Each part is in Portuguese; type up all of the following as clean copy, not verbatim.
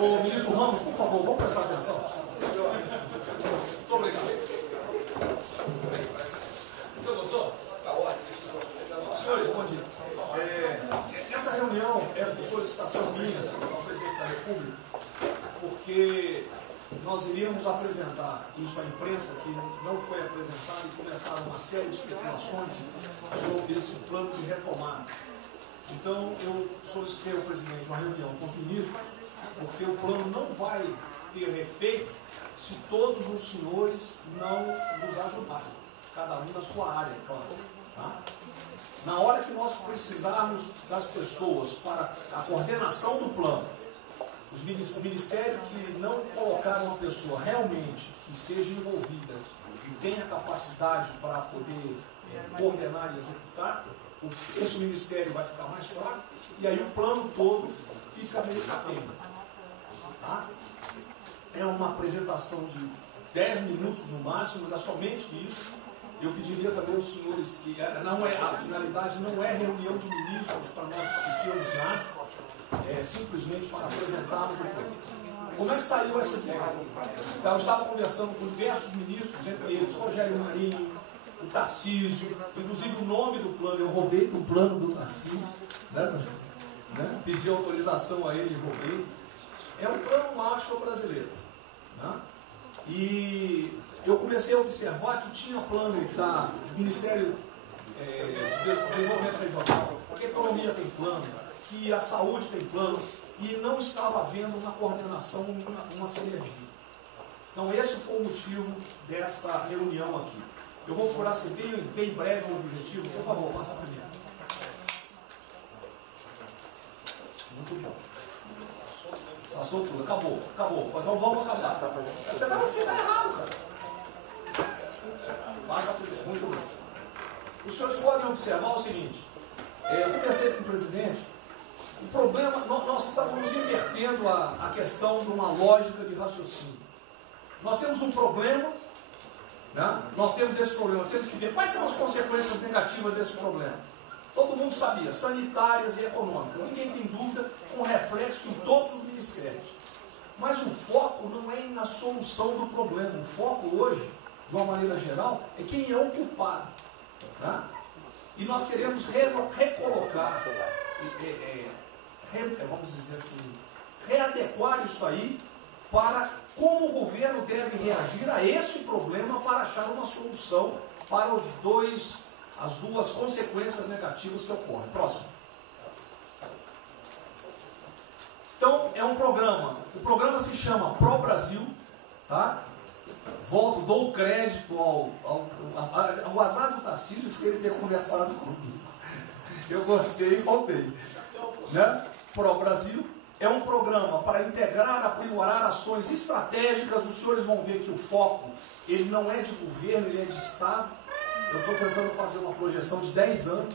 Ô, ministro Ramos, por favor, vamos prestar atenção. Muito obrigado. Você gostou? Está ótimo. Senhores, bom dia. Essa reunião é por solicitação minha, ao presidente da República, porque nós iríamos apresentar isso à imprensa, que não foi apresentado, e começaram uma série de especulações sobre esse plano de retomada. Então, eu solicitei ao presidente uma reunião com os ministros, porque o plano não vai ter efeito se todos os senhores não nos ajudarem, cada um na sua área, claro. Tá? Na hora que nós precisarmos das pessoas para a coordenação do plano, o Ministério que não colocar uma pessoa realmente que seja envolvida e tenha capacidade para poder coordenar e executar, esse Ministério vai ficar mais fraco e aí o plano todo fica meio capenga. Tá? É uma apresentação de 10 minutos no máximo, mas é somente isso. Eu pediria também aos senhores que a finalidade não é reunião de ministros para nós discutirmos nada, é simplesmente para apresentarmos o plano. Como é que saiu essa ideia? Eu estava conversando com diversos ministros, entre eles Rogério Marinho, o Tarcísio, inclusive o nome do plano, eu roubei do plano do Tarcísio, né? Pedi autorização a ele e roubei. É um plano Marshall brasileiro. Né? E eu comecei a observar que tinha plano do Ministério de Desenvolvimento Regional, que a economia tem plano, que a saúde tem plano, e não estava havendo uma coordenação, uma sinergia. Então esse foi o motivo dessa reunião aqui. Eu vou procurar ser bem breve no objetivo. Por favor, passa a primeira. Muito bom. Passou tudo, acabou. Então vamos acabar. Você está no fim, está errado, cara. Passa a primeira, muito bom. Os senhores podem observar o seguinte. Eu conversei com o presidente. O problema, nós estamos invertendo a questão de uma lógica de raciocínio. Nós temos um problema. Né? Nós temos esse problema, temos que ver quais são as consequências negativas desse problema. Todo mundo sabia, sanitárias e econômicas. Ninguém tem dúvida, com reflexo em todos os ministérios. Mas o foco não é na solução do problema. O foco hoje, de uma maneira geral, é quem é o culpado. Né? E nós queremos recolocar, vamos dizer assim, readequar isso aí para como o governo deve reagir a esse problema para achar uma solução para as duas consequências negativas que ocorrem. Próximo. Então, é um programa. O programa se chama Pro Brasil. Tá? Dou crédito ao azar do Tarcísio por ele ter conversado comigo. Eu gostei e voltei. Né? Pro Brasil. É um programa para integrar, aprimorar ações estratégicas. Os senhores vão ver que o foco, ele não é de governo, ele é de Estado. Eu estou tentando fazer uma projeção de 10 anos.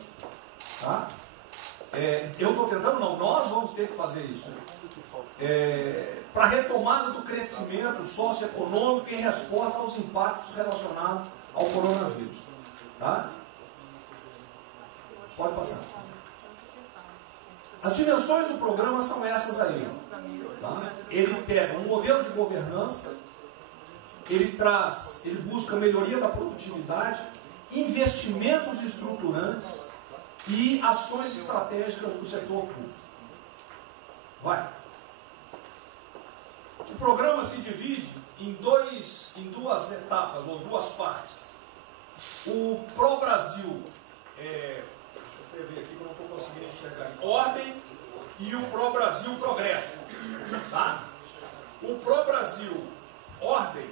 Tá? Nós vamos ter que fazer isso. Para a retomada do crescimento socioeconômico em resposta aos impactos relacionados ao coronavírus. Tá? Pode passar. As dimensões do programa são essas aí. Tá? Ele pega um modelo de governança, ele busca melhoria da produtividade, investimentos estruturantes e ações estratégicas do setor público. Vai. O programa se divide em duas etapas, ou duas partes. O Pro Brasil deixa eu ver aqui que eu não estou conseguindo enxergar. Ordem e o Pro Brasil Progresso. Tá? O Pro Brasil Ordem,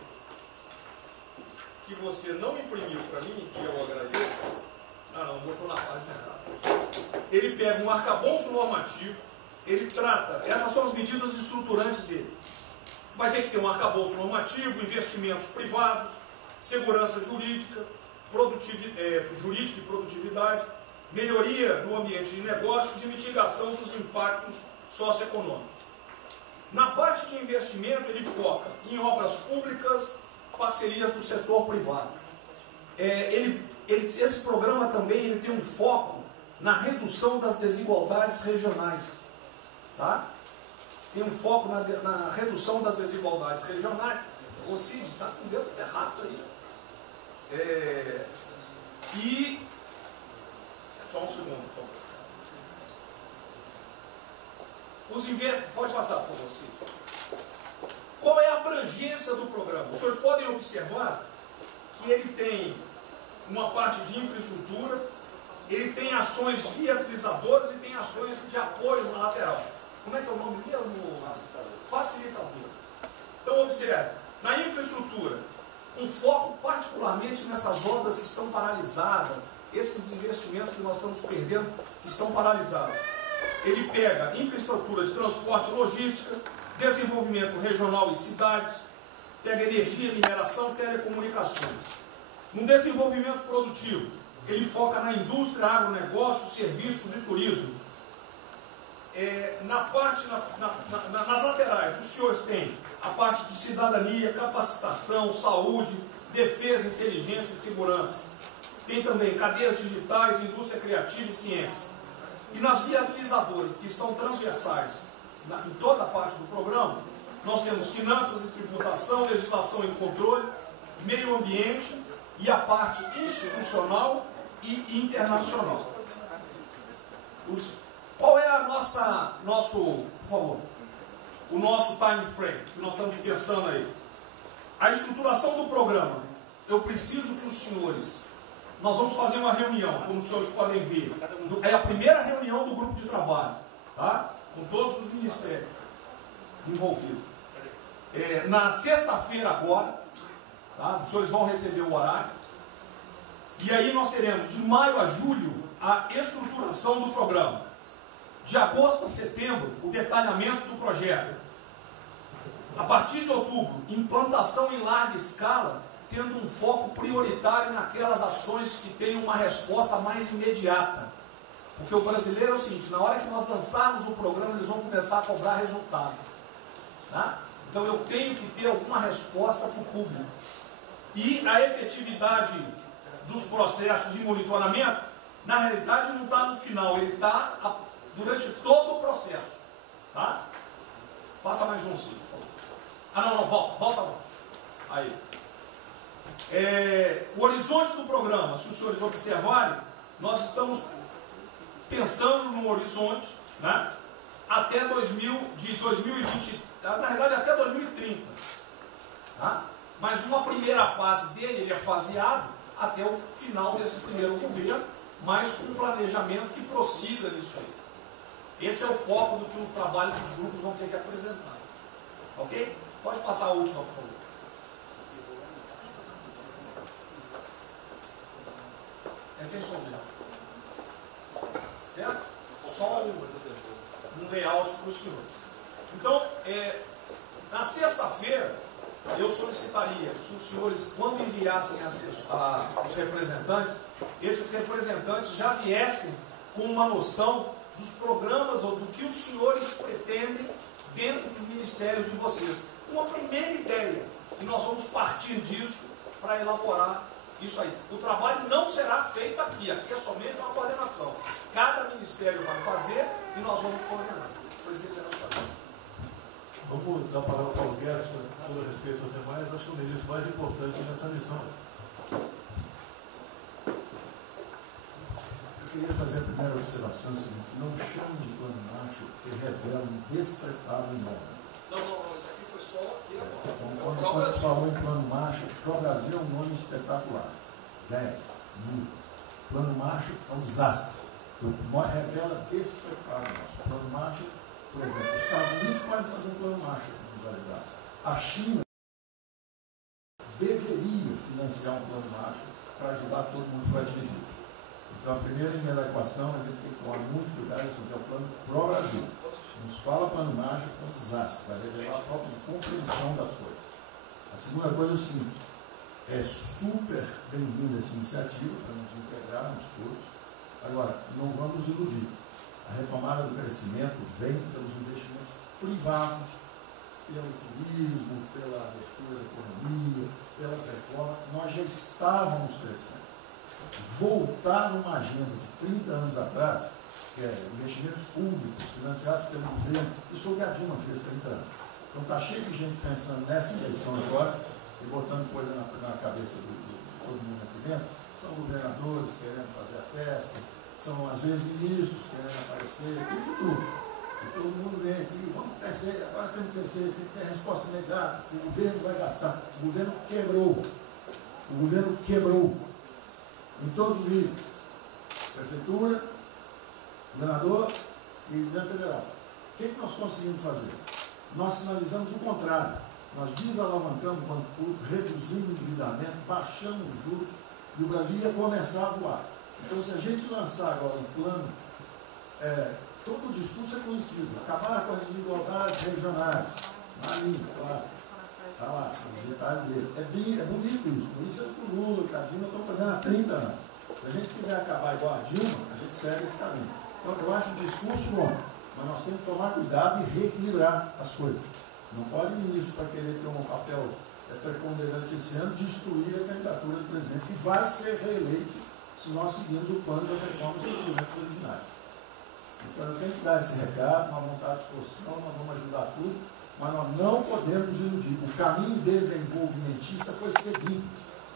que você não imprimiu para mim, que eu agradeço. Não, botou na página errada. Ele pega um arcabouço normativo, ele trata, essas são as medidas estruturantes dele. Vai ter que ter um arcabouço normativo, investimentos privados, segurança jurídica, jurídica e produtividade, melhoria no ambiente de negócios e mitigação dos impactos socioeconômicos. Na parte de investimento, ele foca em obras públicas, parcerias do setor privado. Esse programa também ele tem um foco na redução das desigualdades regionais. Tá? tem um foco na redução das desigualdades regionais. O Cid está com o dedo errado aí. E só um segundo, por favor. Pode passar, por favor, Cid. Qual é a abrangência do programa? Os senhores podem observar que ele tem uma parte de infraestrutura, ele tem ações viabilizadoras e tem ações de apoio na lateral. Como é que é o nome mesmo? Facilitadoras. Então, observe, na infraestrutura, com foco particularmente nessas obras que estão paralisadas, esses investimentos que nós estamos perdendo, que estão paralisados. Ele pega infraestrutura de transporte e logística, desenvolvimento regional e cidades, pega energia, mineração, telecomunicações. No desenvolvimento produtivo, ele foca na indústria, agronegócio, serviços e turismo. Nas laterais, os senhores têm a parte de cidadania, capacitação, saúde, defesa, inteligência e segurança. Tem também cadeias digitais, indústria criativa e ciência. E nas viabilizadoras, que são transversais em toda a parte do programa, nós temos finanças e tributação, legislação e controle, meio ambiente e a parte institucional e internacional. Qual é o nosso time frame que nós estamos pensando aí? A estruturação do programa. Eu preciso que os senhores... Nós vamos fazer uma reunião, como os senhores podem ver. É a primeira reunião do grupo de trabalho, tá? Com todos os ministérios envolvidos. Na sexta-feira agora, tá? Os senhores vão receber o horário. E aí nós teremos de maio a julho a estruturação do programa. De agosto a setembro, o detalhamento do projeto. A partir de outubro, implantação em larga escala, tendo um foco prioritário naquelas ações que têm uma resposta mais imediata. Porque o brasileiro é o seguinte, na hora que nós lançarmos o programa, eles vão começar a cobrar resultado. Tá? Então eu tenho que ter alguma resposta para o público. E a efetividade dos processos de monitoramento, na realidade não está no final, ele está durante todo o processo. Tá? Passa mais um, sim. Volta. Aí. O horizonte do programa, se os senhores observarem, nós estamos pensando no horizonte, né, até 2020, na verdade até 2030. Tá? Mas uma primeira fase dele, ele é faseado até o final desse primeiro governo, mas com um planejamento que prossiga nisso aí. Esse é o foco do que o trabalho dos grupos vão ter que apresentar. Ok? Pode passar a última, por favor. É sem sombra. Certo? Só um layout para os senhores. Então, na sexta-feira, eu solicitaria que os senhores, quando enviassem os representantes, esses representantes já viessem com uma noção dos programas ou do que os senhores pretendem dentro dos ministérios de vocês. Uma primeira ideia, e nós vamos partir disso para elaborar isso aí. O trabalho não será feito aqui é somente uma coordenação. Cada ministério vai fazer e nós vamos coordenar. O presidente é nosso. Vamos dar a palavra para o Guedes, com todo respeito aos demais, acho que é o ministro mais importante nessa missão. Eu queria fazer a primeira observação seguinte: não chame de plano Marshall que revela um despreparo enorme. Não, isso aqui foi só aqui agora. Então, quando se falou em plano Marshall, para o Brasil é um nome espetacular. 10, 1000. Plano Marshall é um desastre. Revela despreparo nosso. O plano Marshall, por exemplo, os Estados Unidos podem fazer um plano Marshall para nos ajudar. A China deveria financiar um plano Marshall para ajudar todo mundo que foi atingido. Então, a primeira emenda da equação, a gente tem que tomar muito cuidado, isso é o plano pro Brasil. Nos fala plano Marshall, é um desastre, vai revelar a falta de compreensão das coisas. A segunda coisa é o seguinte: é super bem-vinda essa iniciativa para nos integrarmos todos. Agora, não vamos iludir. A retomada do crescimento vem pelos investimentos privados, pelo turismo, pela abertura da economia, pelas reformas. Nós já estávamos crescendo. Voltar numa agenda de 30 anos atrás que é investimentos públicos financiados pelo governo. Isso foi o que a Dilma fez 30 anos. Então está cheio de gente pensando nessa eleição agora e botando coisa na cabeça de todo mundo aqui dentro. São governadores querendo fazer a festa, são às vezes ministros querendo aparecer, tem de tudo. E todo mundo vem aqui, vamos crescer, agora tem que crescer, tem que ter resposta imediata, o governo vai gastar. O governo quebrou. O governo quebrou em todos os níveis. Prefeitura, governador e governo federal. O que nós conseguimos fazer? Nós sinalizamos o contrário. Nós desalavancamos o banco público, reduzimos o endividamento, baixamos os juros e o Brasil ia começar a voar. Então, se a gente lançar agora um plano, todo o discurso é conhecido, acabar com as desigualdades regionais, na linha, claro. Está lá, são os detalhes dele. É bonito isso. Por isso é o que o Lula e a Dilma estão fazendo há 30 anos. Se a gente quiser acabar igual a Dilma, a gente segue esse caminho. Então, eu acho o discurso bom, mas nós temos que tomar cuidado e reequilibrar as coisas. Não pode o ministro, para querer ter um papel preponderante esse ano, destruir a candidatura do presidente, que vai ser reeleito se nós seguirmos o plano das reformas dos documentos originários. Então, eu tenho que dar esse recado, uma vontade de exposição, nós vamos ajudar tudo, mas nós não podemos iludir. O caminho desenvolvimentista foi seguido.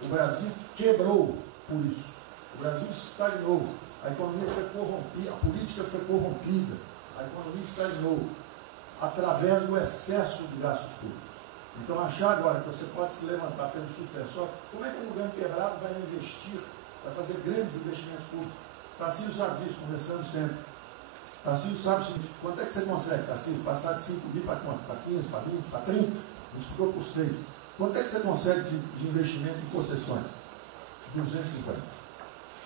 O Brasil quebrou por isso. O Brasil estagnou. A economia foi corrompida, a política foi corrompida. A economia estagnou através do excesso de gastos públicos. Então, achar agora que você pode se levantar pelo suspensório, como é que um governo quebrado vai investir, vai fazer grandes investimentos públicos? Tarcísio sabe disso, conversando sempre. Tarcísio sabe o seguinte: quanto é que você consegue, Tarcísio? Passar de 5 bi para quanto? Para 15, para 20, para 30? Multiplicou por 6. Quanto é que você consegue de investimento em concessões? 250.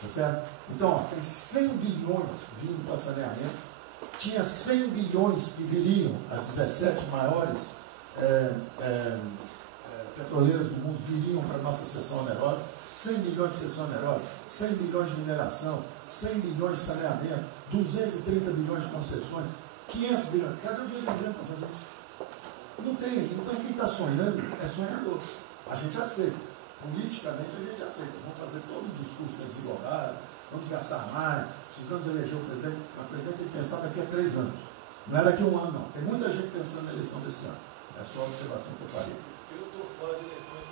Tá certo? Então, ó, tem 100 bilhões vindo para saneamento, tinha 100 bilhões que viriam, as 17 maiores petroleiras do mundo viriam para a nossa seção onerosa, 100 bilhões de seção onerosa, 100 bilhões de mineração, 100 bilhões de saneamento, 230 bilhões de concessões, 500 bilhões. Cadê o dinheiro do governo para fazer isso? Não tem. Então, quem está sonhando é sonhador. A gente aceita. Politicamente, a gente aceita. Vamos fazer todo o discurso da desigualdade, vamos gastar mais, precisamos eleger o presidente. Mas o presidente tem que pensar daqui a 3 anos. Não é daqui a 1 ano, não. Tem muita gente pensando na eleição desse ano. É só a observação que eu farei. Eu estou fora de eleição, mas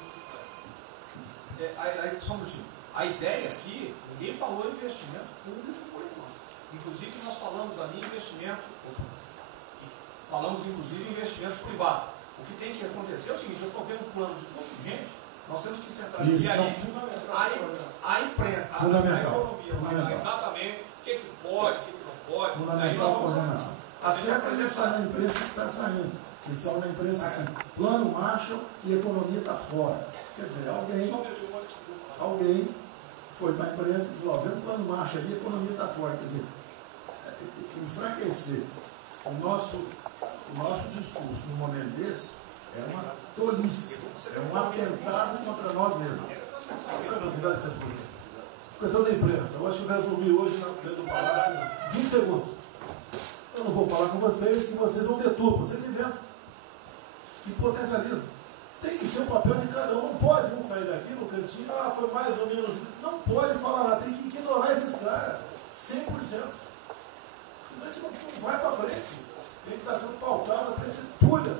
só um minutinho. A ideia aqui, ninguém falou em investimento público por enquanto. Inclusive, nós falamos ali em investimento, falamos inclusive em investimentos privados. O que tem que acontecer é o seguinte: eu estou vendo um plano de tanta gente, nós temos que sentar aqui e aí a imprensa, a economia, vai exatamente o que pode, o que não pode. Fundamental a coordenação. Até para isso na imprensa que está saindo. Que saiu na imprensa assim: plano Marshall e a economia está fora. Quer dizer, alguém foi para a imprensa e falou: vendo o plano Marshall ali, a economia está fora. Quer dizer, enfraquecer o nosso discurso num momento desse é uma tolice, é um atentado contra nós mesmos. Questão da imprensa, eu acho que eu resumi hoje dentro do palácio 20 segundos. Eu não vou falar com vocês, que vocês vão deturpar, vocês inventam e potencializam. Tem que ser o papel de cada um. Não pode um sair daqui no cantinho, foi mais ou menos. Não pode falar nada, tem que ignorar esses caras, 100%. Senão a gente não vai para frente. Tem que estar sendo pautado para esses pulhas.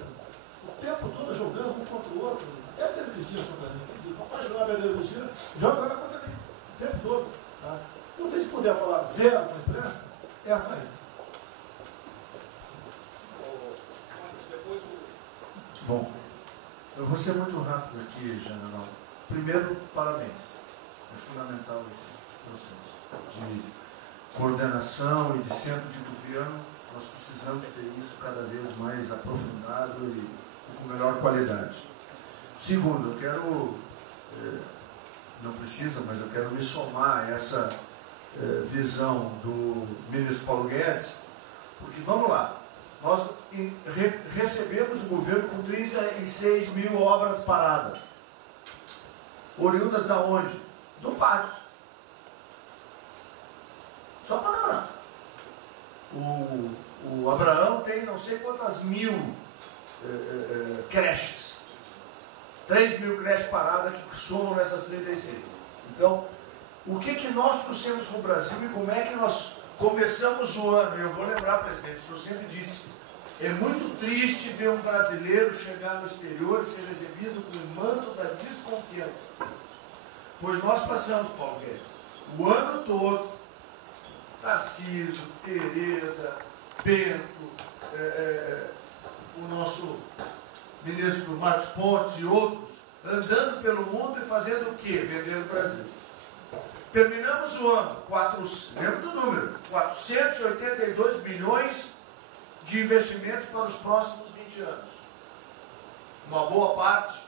O tempo todo jogando um contra o outro. É a Pedro Cristina contra mim. Não pode jogar a Pedro Cristina, joga ela contra mim. O tempo todo. Tá? Então, se a gente puder falar zero na imprensa, é a saída. Bom, eu vou ser muito rápido aqui, general. Primeiro, parabéns. É fundamental esse processo de coordenação e de centro de governo. Nós precisamos ter isso cada vez mais aprofundado e com melhor qualidade. Segundo, eu quero, não precisa, mas eu quero me somar a essa visão do ministro Paulo Guedes, porque, vamos lá, nós recebemos o governo com 36 mil obras paradas. Oriundas da onde? Do pátio. Só para lembrar. O Abraão tem não sei quantas mil creches. 3 mil creches paradas que somam nessas 36. Então, o que nós trouxemos para o Brasil e como é que nós começamos o ano, e eu vou lembrar, presidente, o senhor sempre disse, é muito triste ver um brasileiro chegar no exterior e ser recebido com o manto da desconfiança. Pois nós passamos, Paulo Guedes, o ano todo, Tarcísio, Tereza, Bento, o nosso ministro Marcos Pontes e outros, andando pelo mundo e fazendo o quê? Vendendo o Brasil. Terminamos o ano, lembra do número, 482 bilhões de investimentos para os próximos 20 anos. Uma boa parte,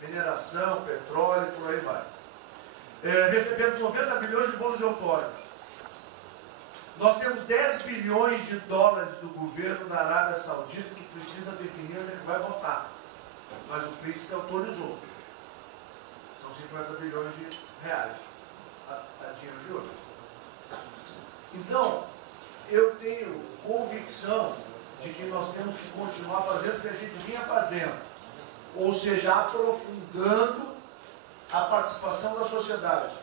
mineração, petróleo, por aí vai. Recebemos 90 bilhões de bônus de outorga. Nós temos 10 bilhões de dólares do governo da Arábia Saudita que precisa definir onde é que vai votar. Mas o príncipe autorizou. São 50 bilhões de reais a dinheiro de ouro. Então, eu tenho convicção de que nós temos que continuar fazendo o que a gente vinha fazendo. Ou seja, aprofundando a participação da sociedade.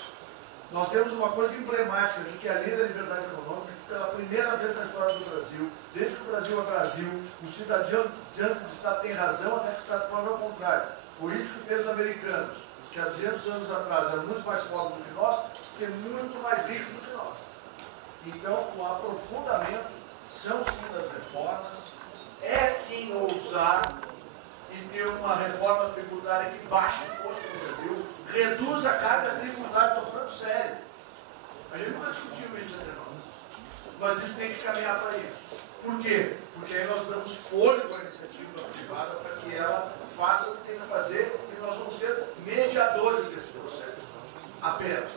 Nós temos uma coisa emblemática aqui, que é a Lei da Liberdade Econômica, que pela primeira vez na história do Brasil, desde que o Brasil é Brasil, o cidadão diante do Estado tem razão, até que o Estado prove ao contrário. Foi isso que fez os americanos, que há 200 anos atrás eram muito mais pobres do que nós, ser muito mais ricos do que nós. Então, o aprofundamento são sim das reformas, é sim ousar e ter uma reforma tributária que baixe o imposto no Brasil, reduz a carga tributária, estou falando sério. A gente nunca discutiu isso entre nós, mas isso tem que caminhar para isso. Por quê? Porque aí nós damos fôlego à iniciativa privada para que ela faça o que tem que fazer e nós vamos ser mediadores desse processo. Apenas.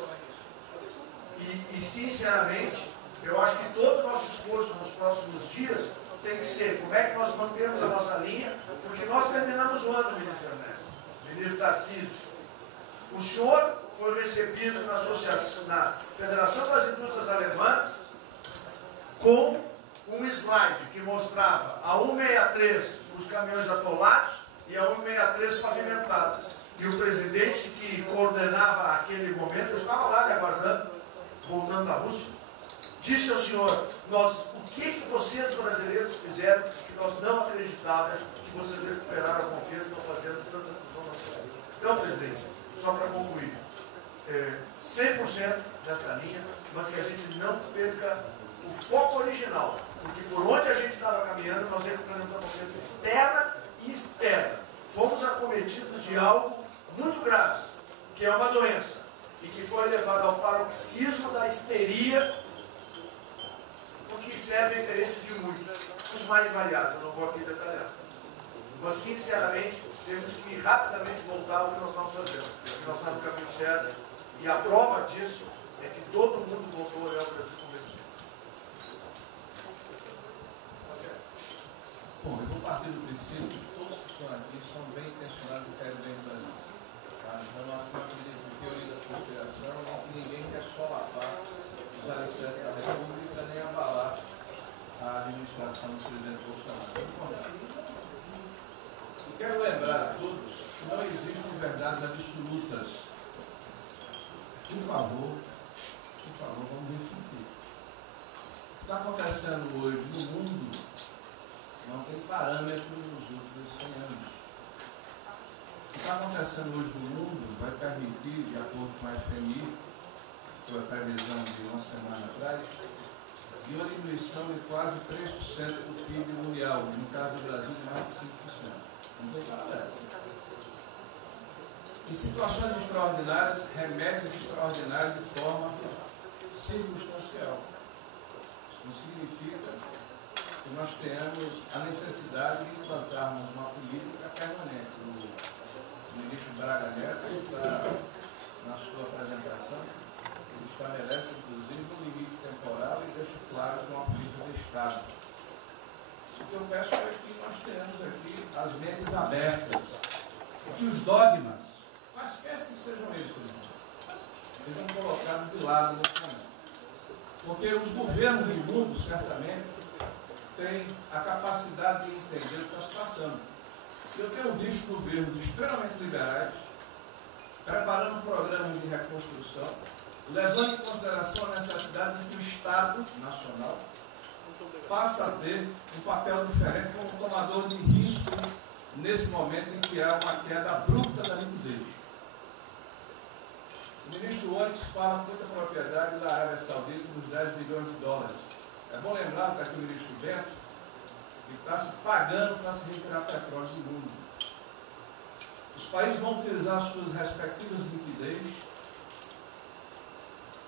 E sinceramente, eu acho que todo o nosso esforço nos próximos dias tem que ser como é que nós mantemos a nossa linha, porque nós terminamos o ano, ministro Ernesto, ministro Tarcísio. O senhor foi recebido na Federação das Indústrias Alemãs com um slide que mostrava a 163 os caminhões atolados e a 163 pavimentado. E o presidente que coordenava aquele momento, eu estava lá lhe aguardando, voltando da Rússia, disse ao senhor, o que vocês brasileiros fizeram que nós não acreditávamos que vocês recuperaram a confiança e estão fazendo tantas transformações. Então, presidente, só para concluir, 100% nessa linha, mas que a gente não perca o foco original, porque por onde a gente estava caminhando, nós recuperamos a confiança externa e externa. Fomos acometidos de algo muito grave, que é uma doença, e que foi levado ao paroxismo da histeria, o que serve ao interesse de muitos, os mais variados, eu não vou aqui detalhar. Mas, sinceramente, temos que rapidamente voltar ao que nós estamos fazendo, porque nós estamos no caminho certo, e a prova disso é que todo mundo voltou a olhar o Brasil como esse. Bom, eu vou partir do princípio que todos que estão aqui são bem intencionados e querem bem o Brasil. Tá? Então, nós temos a teoria da conspiração em que ninguém quer solapar os alicerces da República nem abalar a administração do presidente Bolsonaro. Eu quero lembrar a todos que não existem verdades absolutas. Por favor, vamos refletir. O que está acontecendo hoje no mundo não tem parâmetro nos últimos 100 anos. O que está acontecendo hoje no mundo vai permitir, de acordo com a FMI, que foi a previsão de uma semana atrás, de uma diminuição de quase 3% do PIB mundial, no caso do Brasil, de mais de 5%. Não tem parâmetro. Em situações extraordinárias, remédios extraordinários de forma circunstancial. Isso não significa que nós tenhamos a necessidade de implantarmos uma política permanente. O ministro Braga Neto, na sua apresentação, ele estabelece, inclusive, um limite temporal e deixa claro que é uma política de Estado. O que eu peço é que nós tenhamos aqui as mentes abertas e que os dogmas, quaisquer que sejam eles, sejam colocados de lado nesse momento. Porque os governos do mundo, certamente, têm a capacidade de entender o que está se passando. Eu tenho visto governos extremamente liberais preparando programas de reconstrução, levando em consideração a necessidade de que o Estado Estado Nacional passa a ter um papel diferente como tomador de risco nesse momento em que há uma queda abrupta da liquidez. O ministro Onyx fala com muita propriedade da Arábia Saudita nos 10 bilhões de dólares. É bom lembrar, está aqui o ministro Bento, que está se pagando para se retirar petróleo do mundo. Os países vão utilizar suas respectivas liquidez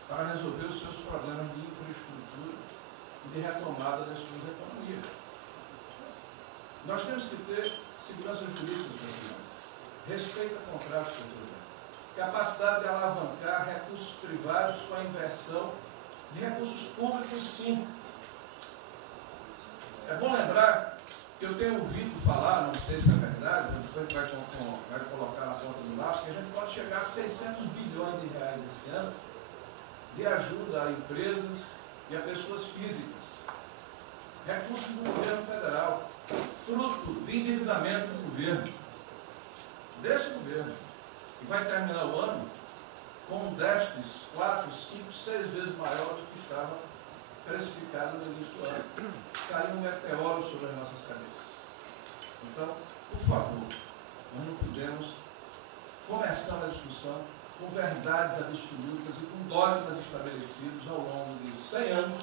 para resolver os seus problemas de infraestrutura e de retomada das suas economias. Nós temos que ter segurança jurídica, respeito a contratos, capacidade de alavancar recursos privados com a inversão de recursos públicos, sim. É bom lembrar que eu tenho ouvido falar, não sei se é verdade, depois vai colocar na ponta do lápis, que a gente pode chegar a 600 bilhões de reais esse ano de ajuda a empresas e a pessoas físicas. Recursos do governo federal, fruto de endividamento do governo, desse governo, e vai terminar o ano com déficits 4, 5, 6 vezes maior do que estava precificado no início do ano. Caiu um meteoro sobre as nossas cabeças. Então, por favor, nós não podemos começar a discussão com verdades absolutas e com dogmas estabelecidos ao longo de 100 anos,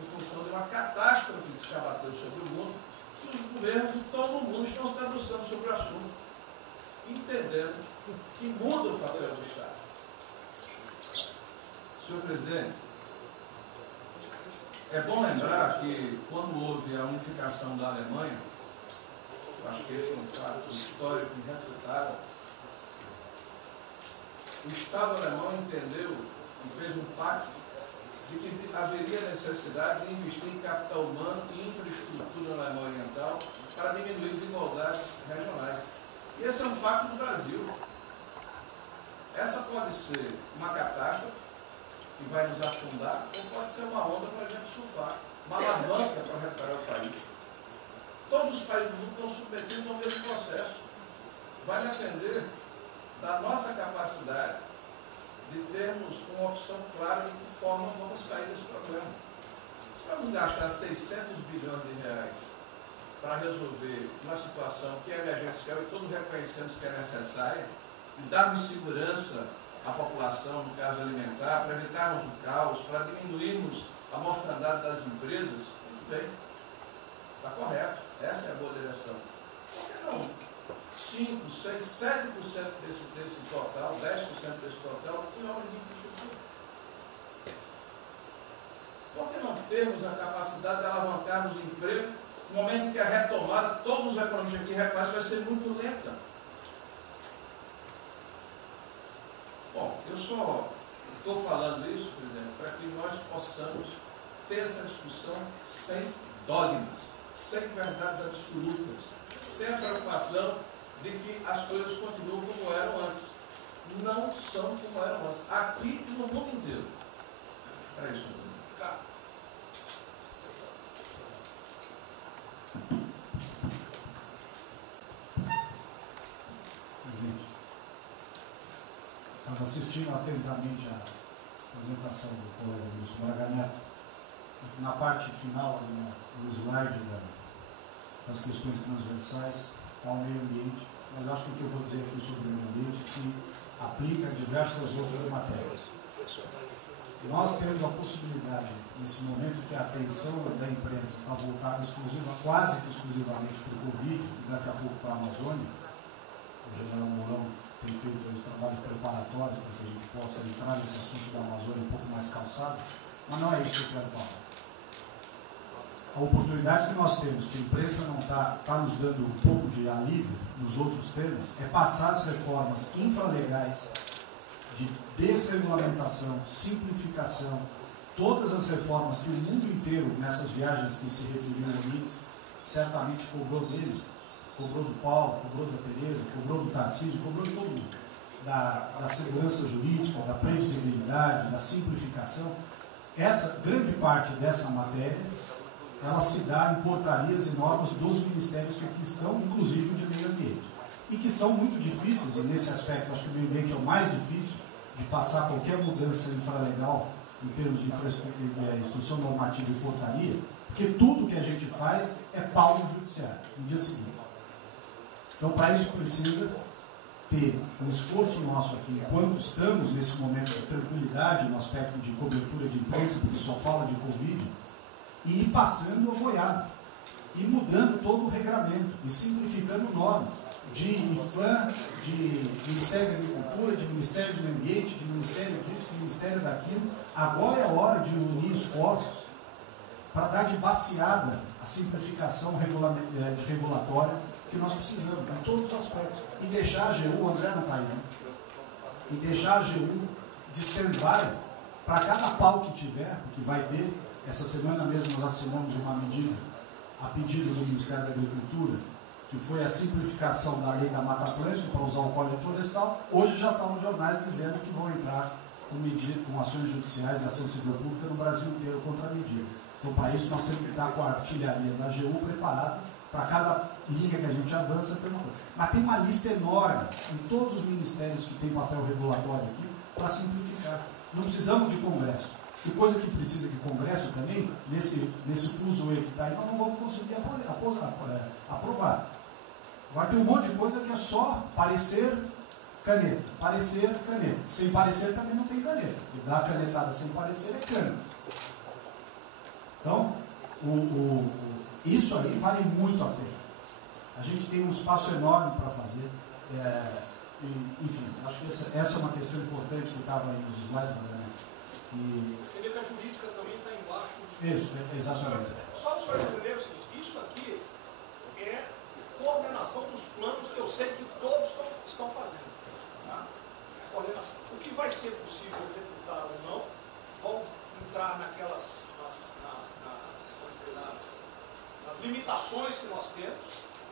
em função de uma catástrofe que se abateu sobre o mundo, que os governos de todo o mundo estão se debruçando sobre o assunto, entendendo que muda o papel do Estado. Senhor presidente, é bom lembrar que quando houve a unificação da Alemanha, eu acho que esse é um fato histórico irrefutável, o Estado alemão entendeu e fez um pacto de que haveria necessidade de investir em capital humano e infraestrutura na Alemanha Oriental para diminuir desigualdades regionais. E esse é um pacto do Brasil. Essa pode ser uma catástrofe que vai nos afundar, ou pode ser uma onda para a gente surfar, uma alavanca para recuperar o país. Todos os países do mundo estão submetidos ao mesmo processo. Vai depender da nossa capacidade de termos uma opção clara de que forma vamos sair desse problema. Se vamos gastar 600 bilhões de reais para resolver uma situação que é emergencial e todos reconhecemos que é necessária, e darmos segurança à população, no caso alimentar, para evitarmos o caos, para diminuirmos a mortandade das empresas, muito bem, está correto, essa é a boa direção. Por que não 5, 6, 7% desse total, 10% desse total, em obra de infraestrutura? Por que não termos a capacidade de alavancarmos o emprego no momento em que a retomada, todos os economistas aqui reconhecem, vai ser muito lenta? Bom, eu só estou falando isso, presidente, para que nós possamos ter essa discussão sem dogmas, sem verdades absolutas, sem a preocupação de que as coisas continuam como eram antes. Não são como eram antes. Aqui e no mundo inteiro. É isso. Tá. Presidente, estava assistindo atentamente a apresentação do colega Wilson Braga Neto. Na parte final, no slide das questões transversais, está o meio ambiente, mas acho que o que eu vou dizer aqui sobre o meio ambiente se aplica a diversas outras matérias. Nós temos a possibilidade, nesse momento que a atenção da imprensa está voltada quase que exclusivamente para o Covid e daqui a pouco para a Amazônia. O general Mourão tem feito os trabalhos preparatórios para que a gente possa entrar nesse assunto da Amazônia um pouco mais calçado, mas não é isso que eu quero falar. A oportunidade que nós temos, que a imprensa não está nos dando um pouco de alívio nos outros temas, é passar as reformas infralegais de desregulamentação, simplificação, todas as reformas que o mundo inteiro, nessas viagens que se referiu ao Mix, certamente cobrou dele, cobrou do Paulo, cobrou da Tereza, cobrou do Tarcísio, cobrou de todo mundo, da segurança jurídica, da previsibilidade, da simplificação. Essa grande parte dessa matéria, ela se dá em portarias e normas dos ministérios que aqui estão, inclusive de meio ambiente, e que são muito difíceis, e nesse aspecto acho que o meio ambiente é o mais difícil de passar qualquer mudança infralegal em termos de instrução normativa e portaria, porque tudo que a gente faz é pau no judiciário, no dia seguinte. Então, para isso precisa ter um esforço nosso aqui, enquanto estamos nesse momento de tranquilidade, no aspecto de cobertura de imprensa, porque só fala de Covid, e ir passando a boiada, e mudando todo o regramento, e simplificando normas, de IFAM, de Ministério da Agricultura, de Ministério do Meio Ambiente, de Ministério disso, de Ministério daquilo. Agora é a hora de unir esforços para dar de baseada a simplificação regulatória que nós precisamos, em todos os aspectos. E deixar a AGU, o André não está aí, né? E deixar a AGU de stand-by para cada pau que tiver, porque vai ter. Essa semana mesmo nós assinamos uma medida a pedido do Ministério da Agricultura, que foi a simplificação da lei da Mata Atlântica para usar o Código Florestal. Hoje já está nos jornais dizendo que vão entrar com ações judiciais e ação civil pública no Brasil inteiro contra a medida. Então, para isso, nós temos que estar com a artilharia da AGU preparada para cada linha que a gente avança. Mas tem uma lista enorme em todos os ministérios que têm papel regulatório aqui para simplificar. Não precisamos de Congresso. E coisa que precisa de Congresso também, nesse fuzuê que está aí, nós não vamos conseguir aprovar. Agora tem um monte de coisa que é só parecer, caneta. Parecer, caneta. Sem parecer também não tem caneta. Porque dar canetada sem parecer é cana. Então, isso aí vale muito a pena. A gente tem um espaço enorme para fazer. Enfim, acho que essa é uma questão importante que estava aí nos slides, Você vê que a jurídica também está embaixo. Isso, exatamente. Só os senhores entenderem o seguinte, isso aqui é coordenação dos planos que eu sei que todos estão fazendo. Tá? Coordenação. O que vai ser possível executar ou não, vamos entrar naquelas nas limitações que nós temos,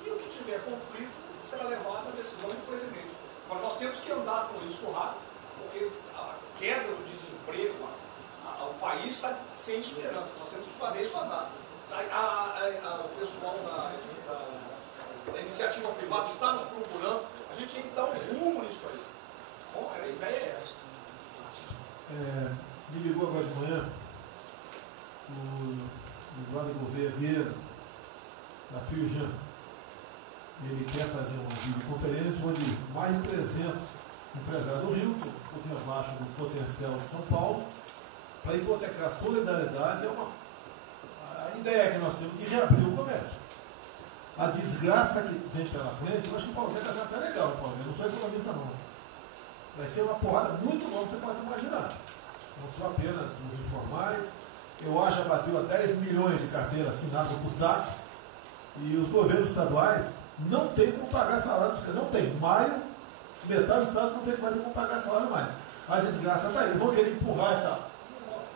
e o que tiver conflito será levado à decisão do presidente. Agora nós temos que andar com isso rápido, porque a queda do desemprego, o país está sem esperança, nós temos que fazer isso andar. O pessoal da iniciativa privada está nos procurando, a gente tem que dar um rumo nisso aí. Bom, a ideia é essa. Me ligou agora de manhã o Eduardo Gouveia Vieira, da Firjan. Ele quer fazer uma videoconferência onde mais de 300 empresários do Rio, um pouquinho abaixo do potencial de São Paulo, para hipotecar solidariedade. A ideia que nós temos de reabrir o comércio. A desgraça que vem pela frente, eu acho que o Paulo vai fazer até legal, Paulo. Eu não sou economista, não. Vai ser uma porrada muito longa, você pode imaginar. Não são apenas os informais. Eu acho que bateu a 10 milhões de carteiras assinadas por saco. E os governos estaduais não têm como pagar salário. Não tem. Maio, metade do estado não tem mais como pagar salário mais. A desgraça está aí. Eles vão querer empurrar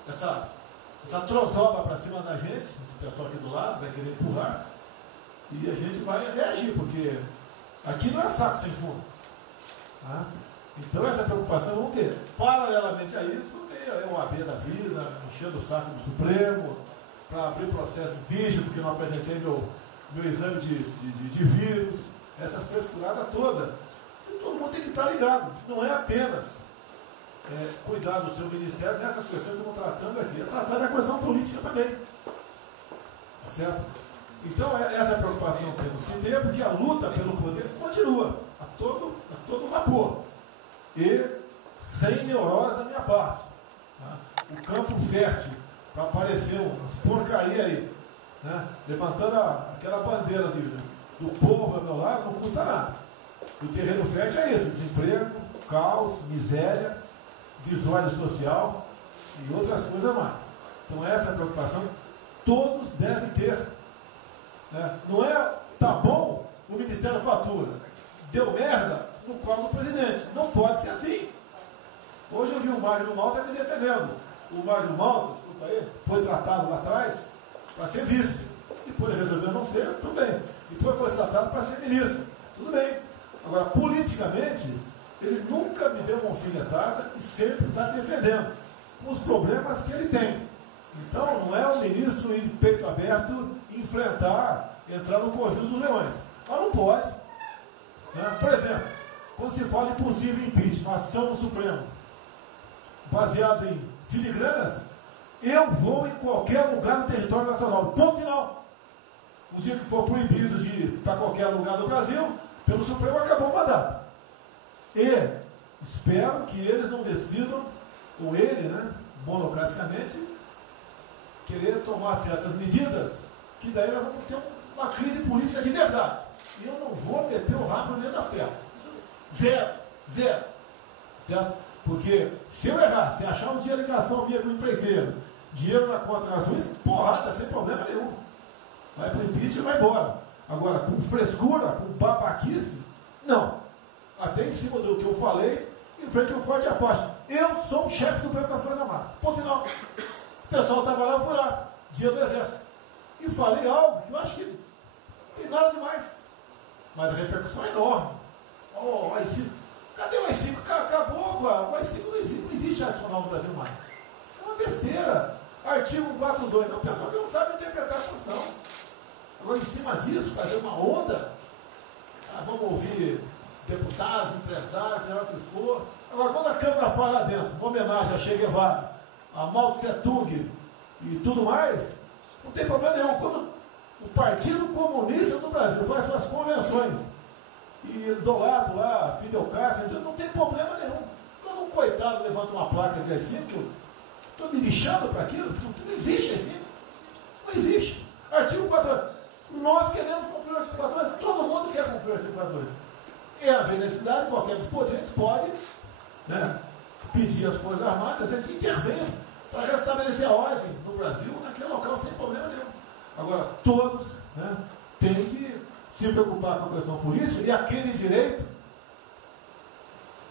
essa trozoba para cima da gente. Esse pessoal aqui do lado vai querer empurrar. E a gente vai reagir, porque aqui não é saco sem fundo. Tá? Então essa preocupação vamos ter. Paralelamente a isso, é o AB da vida, enchendo o saco do Supremo, para abrir processo de impeachment, porque não apresentei meu exame de vírus, essa frescurada toda. E todo mundo tem que estar ligado. Não é apenas cuidar do seu ministério nessas questões que estamos tratando aqui, é tratar da questão política também. Tá certo? Então essa é a preocupação que temos que ter, porque a luta pelo poder continua a todo vapor. E sem neurose da minha parte. Tá? O campo fértil para aparecer umas porcaria aí, né? Levantando aquela bandeira do povo ao meu lado, não custa nada. O terreno fértil é isso: desemprego, caos, miséria, desordem social e outras coisas mais. Então essa é a preocupação que todos devem ter. Né? Não é, tá bom, o Ministério fatura, deu merda no colo do presidente. Não pode ser assim. Hoje eu vi o Magno Malta me defendendo. O Magno Malta, desculpa aí, foi tratado lá atrás para ser vice. Depois ele resolveu não ser, tudo bem. Depois foi tratado para ser ministro, tudo bem. Agora, politicamente, ele nunca me deu uma alfinetada e sempre está defendendo os problemas que ele tem. Então, não é o ministro ir de peito aberto enfrentar, entrar no covil dos leões. Mas não pode. Né? Por exemplo, quando se fala em possível impeachment, ação no Supremo, baseado em filigranas, Eu vou em qualquer lugar no território nacional. Ponto final. O dia que for proibido de ir para qualquer lugar do Brasil, pelo Supremo acabou o mandato. E espero que eles não decidam, ou ele, né, monocraticamente, querer tomar certas medidas, que daí nós vamos ter uma crise política de verdade. E eu não vou meter o rabo dentro da ferro. Zero. Certo? Porque se eu errar, se achar um dia ligação minha com o empreiteiro, dinheiro na conta na Suíça, porrada, sem problema nenhum. Vai para o impeachment e vai embora. Agora, com frescura, com babaquice, não. Até em cima do que eu falei, em frente ao Forte Apache. Eu sou o chefe supremo das Forças Armadas. Por sinal, o pessoal estava lá, eu fui lá, dia do Exército. E falei algo que eu acho que não tem nada demais. Mas a repercussão é enorme. Oh, o AI-5. Cadê o AI-5? Acabou, o AI-5 não existe adicional no Brasil mais. É uma besteira. Artigo 142. É o pessoal que não sabe interpretar a função. Agora, em cima disso, fazer uma onda. Vamos ouvir deputados, empresários, seja o que for. Agora, quando a Câmara fala lá dentro, uma homenagem a Che Guevara, a Mao Tse Tung e tudo mais, não tem problema nenhum. Quando o Partido Comunista do Brasil faz suas convenções e do lado lá, Fidel Castro, então não tem problema nenhum. Quando um coitado levanta uma placa de AI-5, eu estou me lixando para aquilo, não existe AI-5. Não existe. Artigo 42. Nós queremos cumprir o artigo 42, todo mundo quer cumprir o artigo 42. É haver necessidade, qualquer dos poderes pode, né, pedir às Forças Armadas que intervenham para restabelecer a ordem no Brasil, naquele local, sem problema nenhum. Agora, todos, né, têm que se preocupar com a questão política e aquele direito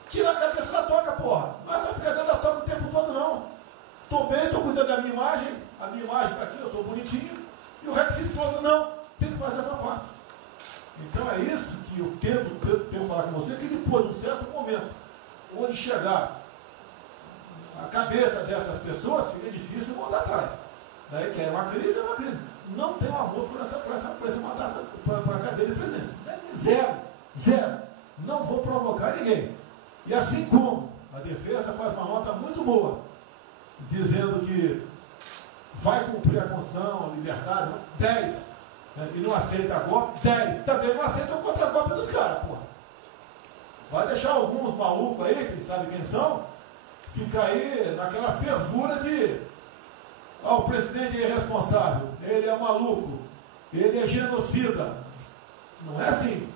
tira a cabeça da toca, porra. Mas vai ficar dentro da toca o tempo todo, não. Estou bem, estou cuidando da minha imagem, a minha imagem está aqui, eu sou bonitinho, e o requisito todo, não, tem que fazer essa parte. Então é isso que eu tenho falar com você, que depois de um certo momento, onde chegar a cabeça dessas pessoas, fica difícil voltar atrás. Daí que é uma crise, é uma crise. Não tenho amor por esse mandato, para a cadeira de presidente. Zero. Não vou provocar ninguém. E assim como a defesa faz uma nota muito boa, dizendo que vai cumprir a Constituição, a liberdade, 10, né, e não aceita golpe, 10, também não aceita o contra-golpe dos caras, porra. Vai deixar alguns malucos aí, que sabem quem são, ficar aí naquela fervura de o presidente é irresponsável, ele é maluco, ele é genocida. Não é assim.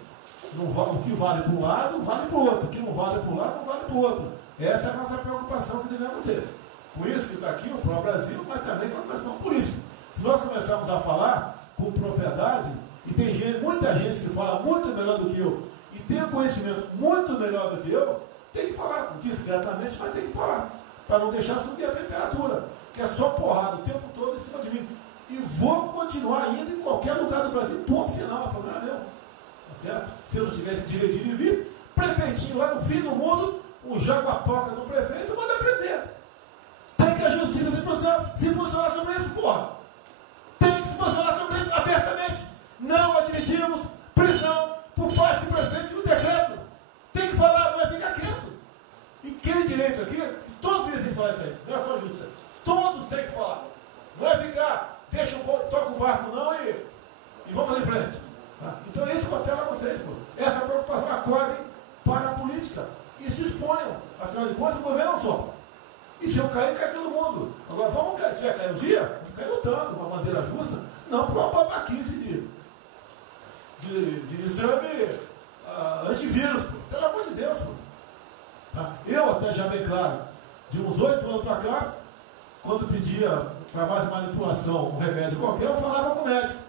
O que vale para um lado, vale para o outro. O que não vale para um lado, não vale para o outro. Essa é a nossa preocupação que devemos ter. Por isso que está aqui o pró-Brasil, mas também com a questão política. Se nós começarmos a falar com propriedade, e tem muita gente que fala muito melhor do que eu, e tem um conhecimento muito melhor do que eu, tem que falar, discretamente, mas tem que falar, para não deixar subir a temperatura, que é só porrada o tempo todo em cima de mim. E vou continuar indo em qualquer lugar do Brasil, ponto final, é problema meu. Tá certo? Se eu não tivesse direitinho de vir, prefeitinho lá no fim do mundo, o jaguapoca do prefeito manda prender. Tem que a justiça se posicionar sobre isso, porra. Tem que se posicionar sobre isso abertamente. Não admitimos prisão por parte do prefeito no decreto. Tem que falar, vai ficar quieto. E quem direito aqui, todos eles têm que falar isso aí, não é só a justiça. Todos têm que falar. Não é ficar, toca o barco não e vamos em frente. Tá? Então é isso que eu apelo a vocês, pô. Essa preocupação, acordem para a política e se exponham. Afinal de contas, o governo não só. E se eu cair, cai todo mundo. Agora, vamos cair um dia? Vamos cair lutando, uma maneira justa, não para uma babaquice de exame antivírus, pô. Pelo amor de Deus, pô. Tá? Eu, até já bem claro, de uns 8 anos para cá, quando pedia farmácia de manipulação, um remédio qualquer, eu falava com o médico.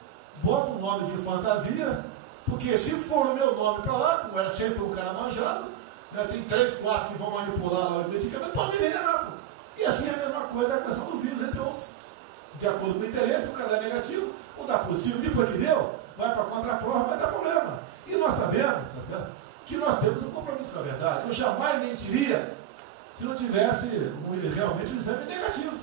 Bota um nome de fantasia, porque se for o meu nome para lá, como era sempre um cara manjado, né, tem 3, 4 que vão manipular lá o medicamento, pode me envenenar, pô. E assim é a mesma coisa a questão do vírus, entre outros. De acordo com o interesse, o cara dá negativo, ou dá positivo, depois que deu, vai para a contraprova, vai dar problema. E nós sabemos, tá certo, que nós temos um compromisso com a verdade. Eu jamais mentiria se não tivesse realmente um exame negativo.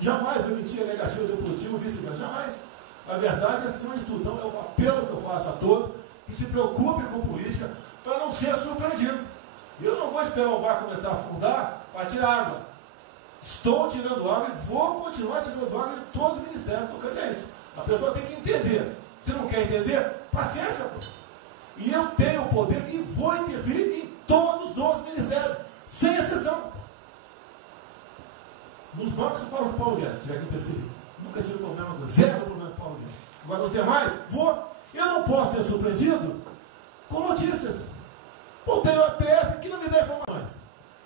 Jamais eu mentia negativo, deu positivo, vice-versa. Jamais. A verdade é acima de tudo. Então é um apelo que eu faço a todos que se preocupem com política para não ser surpreendido. Eu não vou esperar o barco começar a afundar para tirar água. Estou tirando água e vou continuar tirando água de todos os ministérios. Tocante é isso. A pessoa tem que entender. Se não quer entender, paciência, pô. E eu tenho o poder e vou interferir em todos os ministérios, sem exceção. Nos bancos eu falo com o Paulo Guedes, se tiver que interferir. Nunca tive problema, zero problema com o Paulo Guedes. Agora os demais, vou. Eu não posso ser surpreendido com notícias. Eu tenho a PF que não me dá informações.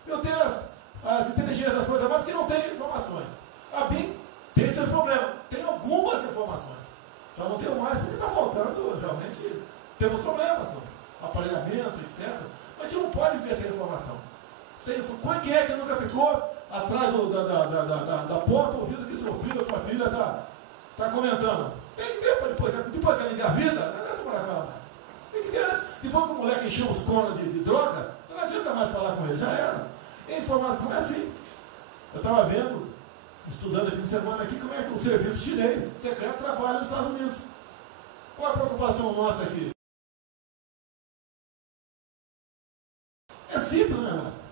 Eu tenho as inteligências das coisas mais que não têm informações. A BIM tem seus problemas, tem algumas informações. Só não tenho mais porque está faltando, realmente, temos problemas, aparelhamento, etc. Mas a gente não pode ver essa informação. Quem é que nunca ficou atrás da porta ouvindo que seu filho ou sua filha está comentando? Tem que ver, depois que ela engravida, não adianta falar com ela mais. Tem que ver, depois que o moleque encheu os conos de droga, não adianta mais falar com ele, já era. A informação é assim. Eu estava vendo, estudando esse fim de semana aqui, como é que o serviço chinês secreto trabalha nos Estados Unidos. Qual a preocupação nossa aqui? É simples o negócio.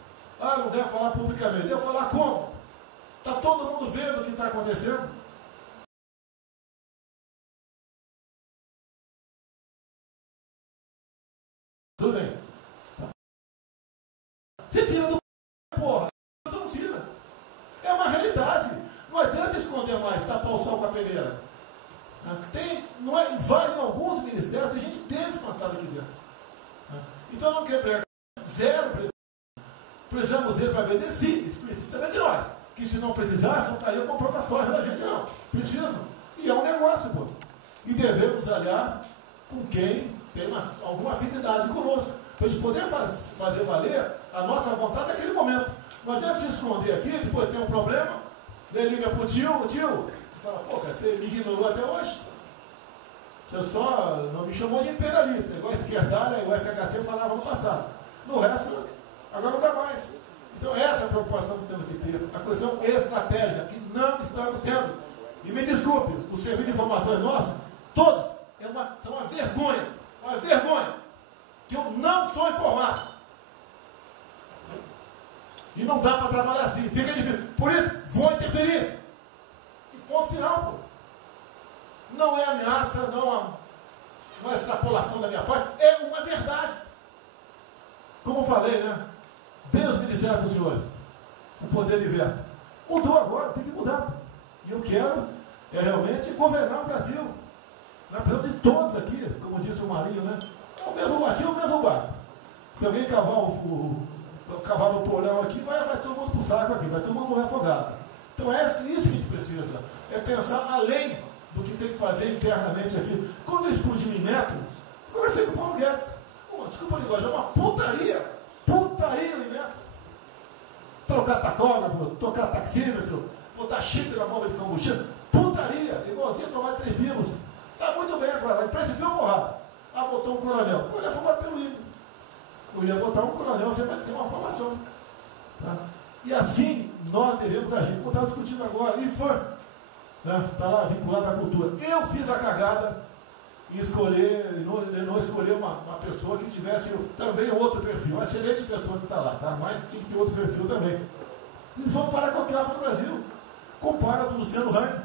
Ah, não deve falar publicamente. Deve falar como? Está todo mundo vendo o que está acontecendo? Tudo bem. Você tira do porra. Não tira. É uma realidade. Não adianta esconder mais, tapar o sol com a peneira. Vai em alguns ministérios, tem gente descontada aqui dentro. Então não quer pregar. Zero. Precisamos dele para vender? Sim, isso precisa também de nós. Que se não precisasse, não estaria comprando a soja da gente, não. Precisam. E é um negócio, pô. E devemos aliar com quem tem alguma afinidade conosco. Para a gente poder fazer valer a nossa vontade naquele momento. Não adianta se esconder aqui, depois tem um problema, daí liga para o tio, fala, pô, cara, você me ignorou até hoje. Você só não me chamou de imperialista, igual a esquerdalha, igual a FHC falava no passado. No resto, agora não dá mais. Então essa é a preocupação que temos que ter. A questão estratégica, que não estamos tendo. E me desculpe, o serviço de informações nosso, todos, são uma vergonha. Uma vergonha. Que eu não sou informado. E não dá para trabalhar assim. Fica difícil. Por isso, vou interferir. E ponto final, pô. Não é ameaça, não é extrapolação da minha parte. É uma verdade. Como eu falei, né? Deus ministério dos senhores. O poder de veto. Mudou agora, tem que mudar. E eu quero realmente governar o Brasil. Na presença de todos aqui, como disse o Marinho, né? Aqui é o mesmo barco. Se alguém cavar no porão aqui, vai todo mundo para o saco aqui, vai todo mundo morrer afogado. Então é isso que a gente precisa. É pensar além do que tem que fazer internamente aqui. Quando eu explodi em metro, conversei com o Paulo Guedes. Desculpa a linguagem, é uma putaria. Putaria em metro. Trocar tacógrafo, trocar taxímetro, botar chip na bomba de combustível. Putaria, igualzinho tomar 3 pilos. Está muito bem agora, mas precipiou a porrada. Ah, botou um coronel. O coronel foi pelo hino. Eu ia botar um coronel, você vai ter uma formação. Tá? E assim nós devemos agir. Como estava discutindo agora, IFAM, né? Está lá vinculado à cultura. Eu fiz a cagada em escolher, não escolher uma pessoa que tivesse também outro perfil. Uma excelente pessoa que está lá, tá? Mas tinha que ter outro perfil também. E vamos parar qualquer obra no Brasil. Compara do Luciano Hang.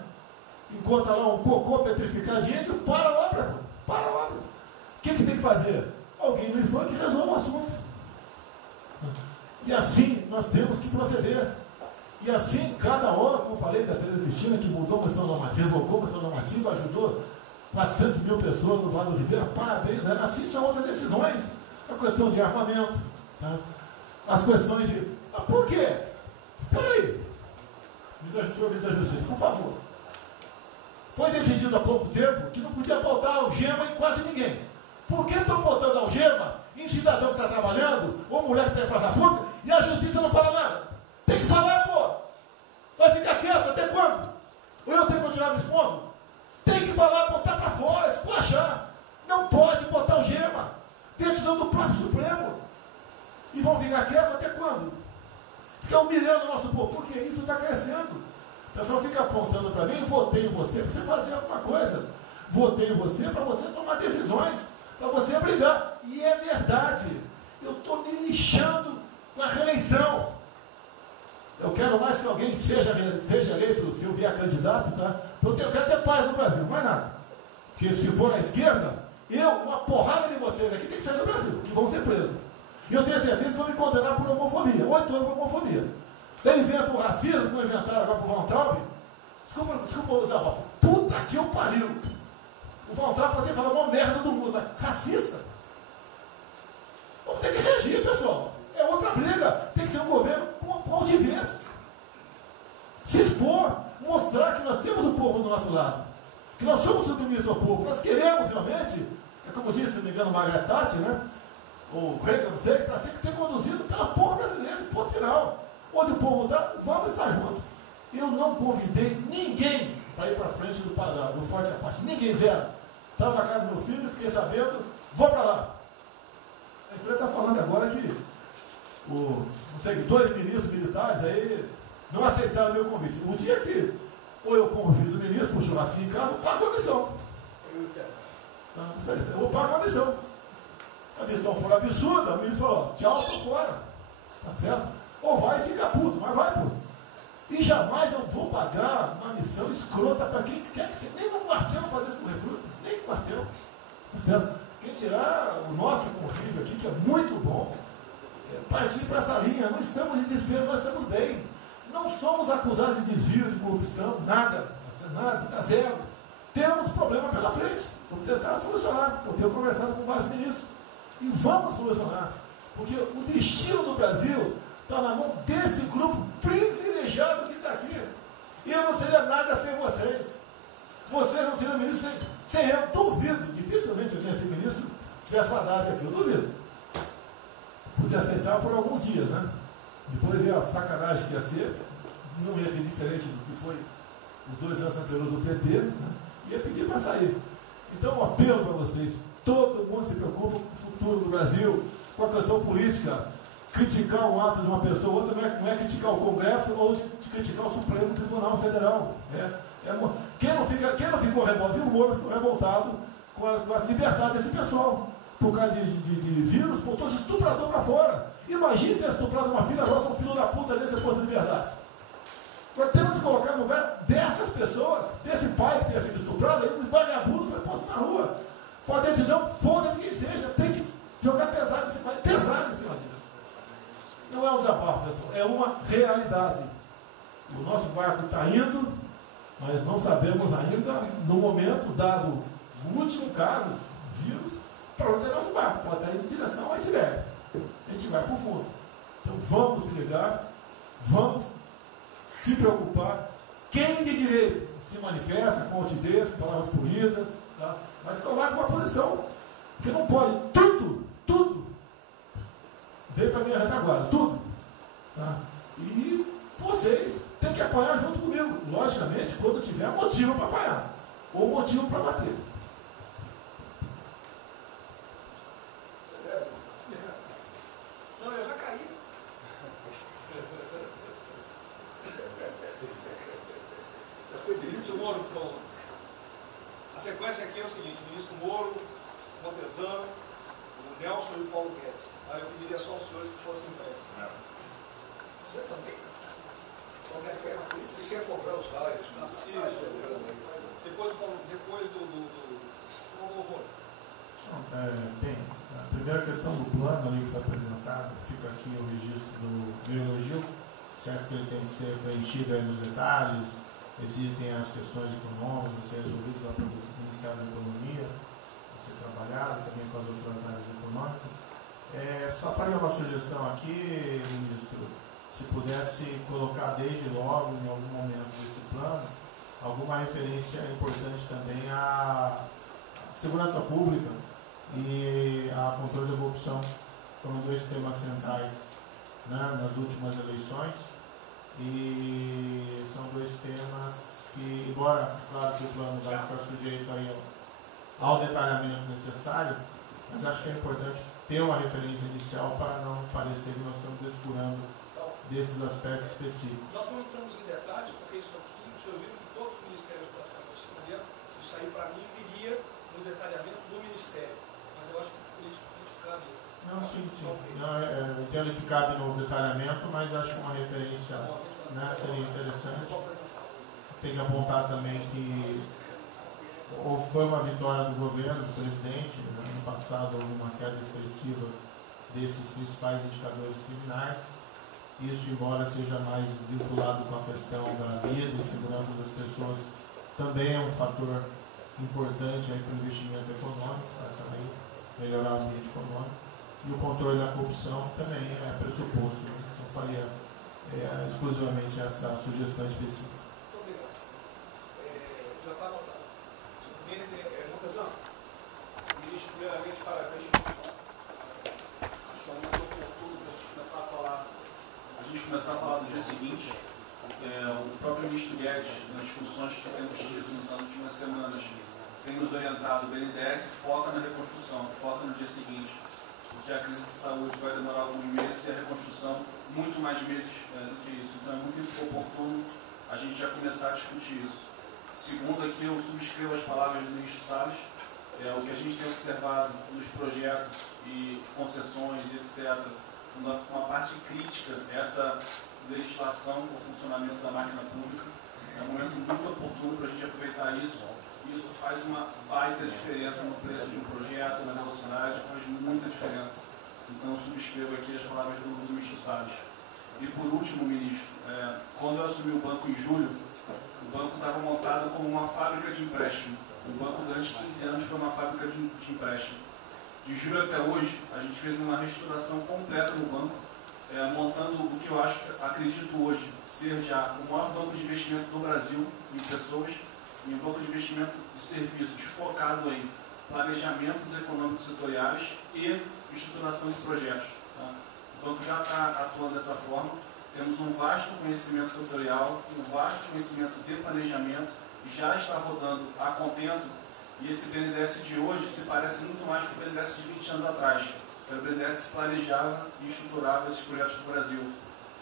Encontra lá um cocô petrificado de índio, para a obra. Para a obra. O que tem que fazer? Alguém no IFAM que resolva o assunto. E assim nós temos que proceder. E assim, cada hora, como eu falei da Tereza Cristina, que mudou a questão normativa, revocou a questão normativa, ajudou 400 mil pessoas no Vale do Ribeira, parabéns. Assim são outras decisões. A questão de armamento, tá? As questões de... por quê? Espera aí. Senhor ministro da Justiça, por favor. Foi decidido há pouco tempo que não podia botar algema em quase ninguém. Por que estão botando algema em cidadão que está trabalhando, ou mulher que está em praça pública, e a justiça não fala nada? Tem que falar, pô! Vai ficar quieto até quando? Ou eu tenho que continuar me expondo? Tem que falar, botar para fora, esculachar. Não pode botar algema. Decisão do próprio Supremo. E vão ficar quietos até quando? Estão humilhando o nosso povo, porque isso está crescendo. O pessoal fica apontando para mim, votei em você para você fazer alguma coisa. Votei em você para você tomar decisões, para você brigar. E é verdade. Eu estou me lixando com a reeleição. Eu quero mais que alguém seja eleito, se eu vier candidato, tá? Eu quero ter paz no Brasil, mais nada. Porque se for na esquerda, uma porrada de vocês aqui tem que sair do Brasil, que vão ser presos. E eu tenho certeza que vão me condenar por homofobia, 8 anos por homofobia. Ele inventa o racismo, como inventaram agora por Von Traub. Desculpa usar a puta que eu pariu. O Von Traub pode ter falado uma merda do mundo, mas racista. Vamos ter que reagir, pessoal. É outra briga. Tem que ser um governo com altivez. Se expor, mostrar que nós temos o povo do nosso lado. Que nós somos submissos ao povo. Nós queremos realmente, é como disse, se não me engano, Margaret Thatcher, né? Ou Reagan, não sei, para ser conduzido pela povo brasileiro, ponto final. Onde o povo está, vamos estar juntos. Eu não convidei ninguém para ir para frente do Forte Apache. Ninguém, zero. Estava na casa do meu filho, fiquei sabendo, vou para lá. A empresa está falando agora que não sei, 2 ministros militares aí não aceitaram meu convite. O dia que ou eu convido o ministro para o churrasco em casa, eu pago a missão. Eu vou pagar a missão. A missão foi absurda, o ministro falou, tchau, estou fora. Tá certo? Ou vai e fica puto, mas vai, pô. E jamais eu vou pagar uma missão escrota para quem quer que seja. Nem no quartel fazer isso com o recruta, nem no quartel. Tá certo? Quem tirar o nosso convívio aqui, que é muito bom, partir para essa linha. Não estamos em desespero, nós estamos bem. Não somos acusados de desvio, de corrupção, nada, tá zero. Temos problema pela frente. Vamos tentar solucionar. Eu tenho conversado com vários ministros. E vamos solucionar. Porque o destino do Brasil está na mão desse grupo privilegiado que está aqui. E eu não seria nada sem vocês. Vocês não seriam ministros sem eu. Duvido. Dificilmente eu tenha sido ministro se tivesse uma data aqui. Eu duvido. Podia aceitar por alguns dias, né? Depois ver a sacanagem que ia ser, não ia ser diferente do que foi os 2 anos anteriores do PT, né? Ia pedir para sair. Então, um apelo para vocês: todo mundo se preocupa com o futuro do Brasil, com a questão política. Criticar um ato de uma pessoa ou outra não é criticar o Congresso ou de criticar o Supremo Tribunal Federal. Quem não ficou revoltado, o Moro ficou revoltado com a liberdade desse pessoal. Por causa de vírus, botou esse estuprador para fora. Imagine ter estuprado uma filha nossa, um filho da puta desse posto de liberdade. Nós temos que colocar no lugar dessas pessoas, desse pai que tenha sido estuprado, aí os vagabundos foi posto na rua. Com a decisão, foda-se quem seja, tem que jogar pesado em cima disso. Não é um desabafo, pessoal, é uma realidade. O nosso barco está indo, mas não sabemos ainda, no momento, dado o último caso, vírus, para onde é nosso barco. Pode estar indo em direção ao iceberg. A gente vai para o fundo. Então vamos se ligar, vamos se preocupar. Quem de direito se manifesta com altivez, com palavras polidas, tá? Mas coloca uma posição. Porque não pode tudo veio para a minha retaguarda, tudo. Tá? E vocês têm que apoiar junto comigo. Logicamente, quando tiver motivo para apoiar. Ou motivo para bater. Não, eu já caí. Foi o ministro Moro que falou. A sequência aqui é o seguinte: o ministro Moro, Montezano, o Nelson e o Paulo Guedes. Aí eu pediria só aos senhores que fossem em pé. Você também? Paulo Guedes quer uma política e quer cobrar os raios. Depois do Moro. Bem, a primeira questão do plano ali que foi apresentado, fica aqui o registro do meu elogio, certo que ele tem que ser preenchido aí nos detalhes, existem as questões econômicas a ser resolvidas lá pelo Ministério da Economia, a ser trabalhado também com as outras áreas econômicas. Só faria uma sugestão aqui, ministro, se pudesse colocar desde logo, em algum momento desse plano, alguma referência importante também à segurança pública e a controle da corrupção. Foram 2 temas centrais, né, nas últimas eleições, e são 2 temas que, embora, claro que o plano vai ficar sujeito aí ao detalhamento necessário, mas acho que é importante ter uma referência inicial para não parecer que nós estamos descurando desses aspectos específicos. Nós não entramos em detalhes, porque isso aqui, o senhor viu que todos os ministérios praticamente responderam. Isso aí, para mim, viria no detalhamento do ministério. Mas eu acho que politicamente cabe. Não, sim. Não, eu entendo que cabe no detalhamento, mas acho que uma referência né, seria interessante. Tem que apontar também que foi uma vitória do governo, do presidente. No ano passado houve uma queda expressiva desses principais indicadores criminais. Isso, embora seja mais vinculado com a questão da vida e segurança das pessoas, também é um fator importante para o investimento econômico, para também melhorar o ambiente econômico. E o controle da corrupção também é pressuposto. Né? Então, faria exclusivamente essa sugestão específica. Muito obrigado. Já está anotado. Lucas, não. Ministro, primeiramente, parabéns. Acho que é um momento oportuno para a gente começar a falar. Do dia seguinte. O próprio ministro Guedes, nas discussões que temos tido nas últimas semanas, tem nos orientado o BNDES que foca na reconstrução, que foca no dia seguinte, porque a crise de saúde vai demorar alguns meses e a reconstrução muito mais meses do que isso. Então é muito oportuno a gente já começar a discutir isso. Segundo, aqui eu subscrevo as palavras do ministro Salles, o que a gente tem observado nos projetos e concessões, etc., uma parte crítica essa legislação para o funcionamento da máquina pública. É um momento muito oportuno para a gente aproveitar isso. Isso faz uma baita diferença no preço de um projeto, na velocidade, faz muita diferença. Então, subscrevo aqui as palavras do ministro Salles. E, por último, ministro, quando eu assumi o banco em julho, o banco estava montado como uma fábrica de empréstimo. O banco, durante 15 anos, foi uma fábrica de empréstimo. De julho até hoje, a gente fez uma reestruturação completa no banco, montando o que eu acredito hoje ser já o maior banco de investimento do Brasil em pessoas, e um banco de investimento de serviços focado em planejamentos econômicos setoriais e estruturação de projetos. Tá? O banco já está atuando dessa forma. Temos um vasto conhecimento setorial, um vasto conhecimento de planejamento, já está rodando a contento. E esse BNDES de hoje se parece muito mais com o BNDES de 20 anos atrás, que era o BNDES que planejava e estruturava esses projetos do Brasil.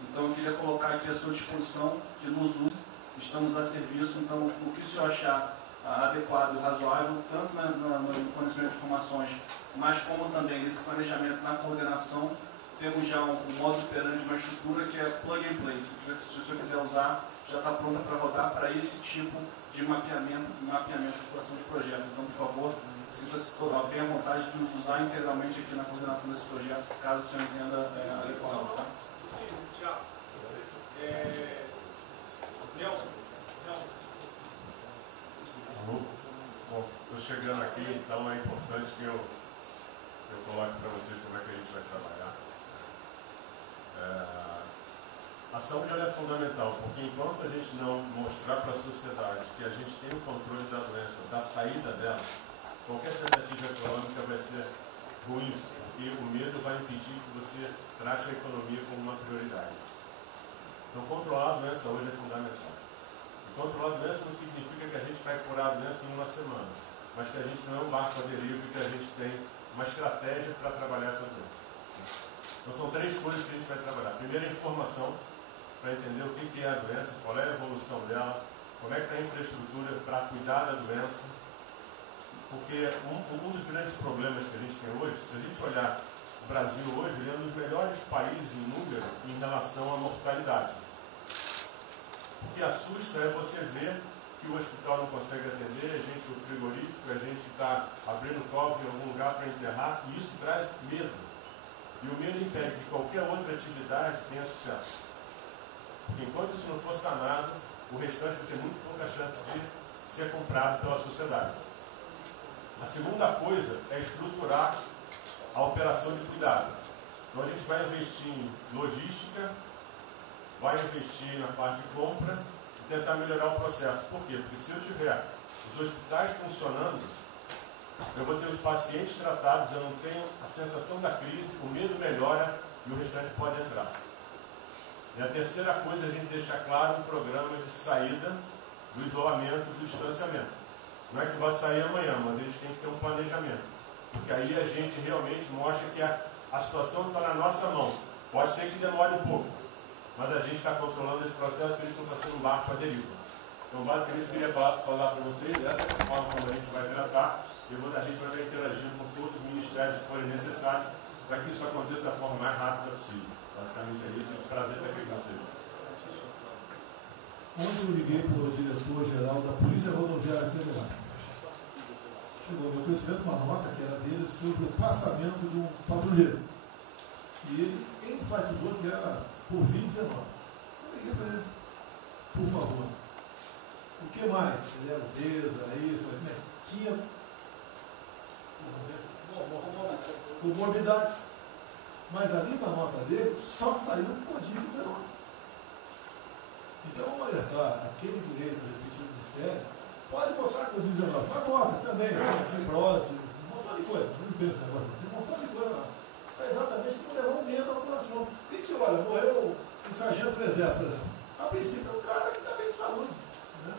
Então, eu queria colocar aqui à sua disposição, que nos use, estamos a serviço. Então, o que o senhor achar adequado e razoável, tanto no fornecimento de informações, mas como também nesse planejamento, na coordenação, temos já um modo operandi, uma estrutura que é plug and play. Se o senhor quiser usar, já está pronta para rodar para esse tipo de mapeamento de estruturação de projeto. Então, por favor, sinta-se bem à vontade de nos usar integralmente aqui na coordenação desse projeto, caso o senhor entenda adequado. Tá? Tiago. Nelson. Bom, estou chegando aqui, então é importante que eu coloque para vocês como é que a gente vai trabalhar. A saúde é fundamental, porque enquanto a gente não mostrar para a sociedade que a gente tem o controle da doença, da saída dela, qualquer tentativa econômica vai ser ruim, porque o medo vai impedir que você trate a economia como uma prioridade. Então, controlar a doença hoje é fundamental. E controlar a doença não significa que a gente vai curar a doença em uma semana, mas que a gente não é um barco à deriva e que a gente tem uma estratégia para trabalhar essa doença. Então, são 3 coisas que a gente vai trabalhar. Primeiro, a informação, para entender o que é a doença, qual é a evolução dela, como é que está a infraestrutura para cuidar da doença. Porque um dos grandes problemas que a gente tem hoje, se a gente olhar o Brasil hoje, ele é um dos melhores países em número em relação à mortalidade. O que assusta é você ver que o hospital não consegue atender, a gente no frigorífico, a gente está abrindo cofre em algum lugar para enterrar, e isso traz medo. E o medo impede que qualquer outra atividade tenha sucesso. Porque enquanto isso não for sanado, o restante vai ter muito pouca chance de ser comprado pela sociedade. A segunda coisa é estruturar a operação de cuidado. Então a gente vai investir em logística, vai investir na parte de compra e tentar melhorar o processo. Por quê? Porque se eu tiver os hospitais funcionando, eu vou ter os pacientes tratados, eu não tenho a sensação da crise, o medo melhora e o restante pode entrar. E a terceira coisa é a gente deixar claro um programa de saída do isolamento e do distanciamento. Não é que vai sair amanhã, mas eles têm que ter um planejamento. Porque aí a gente realmente mostra que a situação está na nossa mão. Pode ser que demore um pouco, mas a gente está controlando esse processo, que eles estão passando um barco à deriva. Então, basicamente, eu queria falar para vocês, essa é a forma como a gente vai tratar. A gente vai estar interagindo com todos os ministérios que forem necessários para que isso aconteça da forma mais rápida possível. Basicamente é isso. É um prazer estar aqui com vocês. Ontem eu liguei para o diretor-geral da Polícia Rodoviária Federal. Chegou ao meu conhecimento uma nota que era dele sobre o passamento de um patrulheiro. E ele enfatizou que era por 2019. Eu liguei para ele, por favor. O que mais? Ele era obeso, era isso, tinha comorbidades. Mas ali na nota dele só saiu Covid-19. Então, vamos alertar aquele direito do respectivo ministério, pode botar Covid-19, mas bota também, fibrose, um montão de coisa. Não pensa nesse negócio, tem um montão de coisa lá. É exatamente para levar um medo à população. E que, olha, morreu um sargento do Exército, por exemplo. A princípio é um cara que está bem de saúde. Né?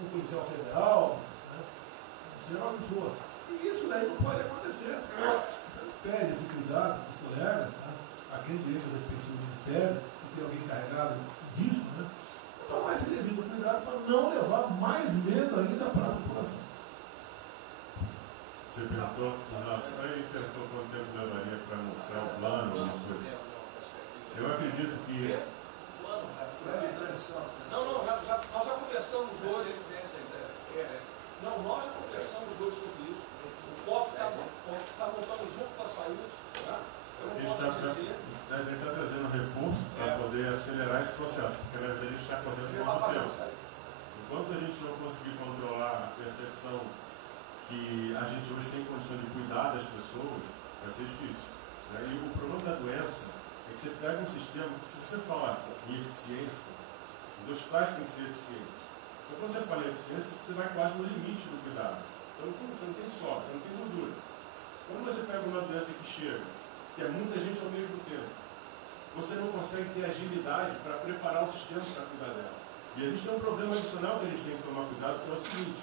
Um policial federal, né? Seja lá o que for. E isso daí não pode acontecer. Então, pede esse cuidado com os colegas, né? Aquele direito do respectivo ministério, que tem alguém encarregado disso, né? Tomar esse devido cuidado para não levar mais medo ainda para a população. Você perguntou, nossa, aí perguntou quanto tempo levaria para mostrar o plano, alguma coisa. Eu acredito que. Não, nós já conversamos hoje. Não, nós já conversamos hoje sobre isso. O COP está montando junto com a saúde. Tá? A gente está trazendo recurso para poder acelerar esse processo, porque a gente está correndo muito tempo. Enquanto a gente não conseguir controlar a percepção que a gente hoje tem condição de cuidar das pessoas, vai ser difícil. Né? E o problema da doença é que você pega um sistema que, se você falar em eficiência, os hospitais têm que ser eficientes. Então, quando você fala em eficiência, você vai quase no limite do cuidado. Você não tem sobra, você não tem gordura. Quando você pega uma doença que chega, que é muita gente ao mesmo tempo, você não consegue ter agilidade para preparar o sistema para cuidar dela. E a gente tem um problema adicional que a gente tem que tomar cuidado, que é o seguinte: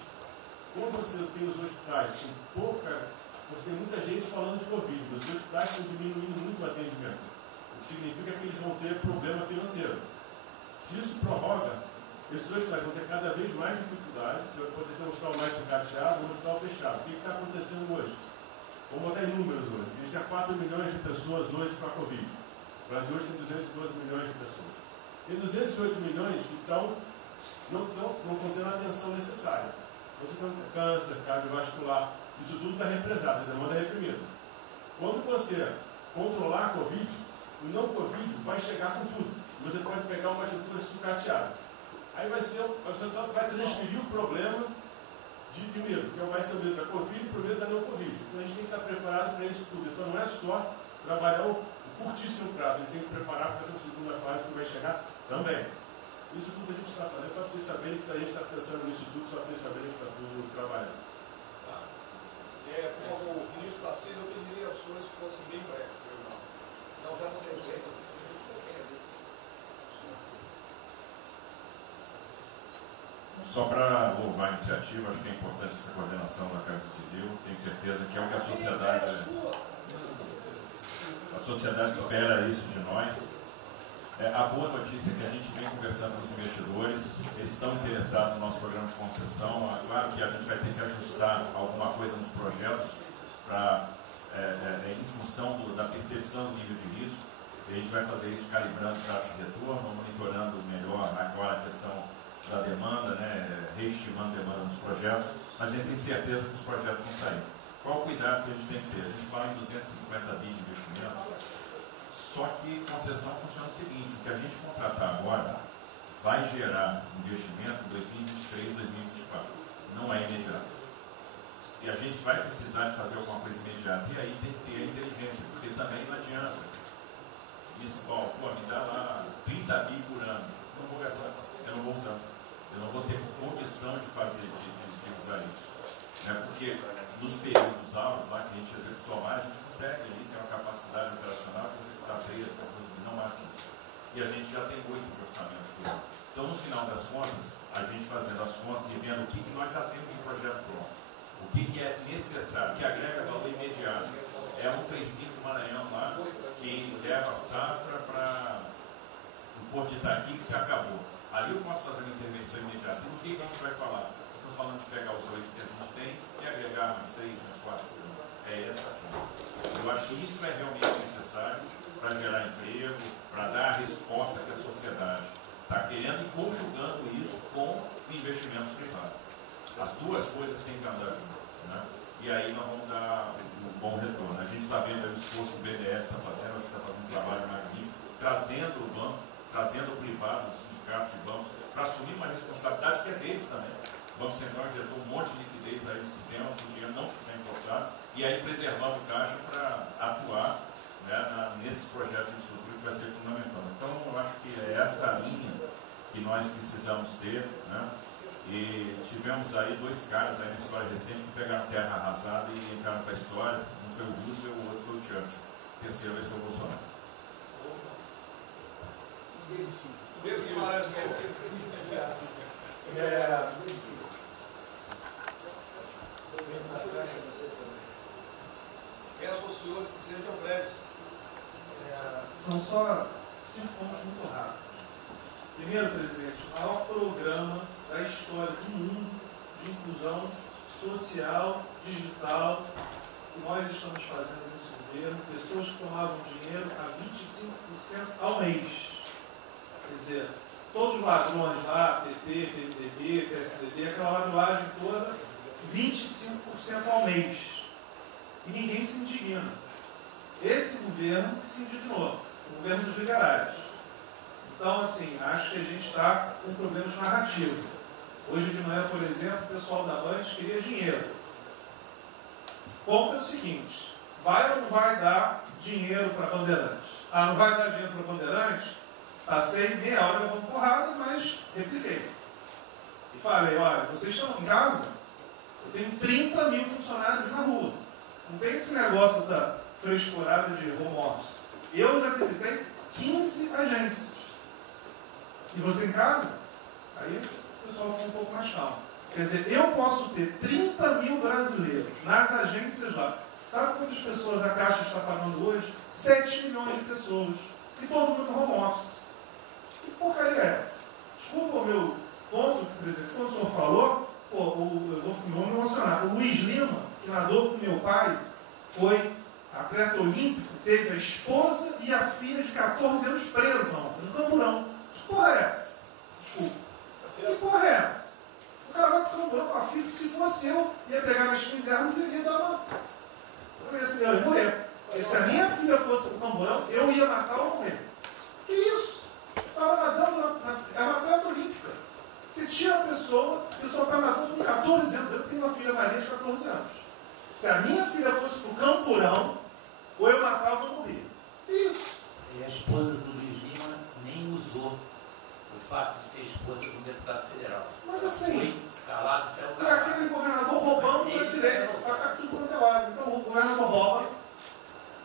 como você tem os hospitais com pouca, você tem muita gente falando de Covid, mas os hospitais estão diminuindo muito o atendimento, o que significa que eles vão ter problema financeiro. Se isso prorroga, esses hospitais vão ter cada vez mais dificuldade. Você vai poder ter um hospital mais sucateado, um hospital fechado. O que está acontecendo hoje? Vamos botar em números hoje. A gente tem 4 milhões de pessoas hoje com a Covid. O Brasil hoje tem 212 milhões de pessoas. Tem 208 milhões que não estão tendo a atenção necessária. Você tem câncer, cardiovascular, isso tudo está represado, a demanda é reprimida. Quando você controlar a Covid, o não Covid vai chegar com tudo. Você pode pegar uma estrutura sucateada. Aí você só vai transferir o problema de medo, que vai ser o medo da Covid e o medo da não Covid. Então a gente tem que estar preparado para isso tudo. Então não é só trabalhar o curtíssimo prazo, a gente tem que preparar para essa segunda fase que vai chegar também. Isso tudo a gente está fazendo, só para vocês saberem que a gente está pensando nisso tudo, só para vocês saberem que está tudo trabalhando. Tá. Por favor, o ministro Tarcísio, eu pediria aos senhores que fossem bem breves. Não, já não tem jeito. Só para louvar a iniciativa, acho que é importante essa coordenação da Casa Civil. Tenho certeza que é o que a sociedade espera isso de nós. A boa notícia é que a gente vem conversando com os investidores, eles estão interessados no nosso programa de concessão. Claro que a gente vai ter que ajustar alguma coisa nos projetos em função da percepção do nível de risco. E a gente vai fazer isso calibrando taxa de retorno, monitorando melhor agora a questão da demanda, né, reestimando a demanda nos projetos, mas a gente tem certeza que os projetos vão sair. Qual o cuidado que a gente tem que ter? A gente fala em 250 bi de investimento, só que concessão funciona o seguinte: o que a gente contratar agora vai gerar investimento em 2023, 2024, não é imediato. E a gente vai precisar de fazer alguma coisa imediata, e aí tem que ter a inteligência, porque também não adianta. Isso, me dá lá 30 bi por ano, não vou gastar, eu não vou usar. Eu não vou ter condição de fazer, de usar isso. Né? Porque nos períodos altos, lá que a gente executou mais, a gente consegue ali ter uma capacidade operacional de executar 13, 14 mil, não mais. E a gente já tem 8 de orçamento. Então, no final das contas, a gente fazendo as contas e vendo o que nós já temos de projeto pronto, o que é necessário, que agrega valor imediato. É um princípio Maranhão lá, que leva a safra para o Porto de Itaqui, que se acabou. Ali eu posso fazer uma intervenção imediata. E no que a gente vai falar? Eu estou falando de pegar os 8 que a gente tem e agregar mais 3, mais 4. É essa aqui. Eu acho que isso é realmente necessário para gerar emprego, para dar a resposta que a sociedade está querendo e conjugando isso e investimento privado. As duas coisas têm que andar juntas, né? E aí nós vamos dar um bom retorno. A gente está vendo aí o esforço que o BNDES está fazendo, está fazendo um trabalho magnífico, trazendo o banco, trazendo o privado, o sindicato de bancos, para assumir uma responsabilidade que é deles também. O Banco Central injetou um monte de liquidez aí no sistema, para o dinheiro não ficar empossado, e aí preservando o caixa para atuar, né, nesses projetos de estrutura que vai ser fundamental. Então, eu acho que é essa linha que nós precisamos ter, né? E tivemos aí dois caras aí na história recente que pegaram terra arrasada e entraram para a história. Um foi o Roosevelt, o outro foi o Churchill. O terceiro vai ser o Bolsonaro. Peço aos senhores que sejam breves. São só 5 pontos muito rápidos. Primeiro, presidente, o maior programa da história do mundo de inclusão social, digital, que nós estamos fazendo nesse governo, pessoas que tomavam dinheiro a 25% ao mês. Quer dizer, todos os ladrões lá, PT, PMDB, PSDB, aquela ladroagem toda, 25% ao mês. E ninguém se indigna. Esse governo que se indignou, o governo dos liberais. Então, assim, acho que a gente está com problemas narrativos. Hoje de manhã, por exemplo, o pessoal da Band queria dinheiro. O ponto é o seguinte: vai ou não vai dar dinheiro para Bandeirantes? Ah, não vai dar dinheiro para Bandeirantes? Passei meia hora levando porrada, mas repliquei. E falei, olha, vocês estão em casa? Eu tenho 30 mil funcionários na rua. Não tem esse negócio, essa frescurada de home office. Eu já visitei 15 agências. E você em casa? Aí o pessoal ficou um pouco mais calmo. Quer dizer, eu posso ter 30 mil brasileiros nas agências lá. Sabe quantas pessoas a Caixa está pagando hoje? 7 milhões de pessoas. E todo mundo home office. Que porcaria é essa? Desculpa o meu ponto, presidente. Quando o senhor falou, eu vou me emocionar. O Luiz Lima, que nadou com meu pai, foi atleta olímpico, teve a esposa e a filha de 14 anos presas ontem, no Camburão. Que porra é essa? Desculpa. Que porra é essa? O cara vai pro Camburão com a filha, se fosse eu, ia pegar minhas 15 armas e ia dar uma... Eu ia morrer. Porque se a minha filha fosse pro Camburão, eu ia matar ou morrer. Que isso? Estava nadando, é uma atleta olímpica. Você tira a pessoa está nadando com 14 anos. Eu tenho uma filha Maria de 14 anos. Se a minha filha fosse pro Camburão, ou eu matava ou morria. Isso. E a esposa do Luiz Lima nem usou o fato de ser esposa do deputado federal. Mas assim, foi calado, saiu calado. E aquele governador roubando para direito, para tudo quanto é lado. Então o governador rouba,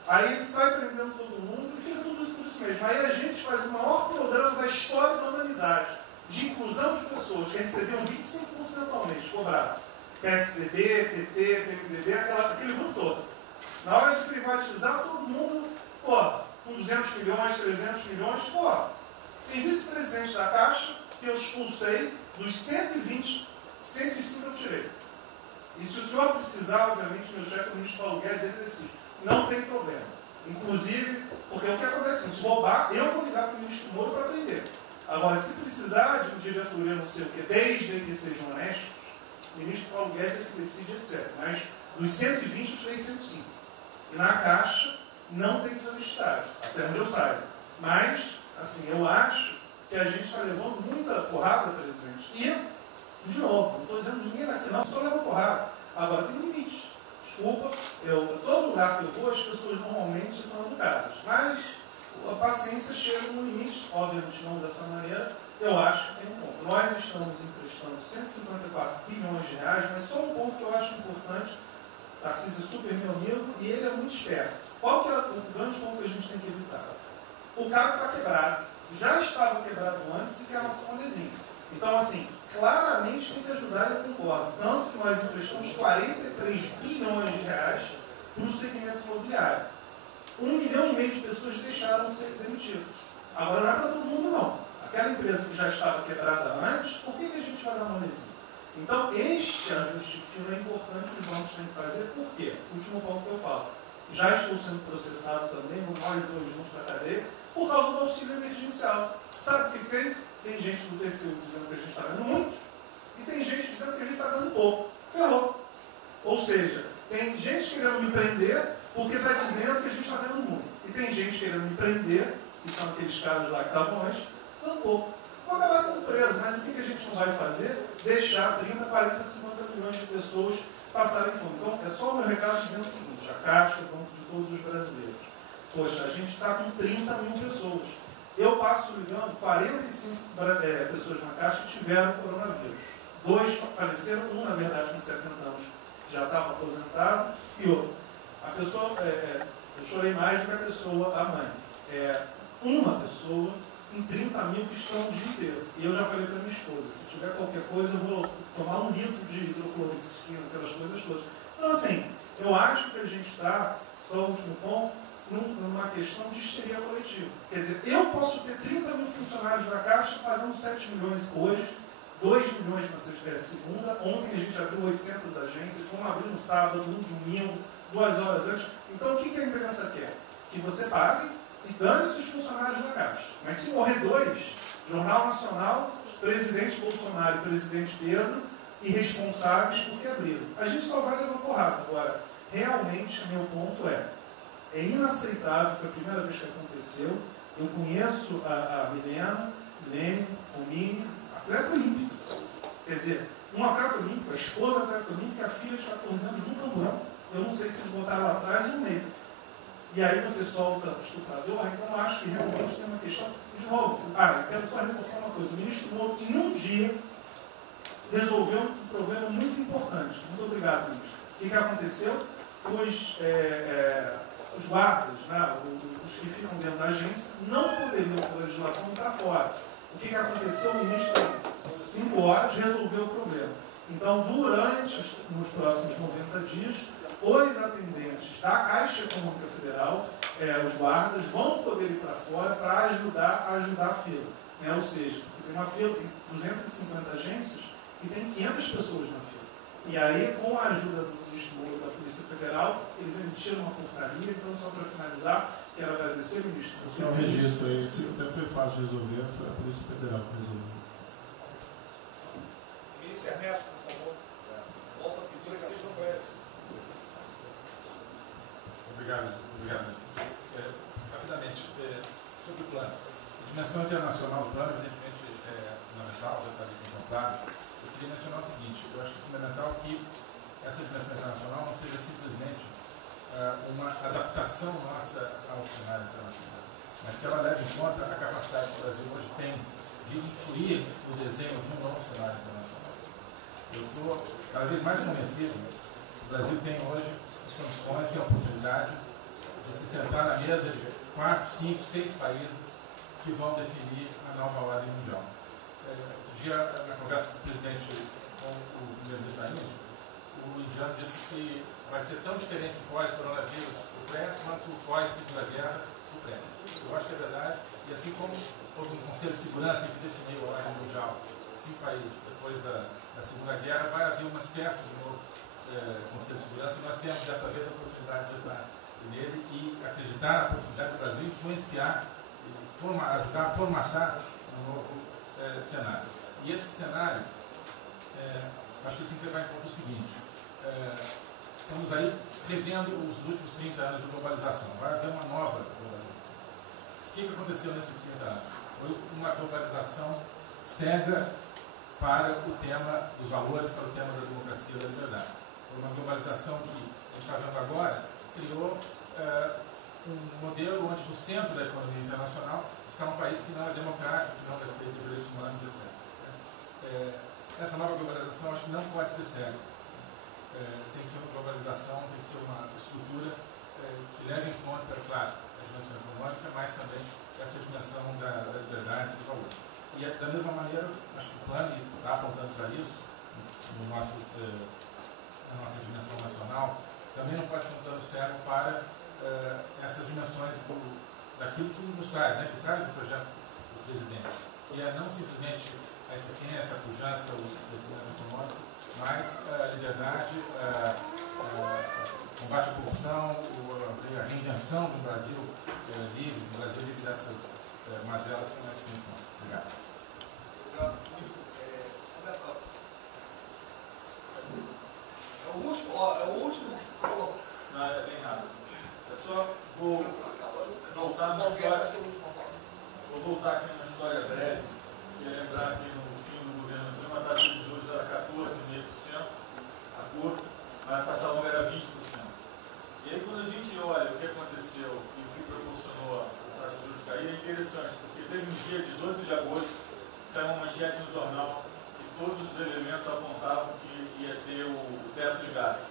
aí ele sai prendendo todo mundo e fica tudo isso por isso mesmo. Aí a gente faz o maior programa da história da humanidade de inclusão de pessoas que recebiam 25% ao mês, cobrado. PSDB, PT, PMDB, aquele grupo todo. Na hora de privatizar, todo mundo, com 200 milhões, 300 milhões, tem vice-presidente da Caixa que eu expulsei, dos 120, 105 eu tirei. E se o senhor precisar, obviamente, meu chefe, o ministro Paulo Guedes, ele decide. Não tem problema. Inclusive, porque o que acontece? Se roubar, eu vou ligar para o ministro Moro para prender. Agora, se precisar de diretoria, não sei o que, desde que sejam honestos, o ministro Paulo Guedes é que decide, etc. Mas dos 120, eu tirei 105. E na Caixa, não tem desonestidade, até onde eu saiba. Mas, assim, eu acho que a gente está levando muita porrada, presidente. E, de novo, não estou dizendo ninguém daqui não, só leva porrada. Agora, tem limite. Desculpa, todo lugar que eu vou, as pessoas normalmente são educadas. Mas a paciência chega no limite, obviamente não dessa maneira, eu acho que tem um ponto. Nós estamos emprestando 154 bilhões de reais, mas só um ponto que eu acho importante. Tarcísio é super meu amigo e ele é muito esperto. Qual que é o grande ponto que a gente tem que evitar? O cara está quebrado, já estava quebrado antes e quer lançar um adesivo. Então, assim, claramente tem que ajudar e eu concordo. Tanto que nós emprestamos 43 bilhões de reais para o segmento imobiliário. 1,5 milhão de pessoas deixaram de ser demitidas. Agora não é para todo mundo, não. Aquela empresa que já estava quebrada antes, por que a gente vai dar uma adesivo? Então, este ajuste fino é importante que os bancos têm que fazer. Por quê? Último ponto que eu falo. Já estou sendo processado também, vou mais de 2 juntos para a cadeia, por causa do auxílio emergencial. Sabe o que tem? Tem gente do TCU dizendo que a gente está ganhando muito, E tem gente dizendo que a gente está dando pouco. Ferrou. Ou seja, tem gente querendo me prender porque está dizendo que a gente está dando muito. E tem gente querendo me prender, que são aqueles caras lá que estavam antes, dando pouco. Vou acabar sendo preso, mas o que a gente não vai fazer? Deixar 30, 40, 50 milhões de pessoas passarem fome. Então, é só o meu recado dizendo o seguinte: a Caixa, Banco de todos os brasileiros. Poxa, a gente está com 30 mil pessoas. Eu passo ligando, 45 pessoas na Caixa tiveram coronavírus. 2 faleceram, um, na verdade, com 70 anos já estava aposentado, e outro. A pessoa, eu chorei mais do que a pessoa, a mãe. Uma pessoa em 30 mil que estão o dia inteiro. E eu já falei para minha esposa, se tiver qualquer coisa, eu vou tomar 1 litro de hidrocloroquina, aquelas coisas todas. Então, assim, eu acho que a gente está, só o último ponto, numa questão de histeria coletiva. Quer dizer, eu posso ter 30 mil funcionários da Caixa pagando 7 milhões hoje, 2 milhões na segunda, ontem a gente abriu 800 agências, vamos abrir no sábado, no domingo, 2 horas antes. Então, o que a imprensa quer? Que você pague e dane-se os funcionários da Caixa. Mas se morrer 2, Jornal Nacional, presidente Bolsonaro e presidente Pedro, irresponsáveis porque abriram. A gente só vai levar porrada. Agora, realmente, meu ponto é inaceitável, foi a primeira vez que aconteceu. Eu conheço a Milena, Lene, Romine, atleta olímpica. Quer dizer, um atleta olímpico, a esposa atleta olímpica, a filha de 14 anos no camburão. Eu não sei se eles botaram lá atrás ou no meio. E aí você solta o estuprador, então eu acho que realmente tem uma questão. De novo, eu quero só reforçar uma coisa. O ministro Moro, em um dia, resolveu um problema muito importante. Muito obrigado, ministro. O que aconteceu? Os guardas, né, os que ficam dentro da agência, não poderiam, pela legislação, estar fora. O que aconteceu? O ministro, 5 horas, resolveu o problema. Então, nos próximos 90 dias, os atendentes da Caixa Econômica Federal, os guardas, vão poder ir para fora para ajudar a fila. Ou seja, tem uma fila, tem 250 agências e tem 500 pessoas na fila. E aí, com a ajuda do ministro Moro da Polícia Federal, eles emitiram uma portaria. Então, só para finalizar, quero agradecer, ministro. Só um registro aí, até foi fácil de resolver, foi a Polícia Federal que resolveu. Ministro Ernesto, por favor. Volta a pedir que sejam breves. Obrigado. Rapidamente, sobre o plano. A dimensão internacional do plano, evidentemente, é fundamental, já está ali contemplado. Eu queria mencionar o seguinte: eu acho que é fundamental que essa dimensão internacional não seja simplesmente uma adaptação nossa ao cenário internacional, mas que ela leve em conta a capacidade que o Brasil hoje tem de influir no desenho de um novo cenário internacional. Eu estou cada vez mais convencido que o Brasil tem hoje as condições e a oportunidade de se sentar na mesa de 4, 5, 6 países que vão definir a nova ordem mundial. Outro dia, na conversa do presidente com o primeiro-ministro da Índia, o indiano disse que vai ser tão diferente o pós-coronavírus, o pré, quanto o pós-segunda guerra, o pré. Eu acho que é verdade. E assim como houve um Conselho de Segurança que definiu a ordem mundial, 5 países depois da Segunda Guerra, vai haver uma espécie de novo Conselho de Segurança, e nós temos dessa vez a oportunidade de entrar nele e acreditar na possibilidade do Brasil influenciar, ajudar a formatar um novo cenário. E esse cenário, acho que tem que levar em conta o seguinte: estamos aí revendo os últimos 30 anos de globalização. Vai haver uma nova globalização. O que aconteceu nesses 30 anos? Foi uma globalização cega para o tema dos valores, para o tema da democracia e da liberdade. Foi uma globalização que a gente está vendo agora, criou um modelo onde no centro da economia internacional está um país que não é democrático, que não respeita os direitos humanos, etc. Essa nova globalização acho que não pode ser cega. Tem que ser uma globalização, tem que ser uma estrutura que leve em conta, claro, a dimensão econômica, mas também essa dimensão da liberdade e do valor. E da mesma maneira, acho que o plano está apontando para isso, na nossa dimensão nacional, também não pode ser um plano cego para essas dimensões daquilo que nos traz, que traz o projeto do presidente, que é não simplesmente a eficiência, a pujança, o crescimento econômico, mas a liberdade, o combate à corrupção, a reinvenção do Brasil livre dessas mazelas com a extensão. Obrigado. Obrigado, ministro. Roberto Alves. É o último, ó, é o último. Não, é bem rápido. É só vou voltar na história. Vou voltar aqui numa história breve. Queria lembrar que no fim do governo Dilma a taxa de juros era 14,5%, a curta, mas a taxa longa era 20%. E aí quando a gente olha o que aconteceu e o que proporcionou a taxa de juros cair, é interessante, porque teve um dia, 18 de agosto, saiu uma manchete no jornal que todos os elementos apontavam que ia ter o teto de gastos.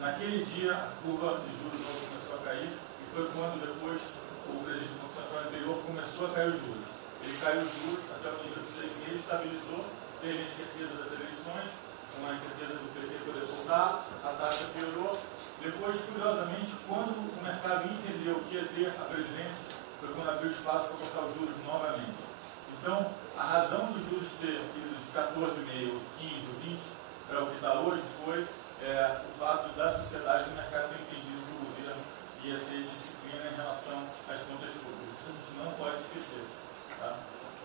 Naquele dia, a curva de juros começou a cair e foi quando depois o presidente do Banco Central anterior começou a cair os juros. Ele caiu os juros até o nível de 6,5, estabilizou, teve a incerteza das eleições, com a incerteza do PT poder voltar, a taxa piorou. Depois, curiosamente, quando o mercado entendeu que ia ter a Previdência, foi quando abriu espaço para cortar os juros novamente. Então, a razão dos juros ter ido de 14,5, 15 ou 20 para o que está hoje foi o fato da sociedade e do mercado ter entendido que o governo ia ter disciplina em relação às contas públicas. Isso a gente não pode esquecer. Tá?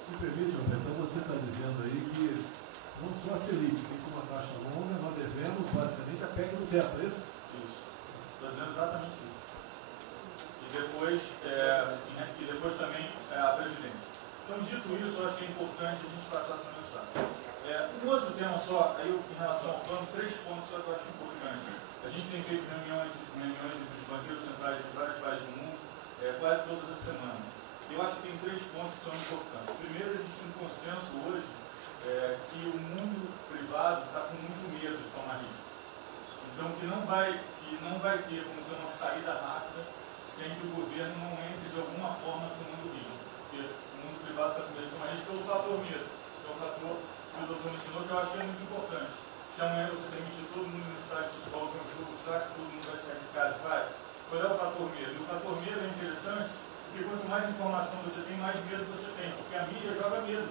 Me permite, então você está dizendo aí que não só a Selic tem como uma taxa longa, nós devemos basicamente a PEC do teto, é isso? Isso. Estou dizendo exatamente isso. E depois também a Previdência. Então, dito isso, eu acho que é importante a gente passar essa mensagem. Um outro tema só, aí em relação ao plano, 3 pontos só que eu acho importante. A gente tem feito reuniões entre os banqueiros centrais de vários países do mundo, quase todas as semanas. Eu acho que tem 3 pontos que são importantes. Primeiro, existe um consenso hoje que o mundo privado está com muito medo de tomar risco. Então, que não vai ter como ter uma saída rápida sem que o governo não entre de alguma forma tomando risco. Porque o mundo privado está com medo de tomar risco pelo fator medo. Que é o fator que o doutor mencionou, que eu acho que é muito importante. Se amanhã você permitir todo mundo no estádio de futebol com o jogo, será que todo mundo vai sair de casa e vai? Qual é o fator medo? E o fator medo é interessante porque quanto mais informação você tem, mais medo você tem. Porque a mídia joga medo.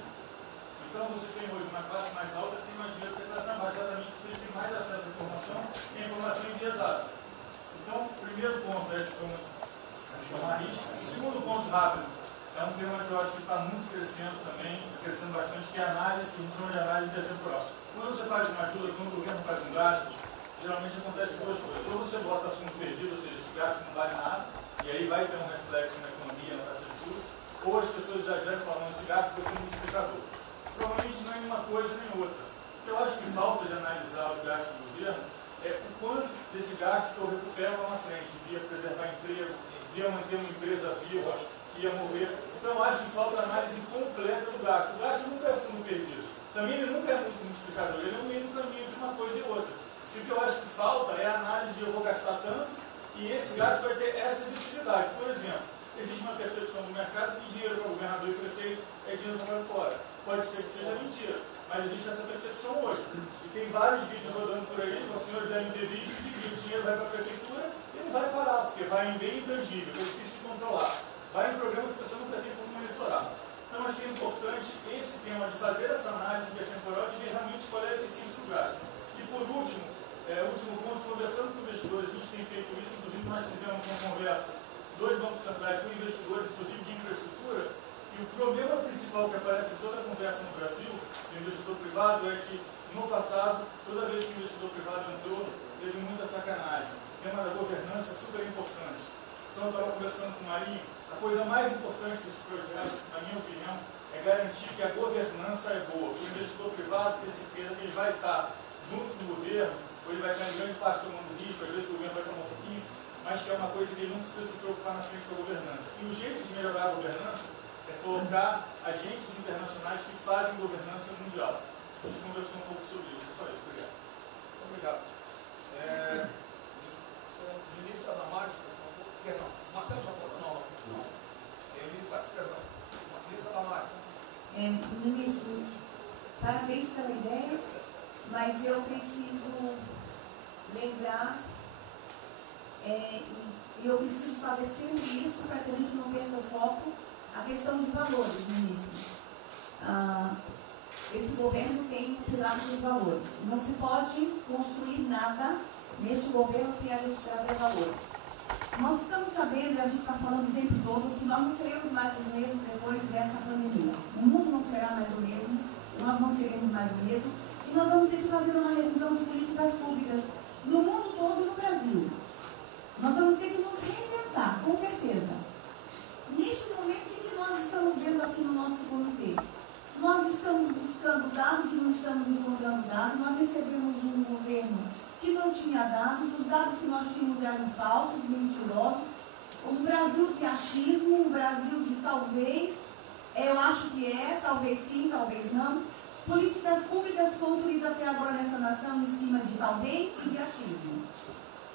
Então você tem hoje uma classe mais alta que tem mais medo que a classe mais baixa, exatamente porque eles têm mais acesso à informação e a informação enviesada. Então, o primeiro ponto é esse tomar risco. O segundo ponto rápido é um tema que eu acho que está muito crescendo também, crescendo bastante, que é a análise, que a gente chama de análise intertemporal. Quando você faz uma ajuda, quando o governo faz um gasto, geralmente acontece 2 coisas. Ou você bota fundo perdido, ou seja, esse gasto não vale nada, e aí vai ter um reflexo na economia, na taxa de juros, ou as pessoas exageram falando esse gasto vai ser um multiplicador. Provavelmente não é uma coisa nem outra. O que eu acho que falta de analisar o gasto do governo é o quanto desse gasto que eu recupero lá na frente, via preservar empregos, via manter uma empresa viva, que ia morrer. Então eu acho que falta análise completa do gasto. O gasto nunca é fundo perdido. Também ele nunca é muito multiplicador, ele é um meio do caminho entre uma coisa e outra. E o que eu acho que falta é a análise de eu vou gastar tanto e esse gasto vai ter essa efetividade. Por exemplo, existe uma percepção do mercado que dinheiro para o governador e prefeito é dinheiro jogado fora. Pode ser que seja mentira, mas existe essa percepção hoje. E tem vários vídeos rodando por aí, os senhores devem ter visto, de que o dinheiro vai para a prefeitura e não vai parar, porque vai em bem intangível, é difícil de controlar. Vai em programa que você nunca tem como monitorar. Então, acho que é importante esse tema de fazer essa análise intertemporal e ver realmente qual é a eficiência do gasto. E, por último, último ponto, conversando com investidores, a gente tem feito isso, inclusive nós fizemos uma conversa, 2 bancos centrais com investidores, inclusive de infraestrutura, e o problema principal que aparece em toda a conversa no Brasil, do investidor privado, é que, no passado, toda vez que o investidor privado entrou, teve muita sacanagem. O tema da governança é super importante. Então, eu estava conversando com o Marinho, a coisa mais importante desse projeto, na minha opinião, é garantir que a governança é boa. O investidor privado ter certeza que ele vai estar junto com o governo, ou ele vai estar em grande parte tomando risco, às vezes o governo vai tomar um pouquinho, mas que é uma coisa que ele não precisa se preocupar na frente da governança. E o jeito de melhorar a governança é colocar agentes internacionais que fazem governança mundial. A gente conversou um pouco sobre isso, é só isso. Obrigado. Obrigado. Ministra Damares, por favor. Perdão, Marcelo já falou. Não. Ministra Damares. Ministro, parabéns pela ideia, mas eu preciso lembrar e eu preciso fazer sempre isso para que a gente não perca o foco, a questão de valores, ministro. Esse governo tem o pilar dos valores. Não se pode construir nada neste governo sem a gente trazer valores. Nós estamos sabendo, e a gente está falando o tempo todo, que nós não seremos mais os mesmos depois dessa pandemia. O mundo não será mais o mesmo, nós não seremos mais o mesmo. e nós vamos ter que fazer uma revisão de políticas públicas no mundo todo e no Brasil. Nós vamos ter que nos reinventar, com certeza. Neste momento, o que nós estamos vendo aqui no nosso comitê? Nós estamos buscando dados e não estamos encontrando dados. Nós recebemos um governo que não tinha dados, os dados que nós tínhamos eram falsos, mentirosos. Um Brasil de achismo, um Brasil de talvez, eu acho que é, talvez sim, talvez não. Políticas públicas construídas até agora nessa nação em cima de talvez e de achismo.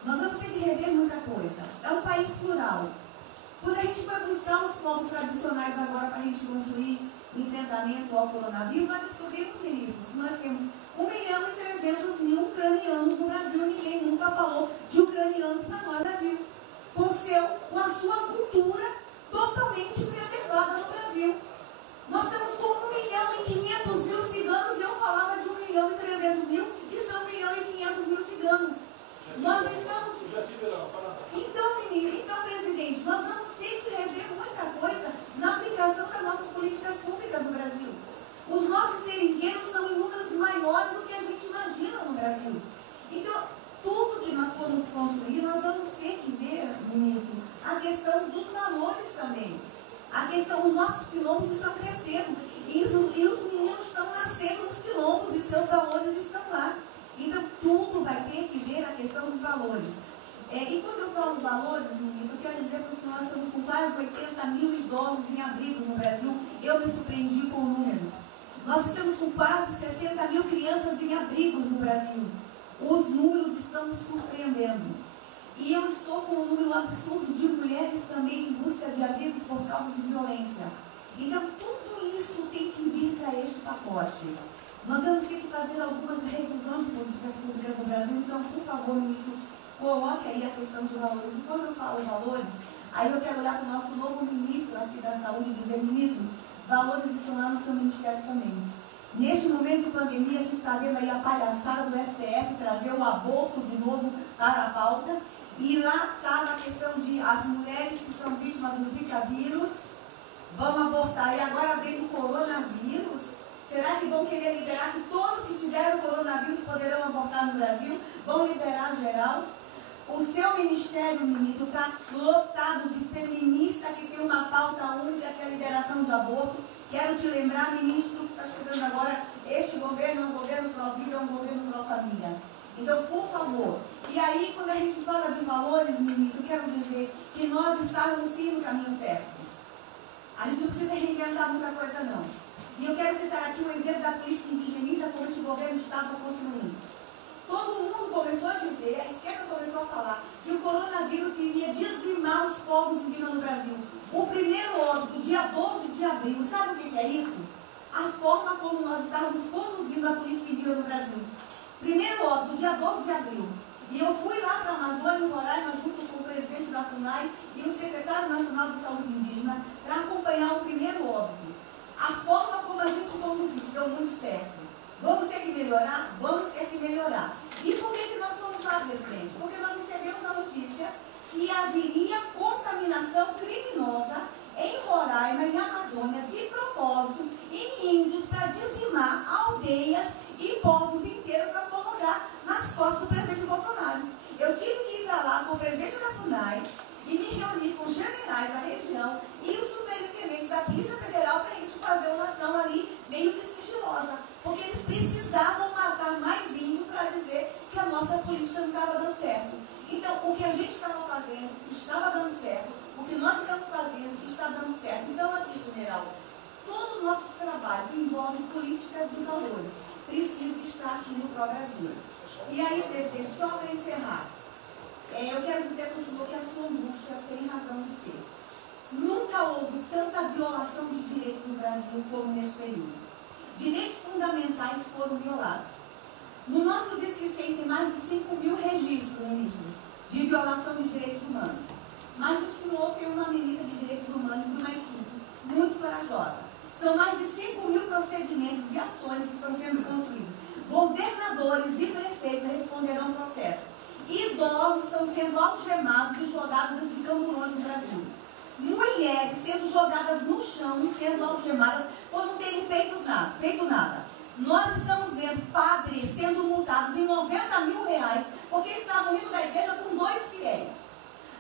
Nós vamos ter que rever muita coisa. É um país plural. Quando a gente vai buscar os povos tradicionais agora para a gente construir enfrentamento ao coronavírus, nós descobrimos, ministros, que nós temos 1.300.000 ucranianos no Brasil. Ninguém nunca falou de ucranianos para nós no Brasil. Com a sua cultura totalmente preservada no Brasil. Nós estamos com 1.500.000 ciganos, e eu falava de 1.300.000, e são 1.500.000 ciganos. Nós estamos... Então, presidente, nós vamos ter que rever muita coisa na aplicação das nossas políticas públicas no Brasil. Os nossos seringueiros são em números maiores do que a gente imagina no Brasil. Então, tudo que nós formos construir, nós vamos ter que ver, ministro, a questão dos valores também. A questão, os nossos quilombos estão crescendo, e os meninos estão nascendo nos quilombos, e seus valores estão lá. Então, tudo vai ter que ver a questão dos valores. E quando eu falo valores, ministro, eu quero dizer para o senhor, nós estamos com quase 80.000 idosos em abrigos no Brasil. Eu me surpreendi com números. Nós estamos com quase 60.000 crianças em abrigos no Brasil. Os números estão me surpreendendo. E eu estou com um número absurdo de mulheres também em busca de abrigos por causa de violência. Então, tudo isso tem que vir para este pacote. Nós vamos ter que fazer algumas revisões de políticas públicas no Brasil. Então, por favor, ministro, coloque aí a questão de valores. E quando eu falo valores, aí eu quero olhar para o nosso novo ministro aqui da Saúde e dizer, ministro, valores estão lá no seu ministério também. Neste momento de pandemia, a gente está vendo aí a palhaçada do STF trazer o aborto de novo para a pauta. E lá está na questão de as mulheres que são vítimas do Zika vírus vão abortar. E agora vem o coronavírus. Será que vão querer liberar que todos que tiveram coronavírus poderão abortar no Brasil? Vão liberar geral? O seu ministério, ministro, está lotado de feminista que tem uma pauta única, que é a liberação do aborto. Quero te lembrar, ministro, que está chegando agora, este governo é um governo pró-vida, é um governo pró-família. Então, por favor. E aí, quando a gente fala de valores, ministro, eu quero dizer que nós estávamos sim no caminho certo. A gente não precisa reinventar muita coisa, não. E eu quero citar aqui um exemplo da política indigenista como este governo estava construindo. Todo mundo começou a dizer, a esquerda começou a falar, que o coronavírus iria dizimar os povos indígenas no Brasil. O primeiro óbito, dia 12 de abril, sabe o que é isso? A forma como nós estávamos conduzindo a política indígena no Brasil. Primeiro óbito, dia 12 de abril. E eu fui lá para a Amazônia, em Roraima, junto com o presidente da FUNAI e o secretário nacional de saúde indígena, para acompanhar o primeiro óbito. A forma como a gente conduziu deu muito certo. Vamos ter que melhorar? Vamos ter que melhorar. E por que nós fomos lá, presidente? Porque nós recebemos a notícia que haveria contaminação criminosa em Roraima, em Amazônia, de propósito, em índios, para dizimar aldeias e povos inteiros para colocar nas costas do presidente Bolsonaro. Eu tive que ir para lá com o presidente da FUNAI e me reunir com os generais da região e o superintendente da Polícia Federal para a gente fazer uma ação ali meio que sigilosa. Porque eles precisavam matar mais índio para dizer que a nossa política não estava dando certo. Então, o que a gente estava fazendo estava dando certo. O que nós estamos fazendo está dando certo. Então, aqui, general, todo o nosso trabalho que envolve políticas de valores precisa estar aqui no Pró-Brasil. E aí, presidente, só para encerrar, eu quero dizer para o senhor que a sua angústia tem razão de ser. Nunca houve tanta violação de direitos no Brasil como neste período. Direitos fundamentais foram violados. No nosso Disque 100 tem mais de 5.000 registros, ministros, de violação de direitos humanos. Mas o senhor tem uma ministra de direitos humanos e uma equipe muito corajosa. São mais de 5.000 procedimentos e ações que estão sendo construídos. Governadores e prefeitos responderão ao processo. Idosos estão sendo algemados e jogados de camburões no Brasil. Mulheres sendo jogadas no chão e sendo algemadas por não terem feito nada. Nós estamos vendo padres sendo multados em R$90 mil porque estavam indo da igreja com 2 fiéis.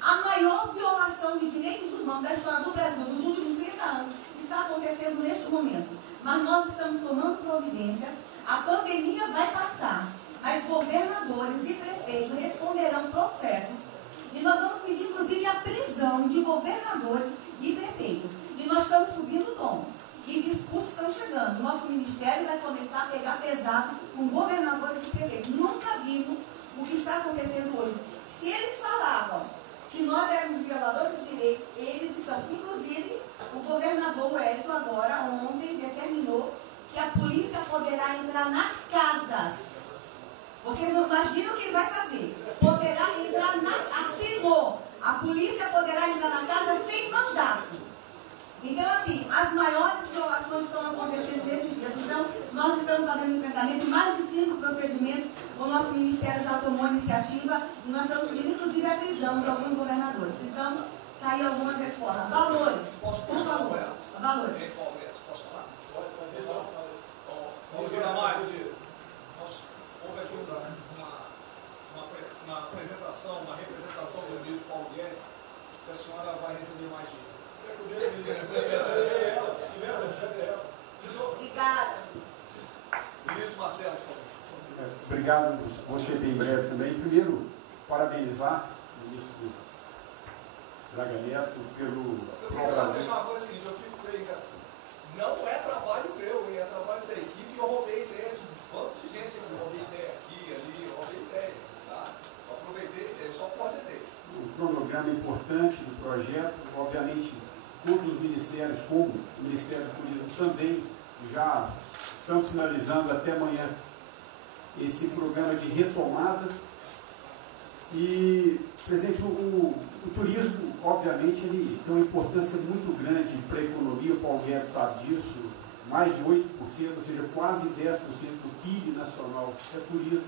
A maior violação de direitos humanos da história do Brasil nos últimos 30 anos está acontecendo neste momento. Mas nós estamos tomando providências, a pandemia vai passar, mas governadores e prefeitos responderão processos. E nós vamos pedir, inclusive, a prisão de governadores e prefeitos. E nós estamos subindo o tom. E discursos estão chegando. Nosso ministério vai começar a pegar pesado com governadores e prefeitos. Nunca vimos o que está acontecendo hoje. Se eles falavam que nós éramos violadores de direitos, eles estão. Inclusive, o governador Wellington agora, ontem, determinou que a polícia poderá entrar nas casas. Vocês não imaginam o que ele vai fazer. Poderá entrar assinou. A polícia poderá entrar na casa sem mandato. Então, assim, as maiores violações estão acontecendo nesses dias. Então, nós estamos fazendo enfrentamento de mais de 5 procedimentos. O nosso ministério já tomou a iniciativa e nós estamos pedindo, inclusive, a prisão de alguns governadores. Então, está aí algumas respostas. Valores. Por favor. Valores. Posso falar? Pode. Ministro Damares, houve aqui uma apresentação, uma representação do ministro Paulo Guedes, que a senhora vai receber mais dinheiro. Obrigada. Ministro Marcelo, por favor. Obrigado, vou ser bem breve também. Primeiro, parabenizar o ministro Braga Neto pelo... Eu queria só deixar uma coisa seguinte, eu fico bem, cara. Não é trabalho meu, é trabalho da equipe e eu roubei ideia de um bando de gente. Eu roubei ideia aqui, ali, eu roubei ideia. Tá? Eu aproveitei a ideia, só coordenei. Um cronograma importante do projeto, obviamente, todos os ministérios, como o Ministério do Turismo também, já estamos finalizando até amanhã esse programa de retomada. E, presidente, o turismo, obviamente, ele tem uma importância muito grande para a economia, o Paulo Guedes sabe disso, mais de 8%, ou seja, quase 10% do PIB nacional é turismo.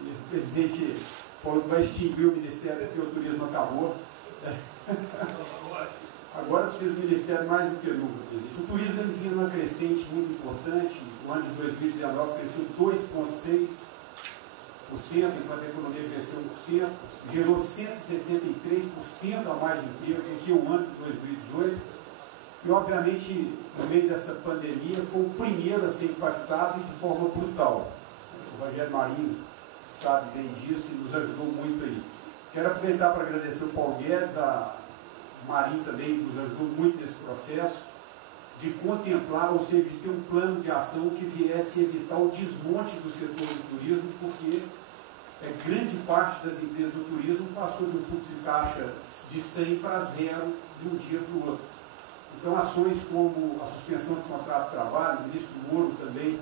E o presidente falou que vai extinguir o Ministério porque o turismo acabou. Agora precisa do Ministério mais do que nunca, presidente. O turismo ele vinha numa crescente muito importante. O ano de 2019 cresceu 2,6%, enquanto a economia cresceu 1%, gerou 163% a mais de emprego do que o ano de 2018. E, obviamente, no meio dessa pandemia, foi o primeiro a ser impactado de forma brutal. O Rogério Marinho sabe bem disso e nos ajudou muito aí. Quero aproveitar para agradecer o Paulo Guedes, a Marinho também nos ajudou muito nesse processo, de contemplar, ou seja, de ter um plano de ação que viesse evitar o desmonte do setor do turismo, porque grande parte das empresas do turismo passou de um fluxo de caixa de 100 para 0 de um dia para o outro. Então, ações como a suspensão de contrato de trabalho, o ministro Moro também,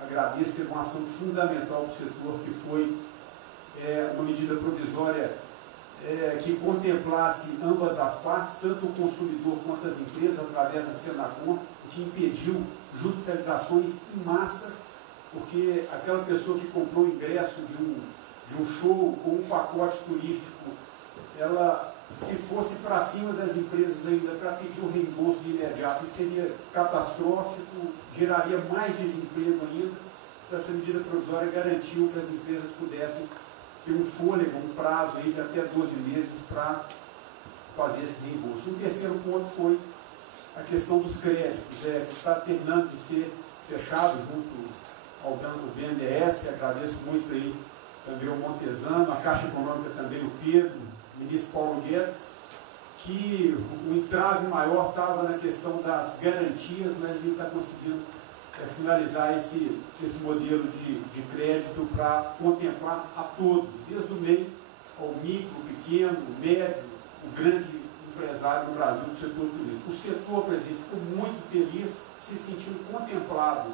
agradeço, teve uma ação fundamental para o setor, que foi uma medida provisória que contemplasse ambas as partes, tanto o consumidor quanto as empresas, através da Senacom, o que impediu judicializações em massa, porque aquela pessoa que comprou o ingresso de um show ou um pacote turístico, ela, se fosse para cima das empresas ainda para pedir o reembolso de imediato, isso seria catastrófico, geraria mais desemprego ainda. Essa medida provisória garantiu que as empresas pudessem ter um fôlego, um prazo aí de até 12 meses para fazer esse reembolso. O terceiro ponto foi a questão dos créditos, que está terminando de ser fechado junto ao Banco BNDES. Agradeço muito aí também o Montesano, a Caixa Econômica também, o Pedro, o ministro Paulo Guedes, que o entrave maior estava na questão das garantias, mas a gente está conseguindo finalizar esse modelo de crédito para contemplar a todos, desde o meio ao micro, pequeno, médio, o grande empresário no Brasil do setor turístico. O setor, presidente, ficou muito feliz, se sentindo contemplado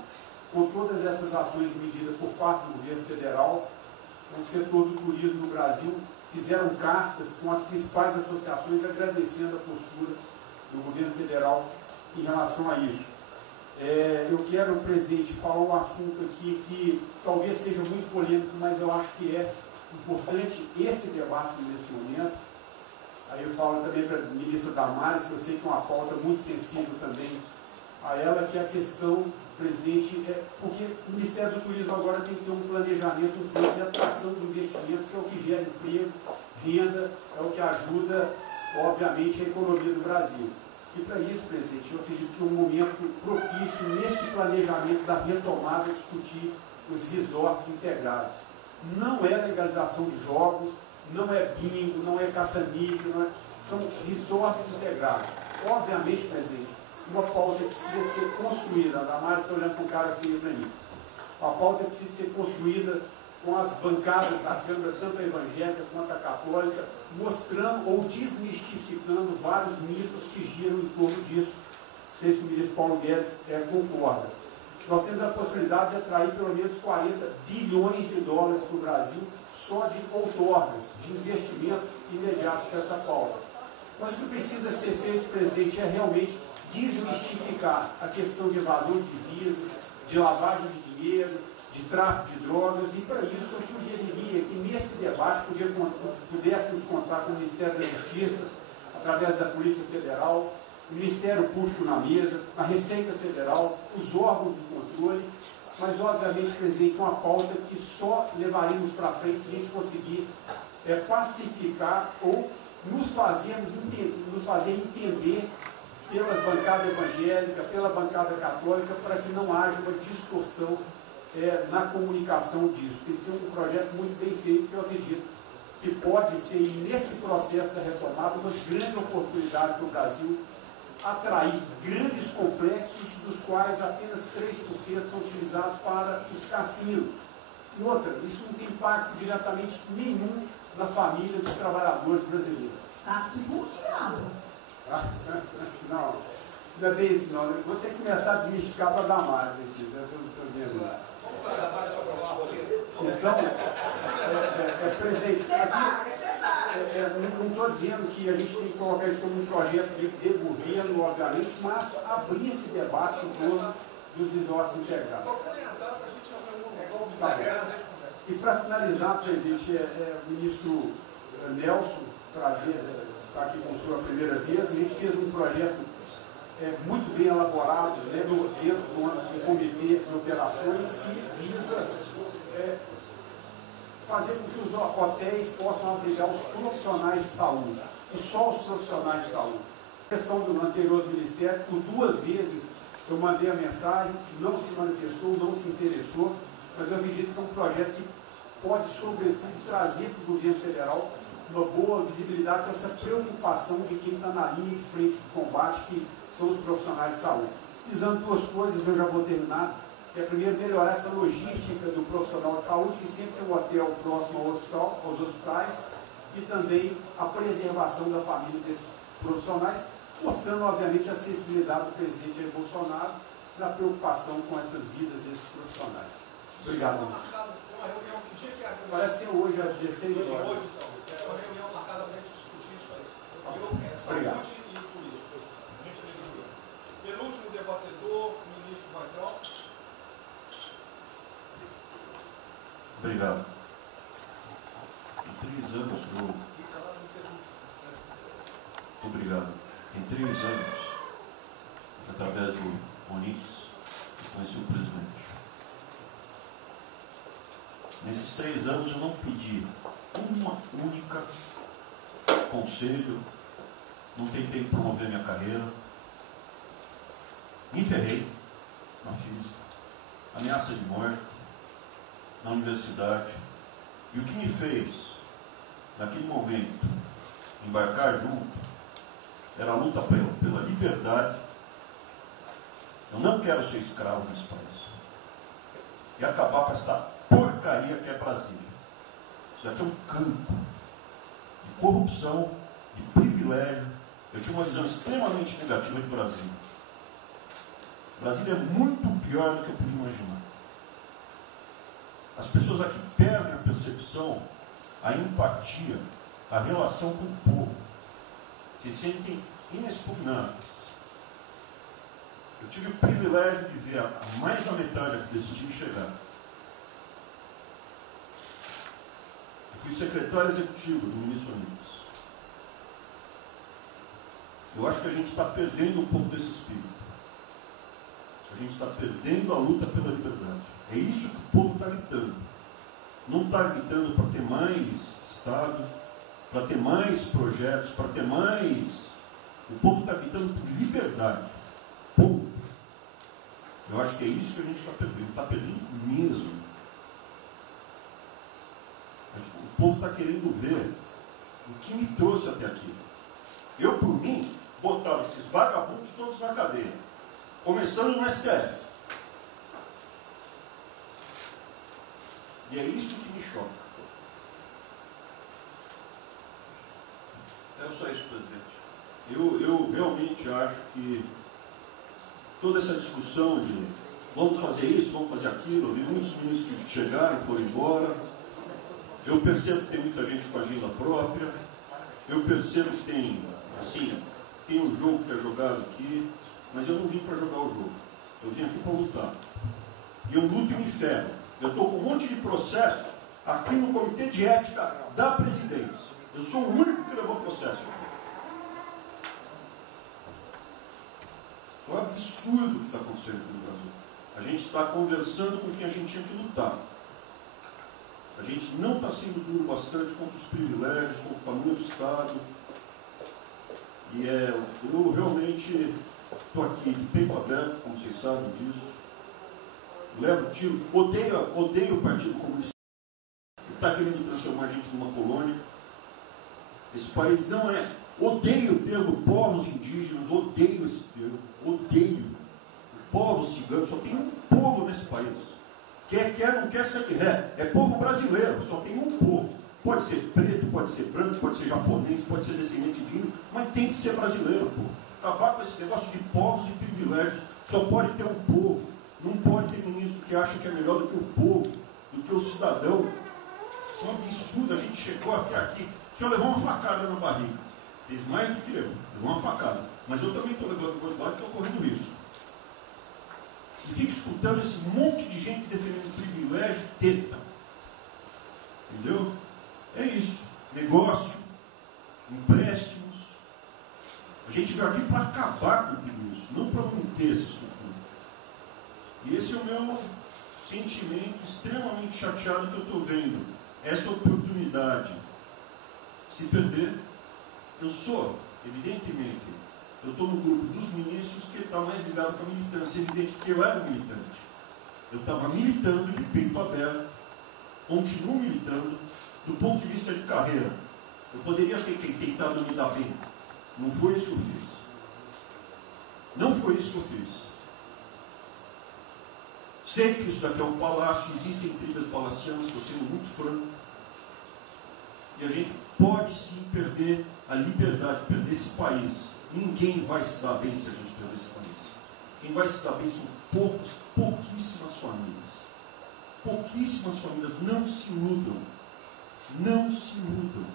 com todas essas ações medidas por parte do governo federal. O setor do turismo no Brasil fizeram cartas com as principais associações agradecendo a postura do governo federal em relação a isso. Eu quero, presidente, falar um assunto aqui que talvez seja muito polêmico, mas eu acho que é importante esse debate nesse momento. Aí eu falo também para a ministra Damares, que eu sei que é uma pauta muito sensível também a ela, que é a questão, presidente, porque o Ministério do Turismo agora tem que ter um planejamento, um plano de atração de investimentos, que é o que gera emprego, renda, é o que ajuda, obviamente, a economia do Brasil. E para isso, presidente, eu acredito que é um momento propício nesse planejamento da retomada, discutir os resorts integrados. Não é legalização de jogos, não é bingo, não é caça-níquel, são resorts integrados. Obviamente, presidente, uma pauta precisa ser construída, ainda mais estou olhando para o cara aqui para mim. A pauta precisa ser construída com as bancadas da Câmara, tanto a evangélica quanto a católica, mostrando ou desmistificando vários mitos que giram em torno disso. Não sei se o ministro Paulo Guedes concorda. Nós temos a possibilidade de atrair pelo menos 40 bilhões de dólares para o Brasil só de outorgas, de investimentos imediatos para essa pauta. Mas o que precisa ser feito, presidente, é realmente desmistificar a questão de evasão de divisas, de lavagem de dinheiro, de tráfico de drogas, e para isso eu sugeriria que nesse debate pudéssemos contar com o Ministério da Justiça, através da Polícia Federal, o Ministério Público na mesa, a Receita Federal, os órgãos de controle, mas obviamente, presidente, uma pauta que só levaríamos para frente se a gente conseguir pacificar ou nos fazer entender pela bancada evangélica, pela bancada católica, para que não haja uma distorção na comunicação disso. Tem que ser um projeto muito bem feito, que eu acredito que pode ser, nesse processo da retomada, uma grande oportunidade para o Brasil atrair grandes complexos, dos quais apenas 3% são utilizados para os cassinos. E outra, isso não tem impacto diretamente nenhum na família dos trabalhadores brasileiros. Tá se puxando. Não, não é bem isso não. Vou ter que começar a desmistificar para dar mais aqui. Estou vendo isso. Então, presidente, aqui, não estou dizendo que a gente tem que colocar isso como um projeto de governo, obviamente, mas abrir esse debate em torno dos resorts integrados. Tá. E para finalizar, presidente, o ministro Nelson, prazer estar aqui com sua primeira vez. A gente fez um projeto muito bem elaborado, dentro do comitê de operações, que visa fazer com que os hotéis possam abrigar os profissionais de saúde, e só os profissionais de saúde. A questão do anterior ministério, por 2 vezes eu mandei a mensagem, não se manifestou, não se interessou, mas eu acredito que é um projeto que pode, sobretudo, trazer para o governo federal uma boa visibilidade com essa preocupação de quem está na linha de frente de combate, que são os profissionais de saúde. Visando 2 coisas, eu já vou terminar, que é primeiro melhorar essa logística do profissional de saúde, que sempre tem um hotel próximo ao hospital, aos hospitais, e também a preservação da família desses profissionais, mostrando, obviamente, a acessibilidade do presidente Jair Bolsonaro na preocupação com essas vidas desses profissionais. Obrigado. Parece que é hoje às 16 horas. Hoje, então. É uma reunião marcada para a gente discutir isso aí. Obrigado. Saúde e turismo. Penúltimo debatedor, o ministro Weintraub. Obrigado. Em 3 anos, Obrigado. Em 3 anos, através do Onix, eu conheci o presidente. Nesses 3 anos eu não pedi uma única conselho, não tentei promover minha carreira, me ferrei na física, ameaça de morte, na universidade, e o que me fez, naquele momento, embarcar junto, era a luta pela liberdade. Eu não quero ser escravo nesse país, e acabar com essa porcaria que é Brasília. Isso aqui é um campo de corrupção, de privilégio. Eu tinha uma visão extremamente negativa de Brasília. Brasília é muito pior do que eu podia imaginar. As pessoas aqui perdem a percepção, a empatia, a relação com o povo. Se sentem inexpugnáveis. Eu tive o privilégio de ver a mais da metade desse time chegar. Fui secretário executivo do ministro Onix. Eu acho que a gente está perdendo um pouco desse espírito. A gente está perdendo a luta pela liberdade. É isso que o povo está gritando. Não está gritando para ter mais Estado, para ter mais projetos, para ter mais... O povo está gritando por liberdade. Ponto. Eu acho que é isso que a gente está perdendo. Está perdendo mesmo. O povo está querendo ver o que me trouxe até aqui. Eu, por mim, botava esses vagabundos todos na cadeia. Começando no STF. E é isso que me choca. É só isso, presidente. Eu realmente acho que toda essa discussão de vamos fazer isso, vamos fazer aquilo, eu vi muitos ministros que chegaram e foram embora. Eu percebo que tem muita gente com agenda própria. Eu percebo que tem, assim, tem um jogo que é jogado aqui, mas eu não vim para jogar o jogo. Eu vim aqui para lutar. E eu luto e me ferro. Eu estou com um monte de processo aqui no Comitê de Ética da Presidência. Eu sou o único que levou processo. É um absurdo o que está acontecendo aqui no Brasil. A gente está conversando com quem a gente tinha que lutar. A gente não está sendo duro bastante contra os privilégios, contra o tamanho do Estado. E eu realmente estou aqui de peito aberto, como vocês sabem disso. Levo tiro, odeio o Partido Comunista. Está querendo transformar a gente numa colônia. Esse país não é. Odeio o termo povos indígenas, odeio esse termo, odeio. Povos ciganos, só tem um povo nesse país. Quer, não quer ser de ré. É povo brasileiro, só tem um povo. Pode ser preto, pode ser branco, pode ser japonês, pode ser descendente de índio, mas tem que ser brasileiro, pô. Acabar com esse negócio de povos e privilégios. Só pode ter um povo. Não pode ter ministro que acha que é melhor do que o povo, do que o cidadão. É um absurdo, a gente chegou até aqui. O senhor levou uma facada na barriga. Fez mais do que levou uma facada. Mas eu também estou levando quantidade e estou correndo risco. E fica escutando esse monte de gente defendendo privilégio, teta. Entendeu? É isso. Negócio, empréstimos. A gente veio aqui para acabar com tudo isso, não para manter essa estrutura. E esse é o meu sentimento extremamente chateado que eu estou vendo. Essa oportunidade se perder. Eu sou, evidentemente, eu estou no grupo dos ministros que está mais ligado com a militância. É evidente que eu era militante. Eu estava militando de peito aberto, continuo militando, do ponto de vista de carreira. Eu poderia ter tentado me dar bem. Não foi isso que eu fiz. Não foi isso que eu fiz. Sei que isso daqui é um palácio, existem intrigas palacianas, estou sendo muito franco. E a gente pode sim perder a liberdade, perder esse país. Ninguém vai se dar bem se a gente perder esse país. Quem vai se dar bem são pouquíssimas famílias. Pouquíssimas famílias. Não se iludam. Não se iludam.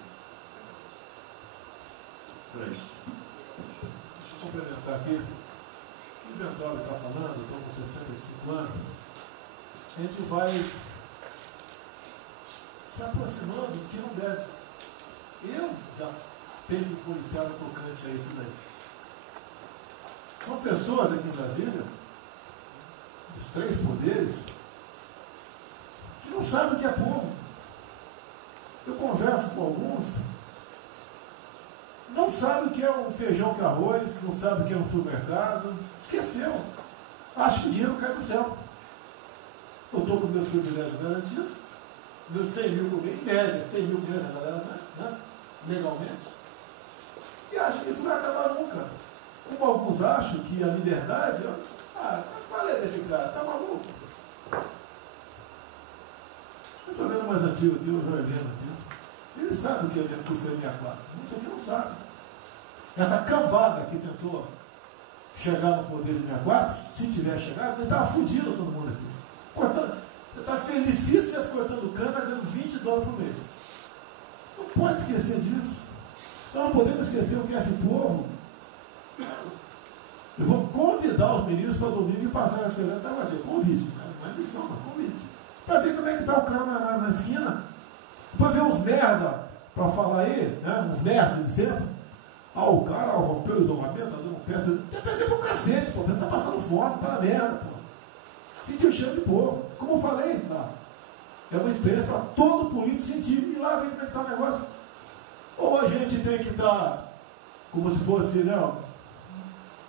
É isso. Deixa eu complementar aqui. O que o Ventralbe está falando, eu estou com 65 anos. A gente vai se aproximando do que não deve. Eu já tenho um policial tocante a isso daí. São pessoas aqui em Brasília, os três poderes, que não sabem o que é povo. Eu converso com alguns, não sabem o que é um feijão com arroz, não sabem o que é um supermercado, esqueceu. Acho que o dinheiro cai do céu. Eu estou com meus privilégios garantidos, meus 100 mil por mês, em média, 100 mil por mês a galera, né? Legalmente. E acho que isso não vai acabar nunca. Como alguns acham que a liberdade, qual é desse cara? Tá maluco? Eu estou vendo mais antigo aqui, o João Heleno aqui. Ele sabe o que é foi 64. Muitos aqui não sabem. Essa cambada que tentou chegar no poder de 64, se tiver chegado, ele estava fudido todo mundo aqui. Cortando, eu estava felicíssimo cortando cana, ganhando $20 por mês. Não pode esquecer disso. Nós não podemos esquecer o que é esse povo. Eu vou convidar os ministros para domingo e passar essa semana. Convite, né? Não é missão, não, convite. Para ver como é que está o cara na esquina. Para ver uns merda para falar aí, né? Uns merda de sempre. O cara rompeu o isolamento, está dando peça. Tem que fazer pro cacete, pô. Está passando fome, está na merda, pô. sentir o cheiro de povo. Como eu falei lá, é uma experiência para todo político sentir. E lá vem como é que está o negócio. Ou a gente tem que dar, como se fosse, né,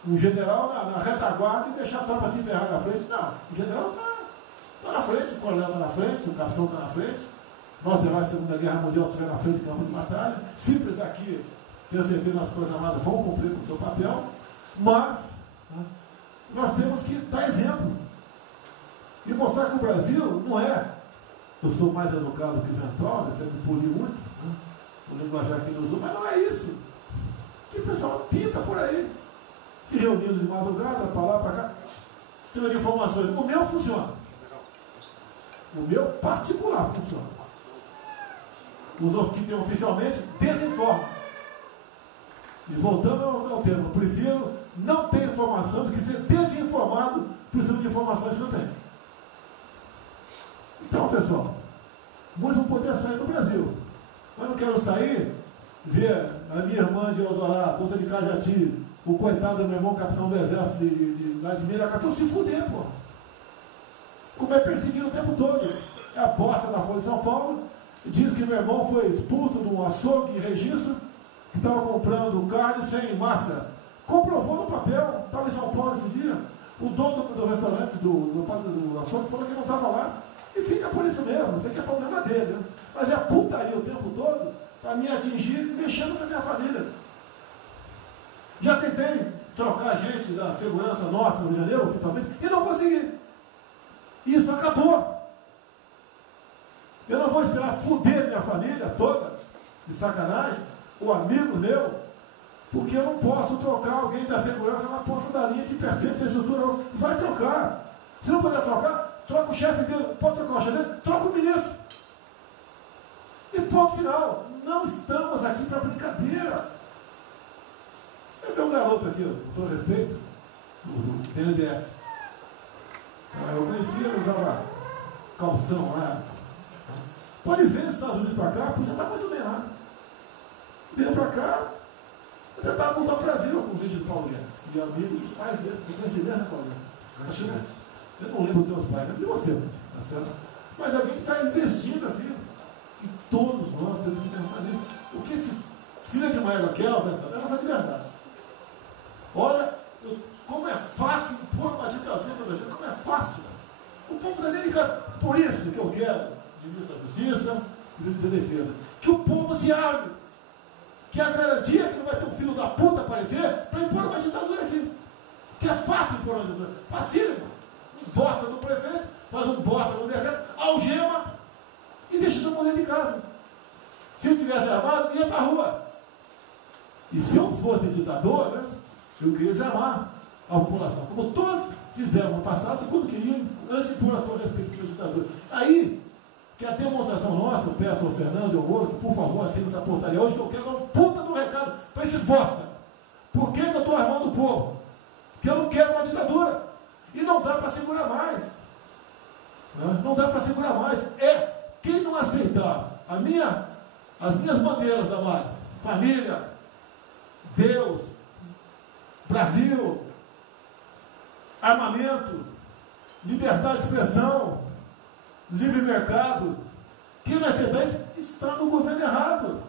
um general na retaguarda e deixar a tropa se ferrar na frente. Não, o general está na frente, o coronel está na frente, o capitão está na frente. Nós, heróis da Segunda Guerra Mundial, estiveram na frente do campo de batalha. Simples aqui, tenho certeza, nas Forças Armadas vão cumprir com o seu papel, mas, né, nós temos que dar exemplo e mostrar que o Brasil não é. Eu sou mais educado que o Ventura, até me poli muito, né, o linguajar que ele usou, mas não é isso. Que o pessoal pinta por aí, se reunindo de madrugada, para lá, para cá, cima de informações. O meu funciona. O meu particular funciona. Os que tem oficialmente desinformam. E voltando ao tema, eu prefiro não ter informação do que ser desinformado por cima de informações que eu tenho. Então, pessoal, muitos vão poder sair do Brasil. Mas não quero sair, ver a minha irmã de Eldorado, outra de Cajati, o coitado do meu irmão, capitão do exército de Miracatu, se fuder, pô. Como é perseguido o tempo todo. É a bosta da Folha de São Paulo. Diz que meu irmão foi expulso de um açougue em registro, que estava comprando carne sem máscara. Comprovou no papel, estava em São Paulo esse dia. O dono do restaurante, do açougue, falou que não estava lá. E fica por isso mesmo, isso aqui é problema dele. Né? Mas é putaria o tempo todo para me atingir, mexendo com a minha família. Já tentei trocar gente da segurança nossa no Rio de Janeiro, oficialmente, e não consegui. Isso acabou. Eu não vou esperar fuder minha família toda, de sacanagem, ou amigo meu, porque eu não posso trocar alguém da segurança na ponta da linha que pertence à estrutura. Vai trocar. Se não puder trocar, troca o chefe dele. Pode trocar o chefe dele? Troca o ministro. E ponto final. Não estamos aqui para brincadeira. Eu tenho um garoto aqui, com todo respeito, do PNDS. Eu conhecia, ele usava calção lá. Pode ver os Estados Unidos para cá, podia estar muito bem lá. Veio para cá, eu tentava mudar o Brasil com o vídeo do Paulo Guedes. E amigos, pais dele, você conhece mesmo, Paulo Guedes? Eu não lembro dos teus pais, lembro de você, tá certo? Mas alguém que está investindo aqui. E todos nós temos que pensar nisso. O que esses filhos de Maia Raquel, é a nossa liberdade. Olha, como é fácil impor uma ditadura no Brasil, como é fácil. O povo está dedicado. Por isso que eu quero, ministro da Justiça, ministro da Defesa, que o povo se abre. Que é a garantia que não vai ter um filho da puta aparecer para impor uma ditadura aqui. Que é fácil impor uma ditadura. Facílimo. Um bosta do prefeito, faz um bosta no decreto, algema e deixa todo mundo dentro de casa. Se eu tivesse armado, ia para a rua. E se eu fosse ditador, né, eu queria desarmar a população, como todos fizeram no passado, quando queriam, antes de impor a sua respectiva ditadura. Aí, que a demonstração nossa, eu peço ao Fernando e ao outro, por favor, assine essa portaria hoje, que eu quero dar um puta do recado para esses bosta. Por que eu estou armando o povo? Porque eu não quero uma ditadura. E não dá para segurar mais. Não dá para segurar mais. Quem não aceitar as minhas bandeiras, Damares, família, Deus, Brasil, armamento, liberdade de expressão, livre mercado, quem não aceitar isso está no governo errado.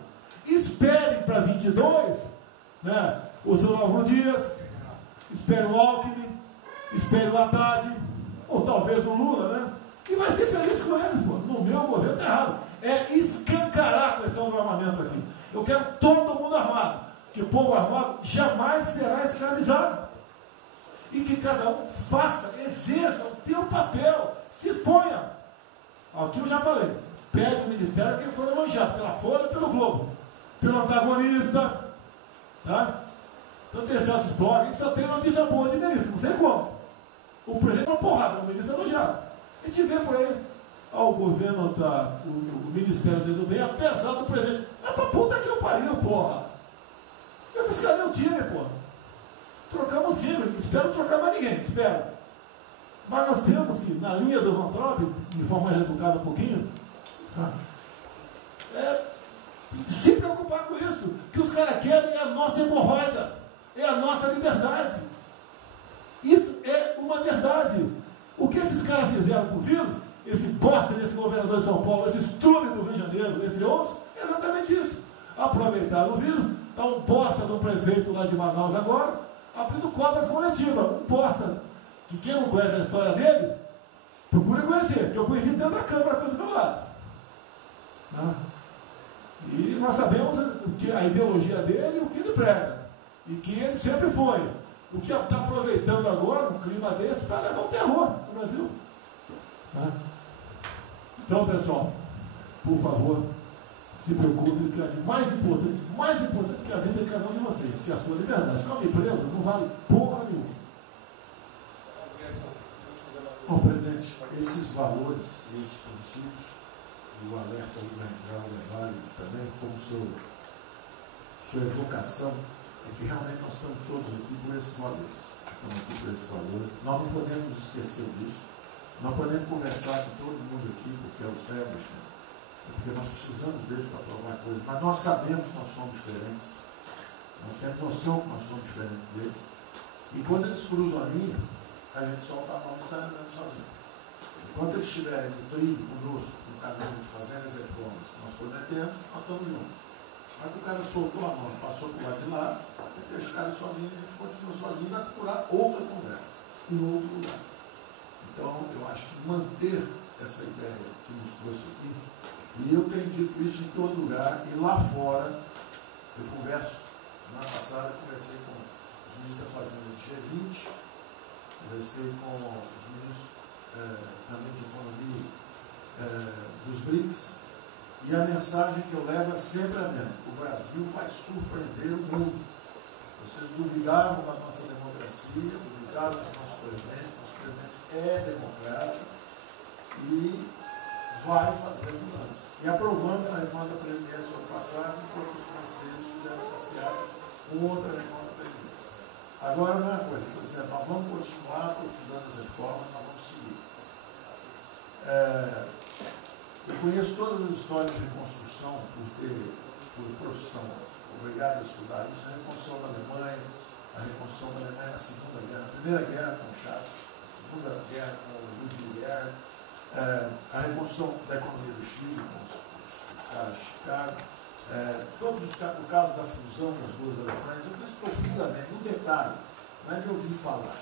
Espere para 22, né, o seu Álvaro Dias, espere o Alckmin, espere o Haddad, ou talvez o Lula, né? E vai ser feliz com eles, pô. No meu governo está errado. É escancarar a questão do armamento aqui. Eu quero todo mundo armado. Que o povo armado jamais será escravizado. E que cada um faça, exerça o teu papel, se exponha. Aqui eu já falei. Pede o ministério quem for elogiado, pela Folha e pelo Globo. Pelo antagonista, tá? Então tem certos blogs que só tem notícia boa de ministro, não sei como. O presidente é uma porrada, o ministro é elogiado. A gente vê por aí, o governo está, o ministério tendo bem, apesar do presidente. É pra puta que eu pariu, porra. Eu disse, cadê o time, porra? Trocamos o time, espero trocar mais ninguém, espero. Mas nós temos que, na linha do Van Trump, de forma mais educada um pouquinho, se preocupar com isso. Que os caras querem é a nossa hemorroida, é a nossa liberdade. Isso é uma verdade. O que esses caras caras fizeram com o vírus, esse bosta desse governador de São Paulo, esse estrume do Rio de Janeiro, entre outros, é exatamente isso. Aproveitaram o vírus, está um bosta do prefeito lá de Manaus agora, abrindo cobras coletivas. Um bosta, que quem não conhece a história dele, procura conhecer, porque eu conheci dentro da Câmara aqui do meu lado. E nós sabemos a ideologia dele e o que ele prega. E que ele sempre foi. O que está aproveitando agora, um clima desse, para levar um terror no Brasil. Então, pessoal, por favor, se preocupe, que é mais importante que a vida de cada um de vocês, que é a sua liberdade. Se uma empresa não vale porra nenhuma. Bom, presidente, esses valores, esses princípios, e o alerta aí da entrada é válido também, como sua evocação, é que realmente nós estamos todos aqui por esses valores. Estamos aqui por esses valores. Nós não podemos esquecer disso. Nós podemos conversar com todo mundo aqui, porque é o establishment, porque nós precisamos dele para provar coisas, mas nós sabemos que nós somos diferentes. Nós temos noção que nós somos diferentes deles. E quando eles cruzam a linha, a gente solta a mão e sai andando sozinho. Enquanto eles estiverem no trilho conosco, no caminho, fazendo as reformas que nós prometemos, nós estamos juntos. Mas o cara soltou a mão, passou por lá de lá, deixa o cara sozinho, a gente continua sozinho e vai procurar outra conversa, em outro lugar. Então, eu acho que manter essa ideia que nos trouxe aqui, e eu tenho dito isso em todo lugar, e lá fora, eu converso, semana passada eu conversei com os ministros da Fazenda de G20, conversei com os ministros também de Economia dos BRICS, e a mensagem que eu levo é sempre a mesma: o Brasil vai surpreender o mundo. Vocês duvidaram da nossa democracia, duvidaram do nosso presidente é democrático e vai fazer as mudanças. E aprovando a reforma da Previdência ano passado, enquanto os franceses fizeram passeadas com outra reforma da Previdência. Agora, não é uma coisa, por exemplo, nós vamos continuar aprofundando as reformas, nós vamos seguir. Eu conheço todas as histórias de reconstrução por profissão, obrigado a estudar isso, a reconstrução da Alemanha na Segunda Guerra, a Primeira Guerra com o Chaves, a Segunda Guerra com o Ludwig Erhard, a reconstrução da economia do Chile com os caras de Chicago, todos os casos, o caso da fusão das duas Alemanhas, eu conheço profundamente, no detalhe, não é de ouvir falar,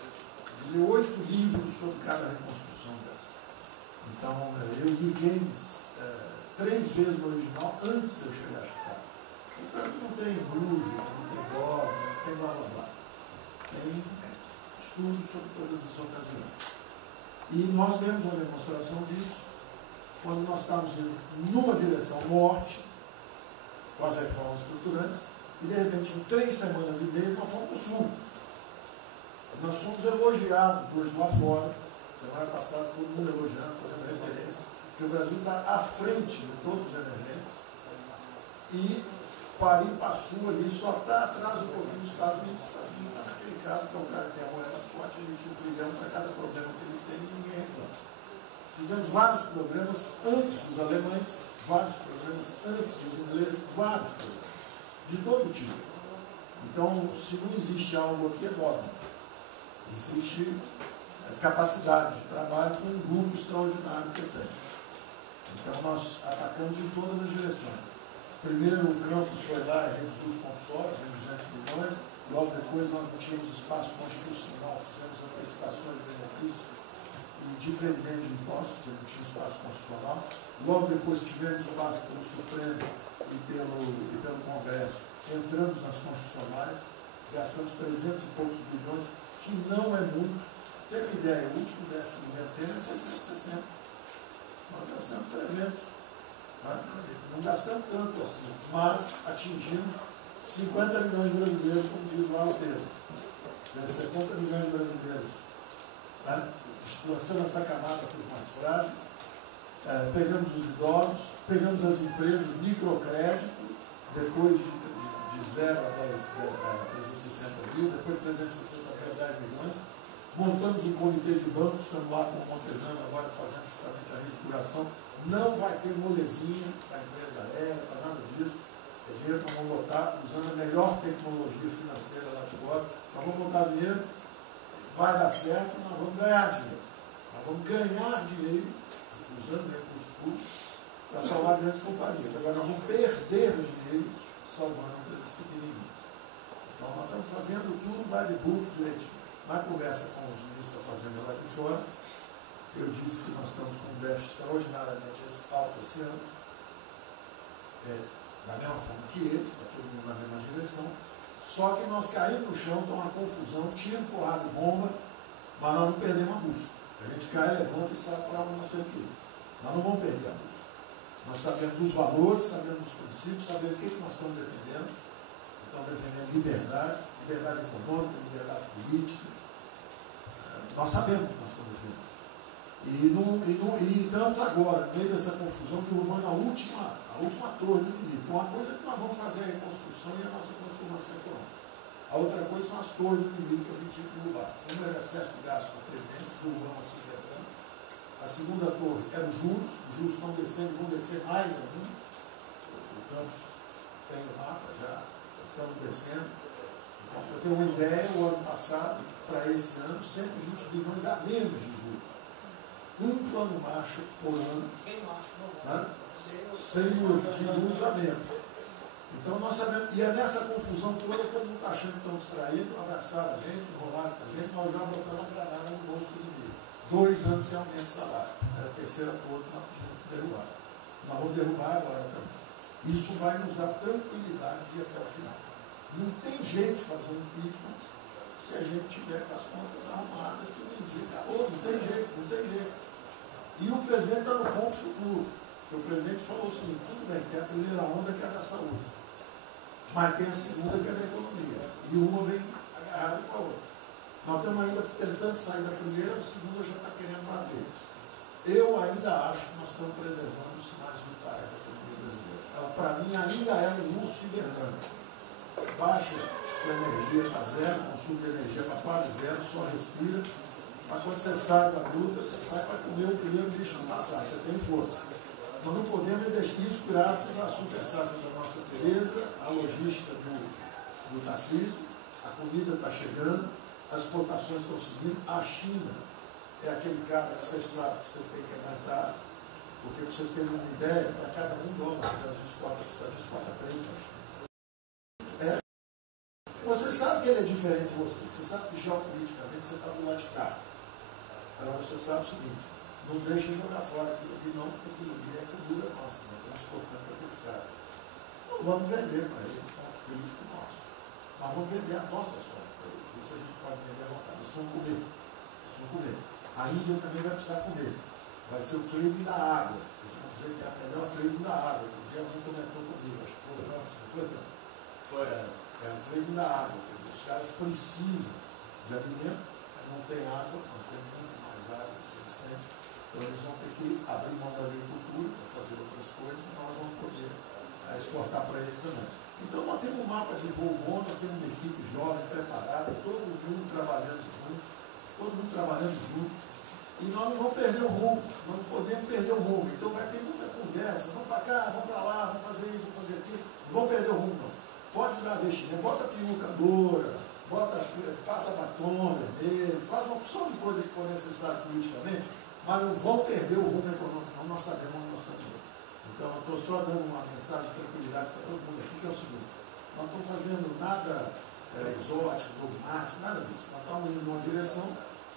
de ler 8 livros sobre cada reconstrução dessa. Então, eu li James 3 vezes no original antes de eu chegar a Chicago. Então, não tem blues, não tem dó, não tem blá blá blá. Tem estudos sobre todas as ocasiões. E nós demos uma demonstração disso quando nós estávamos indo numa direção norte, com as reformas estruturantes, e de repente, em 3 semanas e meia, nós fomos para o sul. Nós fomos elogiados hoje lá fora, semana passada, todo mundo elogiando, fazendo referência, que o Brasil está à frente de todos os emergentes, e Paris passou ali, só está atrás um pouquinho dos Estados Unidos. Os Estados Unidos está naquele caso, que é o cara que tem a moeda forte, ele tinha 1 trilhão para cada problema que ele tem, e ninguém reclama. Fizemos vários programas antes dos alemães, vários programas antes dos ingleses, vários programas, de todo tipo. Então, se não existe algo aqui, é dogma. Existe capacidade de trabalho com um grupo extraordinário que tem. Então, nós atacamos em todas as direções. Primeiro, o campus foi lá e reduziu os compulsórios em 200 milhões. Logo depois, nós não tínhamos espaço constitucional, fizemos antecipações de benefícios e diferimento de impostos, porque não tinha espaço constitucional. Logo depois, tivemos espaço pelo Supremo e pelo Congresso. Entramos nas constitucionais, gastamos 300 e poucos bilhões, que não é muito. Tem uma ideia, o último déficit do governo Temer foi 160. Nós gastamos 300. Não gastamos tanto assim, mas atingimos 50 milhões de brasileiros, como diz lá o Pedro. 70 milhões de brasileiros. Lançando essa camada para os mais frágeis, pegamos os idosos, pegamos as empresas, microcrédito, depois de 0 a 360 mil, depois de 360 a 10 milhões. Montamos um comitê de bancos, estamos lá com o Montezano agora fazendo justamente a reestruturação. Não vai ter molezinha para a empresa aérea, para nada disso. É dinheiro que nós vamos botar usando a melhor tecnologia financeira lá de fora. Nós vamos botar dinheiro, vai dar certo, nós vamos ganhar dinheiro. Nós vamos ganhar dinheiro, usando recursos públicos, para salvar grandes companhias. Agora nós vamos perder dinheiro salvando empresas pequenininhas. Então nós estamos fazendo tudo by the book direitinho. Na conversa com os ministros da Fazenda lá de fora, eu disse que nós estamos com um déficit extraordinariamente alto esse ano, da mesma forma que eles, está todo mundo na mesma direção, só que nós caímos no chão, dá uma confusão, tiro, porrada e bomba, mas nós não perdemos a busca. A gente cai, levanta e sabe para onde nós temos que ir. Nós não vamos perder a busca. Nós sabemos dos valores, sabemos dos princípios, sabemos o que nós estamos defendendo. Estamos defendendo liberdade, liberdade econômica, liberdade política. Nós sabemos o que nós estamos defendendo. E estamos agora, no meio dessa confusão, derrubando a última torre do inimigo. Uma coisa é que nós vamos fazer a reconstrução e a nossa transformação econômica. A outra coisa são as torres do inimigo que a gente tinha que derrubar. Uma era excesso de gasto com a Previdência, derrubamos assim quebrando. A segunda torre era os juros estão descendo, vão descer mais ainda. O Campos tem o mapa já, estamos descendo. Então, para ter uma ideia, o ano passado, para esse ano, 120 bilhões a menos de juros. Um plano Marshall por ano, sem juros a menos. Então nós sabemos, e é nessa confusão toda, todo mundo está achando que estão distraídos, abraçaram a gente, enrolaram com a gente, nós já botamos a granada no bolso do inimigo. 2 anos sem aumento de salário. Era a terceira torre que nós tínhamos que derrubar. Nós vamos derrubar agora também. Isso vai nos dar tranquilidade de ir até o final. Não tem jeito de fazer um impeachment se a gente tiver com as contas arrumadas, tudo indica. Acabou, não tem jeito. E o presidente está no ponto futuro. Porque o presidente falou assim, tudo bem, tem a primeira onda que é a da saúde, mas tem a segunda que é da economia. E uma vem agarrada com a outra. Nós estamos ainda tentando sair da primeira, a segunda já está querendo bater. Eu ainda acho que nós estamos preservando os sinais vitais da economia brasileira. Ela, para mim, ainda é um urso hibernando. Baixa sua energia para zero, consumo de energia para quase zero, só respira. Mas quando você sai da luta, você sai para comer o primeiro bicho no passar, você tem força. Nós não podemos deixar isso graças à super safra da nossa Tereza, à logística do Tarcísio, a comida está chegando, as exportações estão seguindo, a China é aquele cara que você sabe que você tem que aguentar, porque para vocês terem uma ideia, para cada $1 que o Brasil exporta 3 para a China. Você sabe que ele é diferente de você, você sabe que geopoliticamente você está do lado de cá. Agora você sabe o seguinte, não deixa jogar fora aquilo ali não, porque aquilo ali é comida nossa, né? Estamos exportando para aqueles caras. Não vamos vender para eles, tá? Político nosso. Mas vamos vender a nossa soja para eles. Isso a gente pode vender à vontade. Eles vão comer. A Índia também vai precisar comer. Vai ser o trading da água. Eles vão dizer que é a melhor trading da água. Um dia alguém comentou comigo, acho que foi o Campos, não foi, Campos? Foi. É o trading da água. Quer dizer, os caras precisam de alimento, não tem água, nós temos muito mais água do que eles têm. Então eles vão ter que abrir mão da agricultura para fazer outras coisas e nós vamos poder exportar para eles também. Então nós temos um mapa de voo bom, nós temos uma equipe jovem, preparada, todo mundo trabalhando junto, e nós não vamos perder o rumo, nós não podemos perder o rumo. Então vai ter muita conversa, vamos para cá, vamos para lá, vamos fazer isso, vamos fazer aquilo, não vamos perder o rumo não. Pode dar vestimento, bota peruca loura, passa batom vermelho, faz uma opção de coisa que for necessária politicamente, mas não vão perder o rumo econômico, não, nós sabemos onde nós estamos indo. Então, eu estou só dando uma mensagem de tranquilidade para todo mundo aqui, que é o seguinte, nós não estamos fazendo nada exótico, dogmático, nada disso. Nós estamos indo numa direção,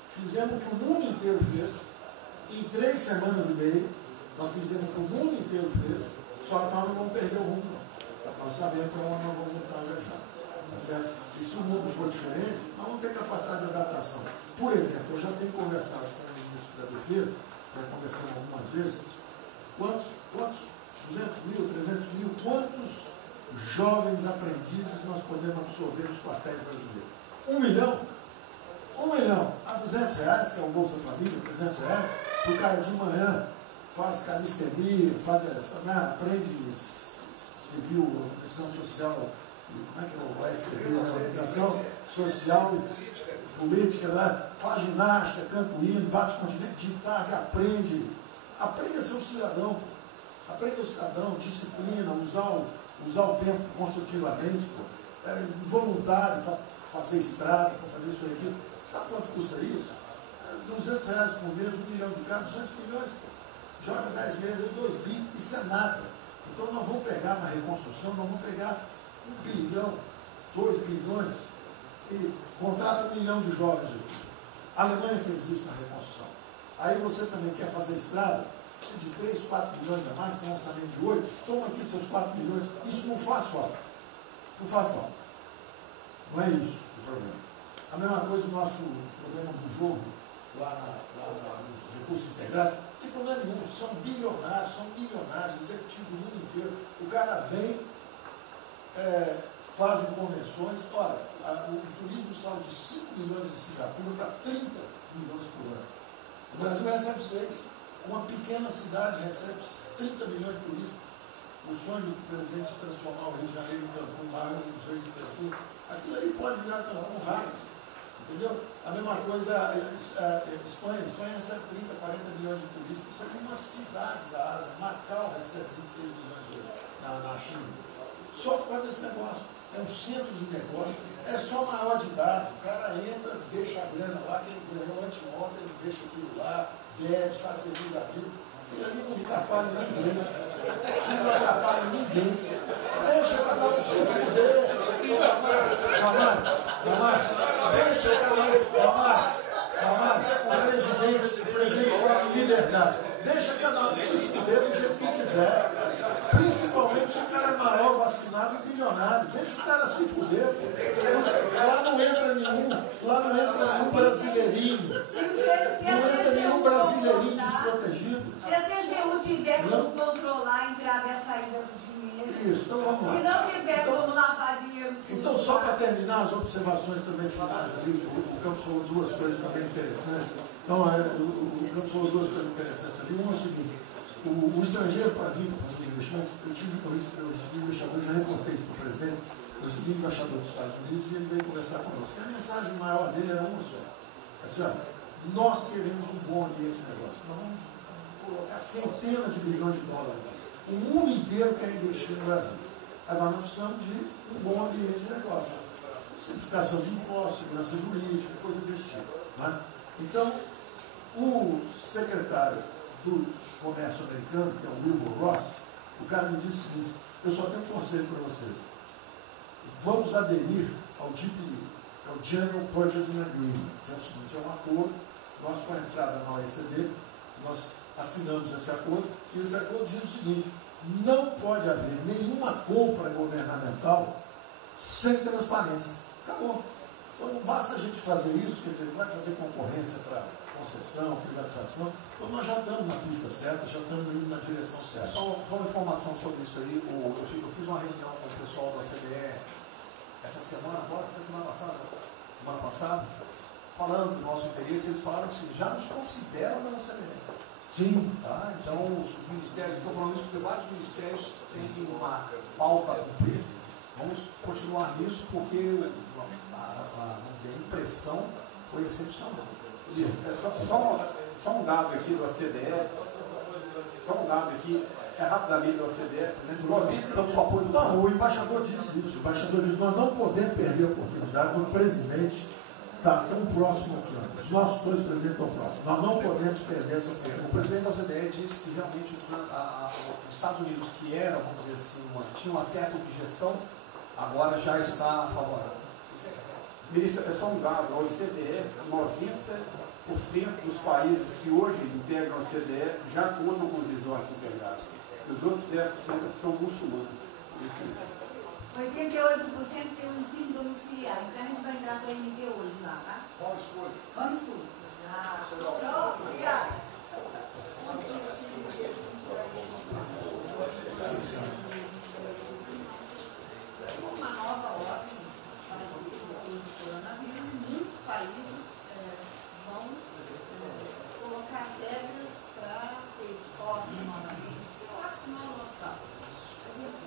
fizemos o que o mundo inteiro fez, em 3 semanas e meia, nós fizemos o que o mundo inteiro fez, só que nós não vamos perder o rumo, não. Nós sabemos para onde nós vamos voltar já. Tá certo? E se o mundo for diferente, nós vamos ter capacidade de adaptação. Por exemplo, eu já tenho conversado com o ministro da Defesa, já conversamos algumas vezes, quantos 200 mil, 300 mil, quantos jovens aprendizes nós podemos absorver nos quartéis brasileiros? 1 milhão? 1 milhão a R$200, que é o Bolsa Família, R$300, o cara de manhã faz calistenia, aprende civil, organização social, como é que é o SPB, organização social e política, né? Faz ginástica, canta o hino, bate continente de tarde, aprende a ser um cidadão, aprende a ser cidadão, disciplina, usar o tempo construtivamente, voluntário para fazer estrada, para fazer isso e aquilo. Sabe quanto custa isso? R$200 por mês, 1 milhão de cada, 200 milhões, joga 10 meses, 2 bi, isso é nada. Então nós vamos pegar na reconstrução, nós vamos pegar 1 bilhão, 2 bilhões e contrata 1 milhão de jovens aqui. A Alemanha fez isso na reconstrução. Aí você também quer fazer estrada, precisa de 3, 4 bilhões a mais, tem um orçamento de 8, toma aqui seus 4 bilhões. Isso não faz falta. Não faz falta. Não é isso o problema. A mesma coisa o nosso problema do jogo, lá nos recursos integrados, não tem problema nenhum, são milionários, executivos do mundo inteiro. O cara vem, fazem convenções, olha, o turismo saiu de 5 milhões de Singapura para 30 milhões por ano. O Brasil recebe 6. Uma pequena cidade recebe 30 milhões de turistas. O sonho do presidente transformar o Rio de Janeiro em Cancún, Mar dos Reis em Cancún, aquilo aí pode virar Cancún rápido. Entendeu? A mesma coisa a Espanha. A Espanha recebe 30, 40 milhões de turistas. Isso é uma cidade da Ásia. Macau recebe 26 milhões hoje na China. Só por causa desse negócio. É um centro de negócio. É só maior de idade. O cara entra, deixa a grana lá, que ele ganhou anteontem, ele deixa aquilo lá, bebe, sai feliz da vida. Aquilo ali não atrapalha ninguém. Aquilo não atrapalha ninguém. Deixa cada um se fuder. Damares, deixa cada um. O presidente fala de liberdade. Deixa cada um se fuder do jeito que quiser. Principalmente se o cara é maior, vacinado e bilionário. Deixa o cara se fuder. Lá não entra nenhum brasileirinho. Não entra nenhum brasileirinho desprotegido. Se a CGU tiver como controlar a entrada e a saída do dinheiro. Isso, então vamos lá. Se não tiver como lavar dinheiro. Então, só para terminar as observações também finais ali, o Campos falou duas coisas também interessantes. Então, o Campos falou duas coisas interessantes ali. Uma é o seguinte: o estrangeiro para vir para fazer investimento, eu recebi um embaixador, já reportei isso para o presidente, eu recebi um embaixador dos Estados Unidos e ele veio conversar conosco. E a mensagem maior dele era uma só. Assim, ó, nós queremos um bom ambiente de negócio. Nós vamos colocar centenas de bilhões de dólares. O mundo inteiro quer investir no Brasil. Agora nós precisamos de um bom ambiente de negócio. Simplificação de impostos, segurança jurídica, coisa desse tipo. Né? Então, o secretário do Comércio Americano, que é o Wilbur Ross, o cara me disse o seguinte: eu só tenho um conselho para vocês. Vamos aderir ao GPA, que é o General Purchasing Agreement, que é o seguinte: é um acordo, nós com a entrada na OECD, nós assinamos esse acordo, e esse acordo diz o seguinte: não pode haver nenhuma compra governamental sem transparência. Acabou. Então não basta a gente fazer isso, quer dizer, não vai fazer concorrência para concessão, privatização. Então nós já estamos na pista certa, já estamos indo na direção certa. Só uma informação sobre isso aí. Eu fiz uma reunião com o pessoal da CDE essa semana, agora foi semana passada, falando do nosso interesse. Eles falaram que já nos consideram da CDE. Sim. Tá? Então os ministérios, estou falando isso porque vários ministérios têm uma pauta a cumprir. Vamos continuar nisso porque vamos dizer, a impressão foi excepcional. Só um dado aqui do ACDE, rapidamente do ACDE, não, o embaixador disse isso. O embaixador disse: nós não podemos perder a oportunidade do presidente estar tão próximo ao Trump. Os nossos dois presidentes estão próximos. Nós não podemos perder essa oportunidade. O presidente da OCDE disse que realmente os Estados Unidos, que eram, vamos dizer assim, tinha uma certa objeção, agora já está favorável. Ministro, é só um dado: a OCDE, 90% dos países que hoje integram a OCDE já contam com os resorts integrados. Os outros 10% são muçulmanos. 88% tem um ensino domiciliar. Então a gente vai entrar com o MD hoje lá, tá? Vamos escolher. Obrigada. Uma nova ordem para o coronavírus. Muitos países vão colocar regras para ter estoque novamente. Eu acho que não é o nosso caso.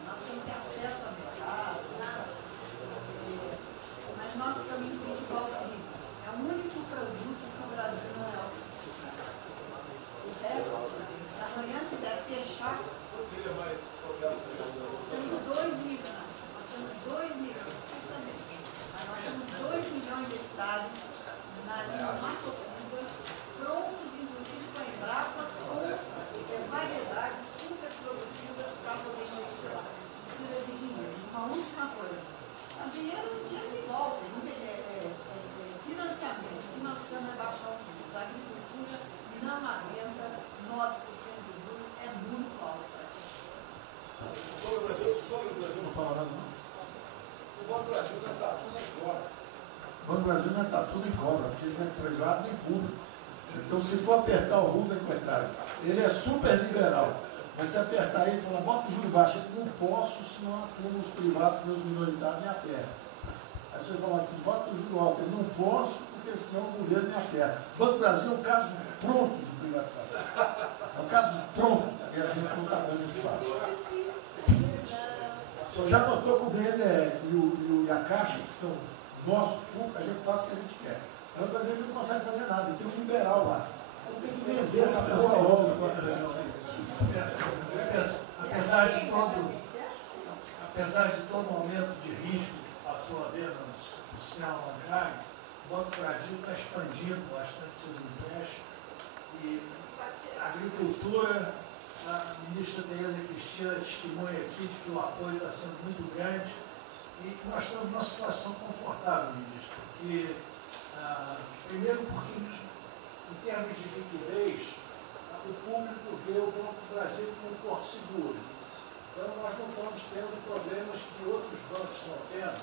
Nós temos que ter acesso ao mercado, mas nós precisamos incentivar o turismo. É o único produto que o Brasil não é autossuficiente. o dinheiro que volta, financiamento, que nós precisamos rebaixar o custo. A agricultura não aguenta 9% de juros, é muito alto. Sobre o Brasil não fala nada, não? O Banco do Brasil não está tudo em cobra. O Banco do Brasil não está tudo em cobra, porque ele não é privado nem público. Então, se for apertar o Rubem, coitado, ele é super liberal. Mas se apertar ele e falar, bota o juro baixo, eu não posso, senão a turma, os privados, meus minoritários, me apertam. Aí você fala assim, bota o juro alto, eu não posso, porque senão o governo me aperta. O Banco do Brasil é um caso pronto de privatização. É um caso pronto, e a gente não está dando espaço. O senhor já notou que o BNDES e a Caixa, que são nossos públicos, a gente faz o que a gente quer. O Banco do Brasil não consegue fazer nada, ele tem um liberal lá. Então tem que vender essa porra logo. Apesar de todo aumento de risco que passou a haver no sistema bancário, o Banco do Brasil está expandindo bastante seus empréstimos e a agricultura, a ministra Tereza Cristina testemunha aqui de que o apoio está sendo muito grande e nós estamos numa situação confortável, ministro, porque, primeiro porque em termos de liquidez, o público vê o Banco do Brasil como um porto seguro. Então, nós não estamos tendo problemas que outros bancos estão tendo,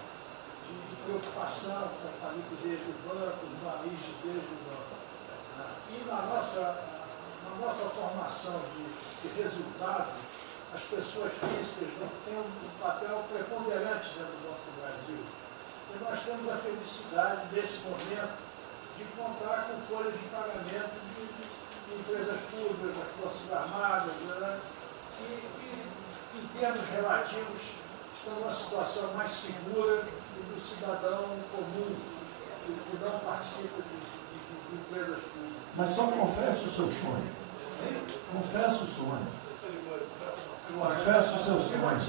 de preocupação com a liquidez do banco, com a rigidez do banco. E na nossa formação de resultado, as pessoas físicas não têm um papel preponderante dentro do Banco do Brasil. E nós temos a felicidade, nesse momento, de contar com folhas de pagamento de empresas públicas, das Forças Armadas, né, que em termos relativos estão numa situação mais segura do cidadão comum, que não participa de empresas públicas. Mas só confessa o seu sonho. Confessa o sonho. Confessa o seu sonho.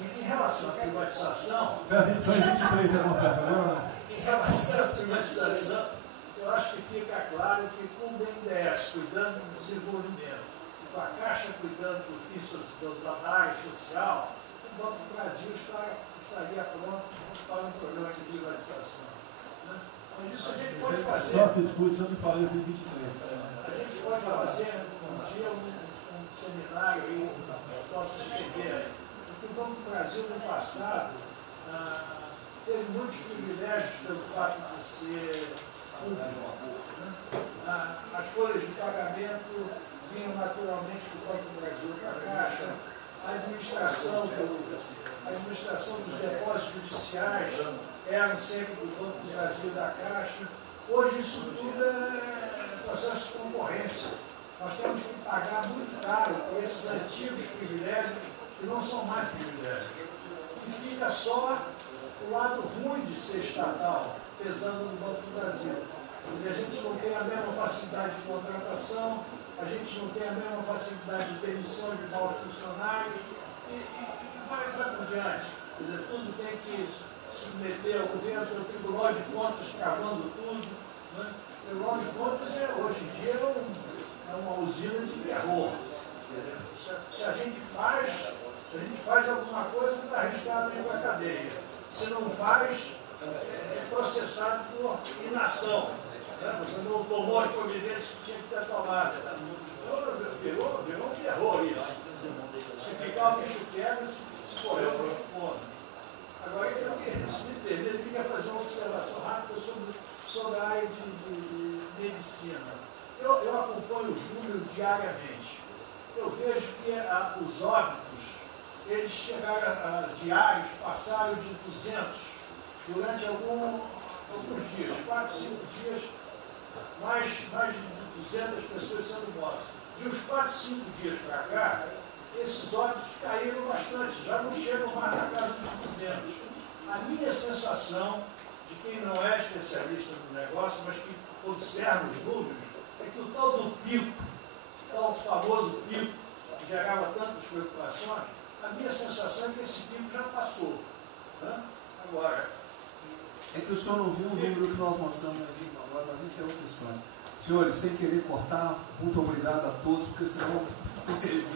Em relação à privatização... Foi 23 da confessa, agora em relação à privatização, eu acho que fica claro que com o BNDES cuidando do desenvolvimento, com a Caixa cuidando da área social, o Banco do Brasil estaria pronto para um programa de privatização. Né? Mas isso a gente pode fazer. Só se discute, só se fala isso em 23. A gente pode fazer um dia um seminário aí, posso escrever, porque o Banco do Brasil no passado teve muitos privilégios pelo fato de ser público. Né? As folhas de pagamento vinham naturalmente do Banco do Brasil para a Caixa, a administração dos depósitos judiciais eram sempre do Banco do Brasil e da Caixa. Hoje isso tudo é processo de concorrência. Nós temos que pagar muito caro por esses antigos privilégios que não são mais privilégios. E fica só o lado ruim de ser estatal, pesando no Banco do Brasil. Porque a gente não tem a mesma facilidade de contratação, a gente não tem a mesma facilidade de demissão de maus funcionários e vai por diante. Quer dizer, tudo tem que submeter ao governo, o Tribunal de Contas travando tudo. Né? O Tribunal de Contas hoje em dia é uma usina de terror. Se a gente faz alguma coisa, está arriscado dentro da cadeia. Se não faz, é processado por inação. Você não tomou as providências que tinha que ter tomado. Virou um terror isso. Se ficar o bicho quebra, se correr o bicho come. Agora, se me permite, eu queria fazer uma observação rápida sobre a área de medicina. Eu acompanho os números diariamente. Eu vejo que os óbitos, eles chegaram diários, passaram de 200 durante alguns dias, 4, 5 dias, mais de 200 pessoas sendo mortas. De uns 4, 5 dias para cá, esses óbitos caíram bastante, já não chegam mais na casa dos 200. A minha sensação, de quem não é especialista no negócio, mas que observa os números, é que o tal do pico, o tal famoso pico, que gerava tantas preocupações, a minha sensação é que esse pico já passou. Né? Agora... É que o senhor não viu o número que nós mostramos assim agora, mas isso é outra história. Senhores, sem querer cortar, muito obrigado a todos, porque senão não tem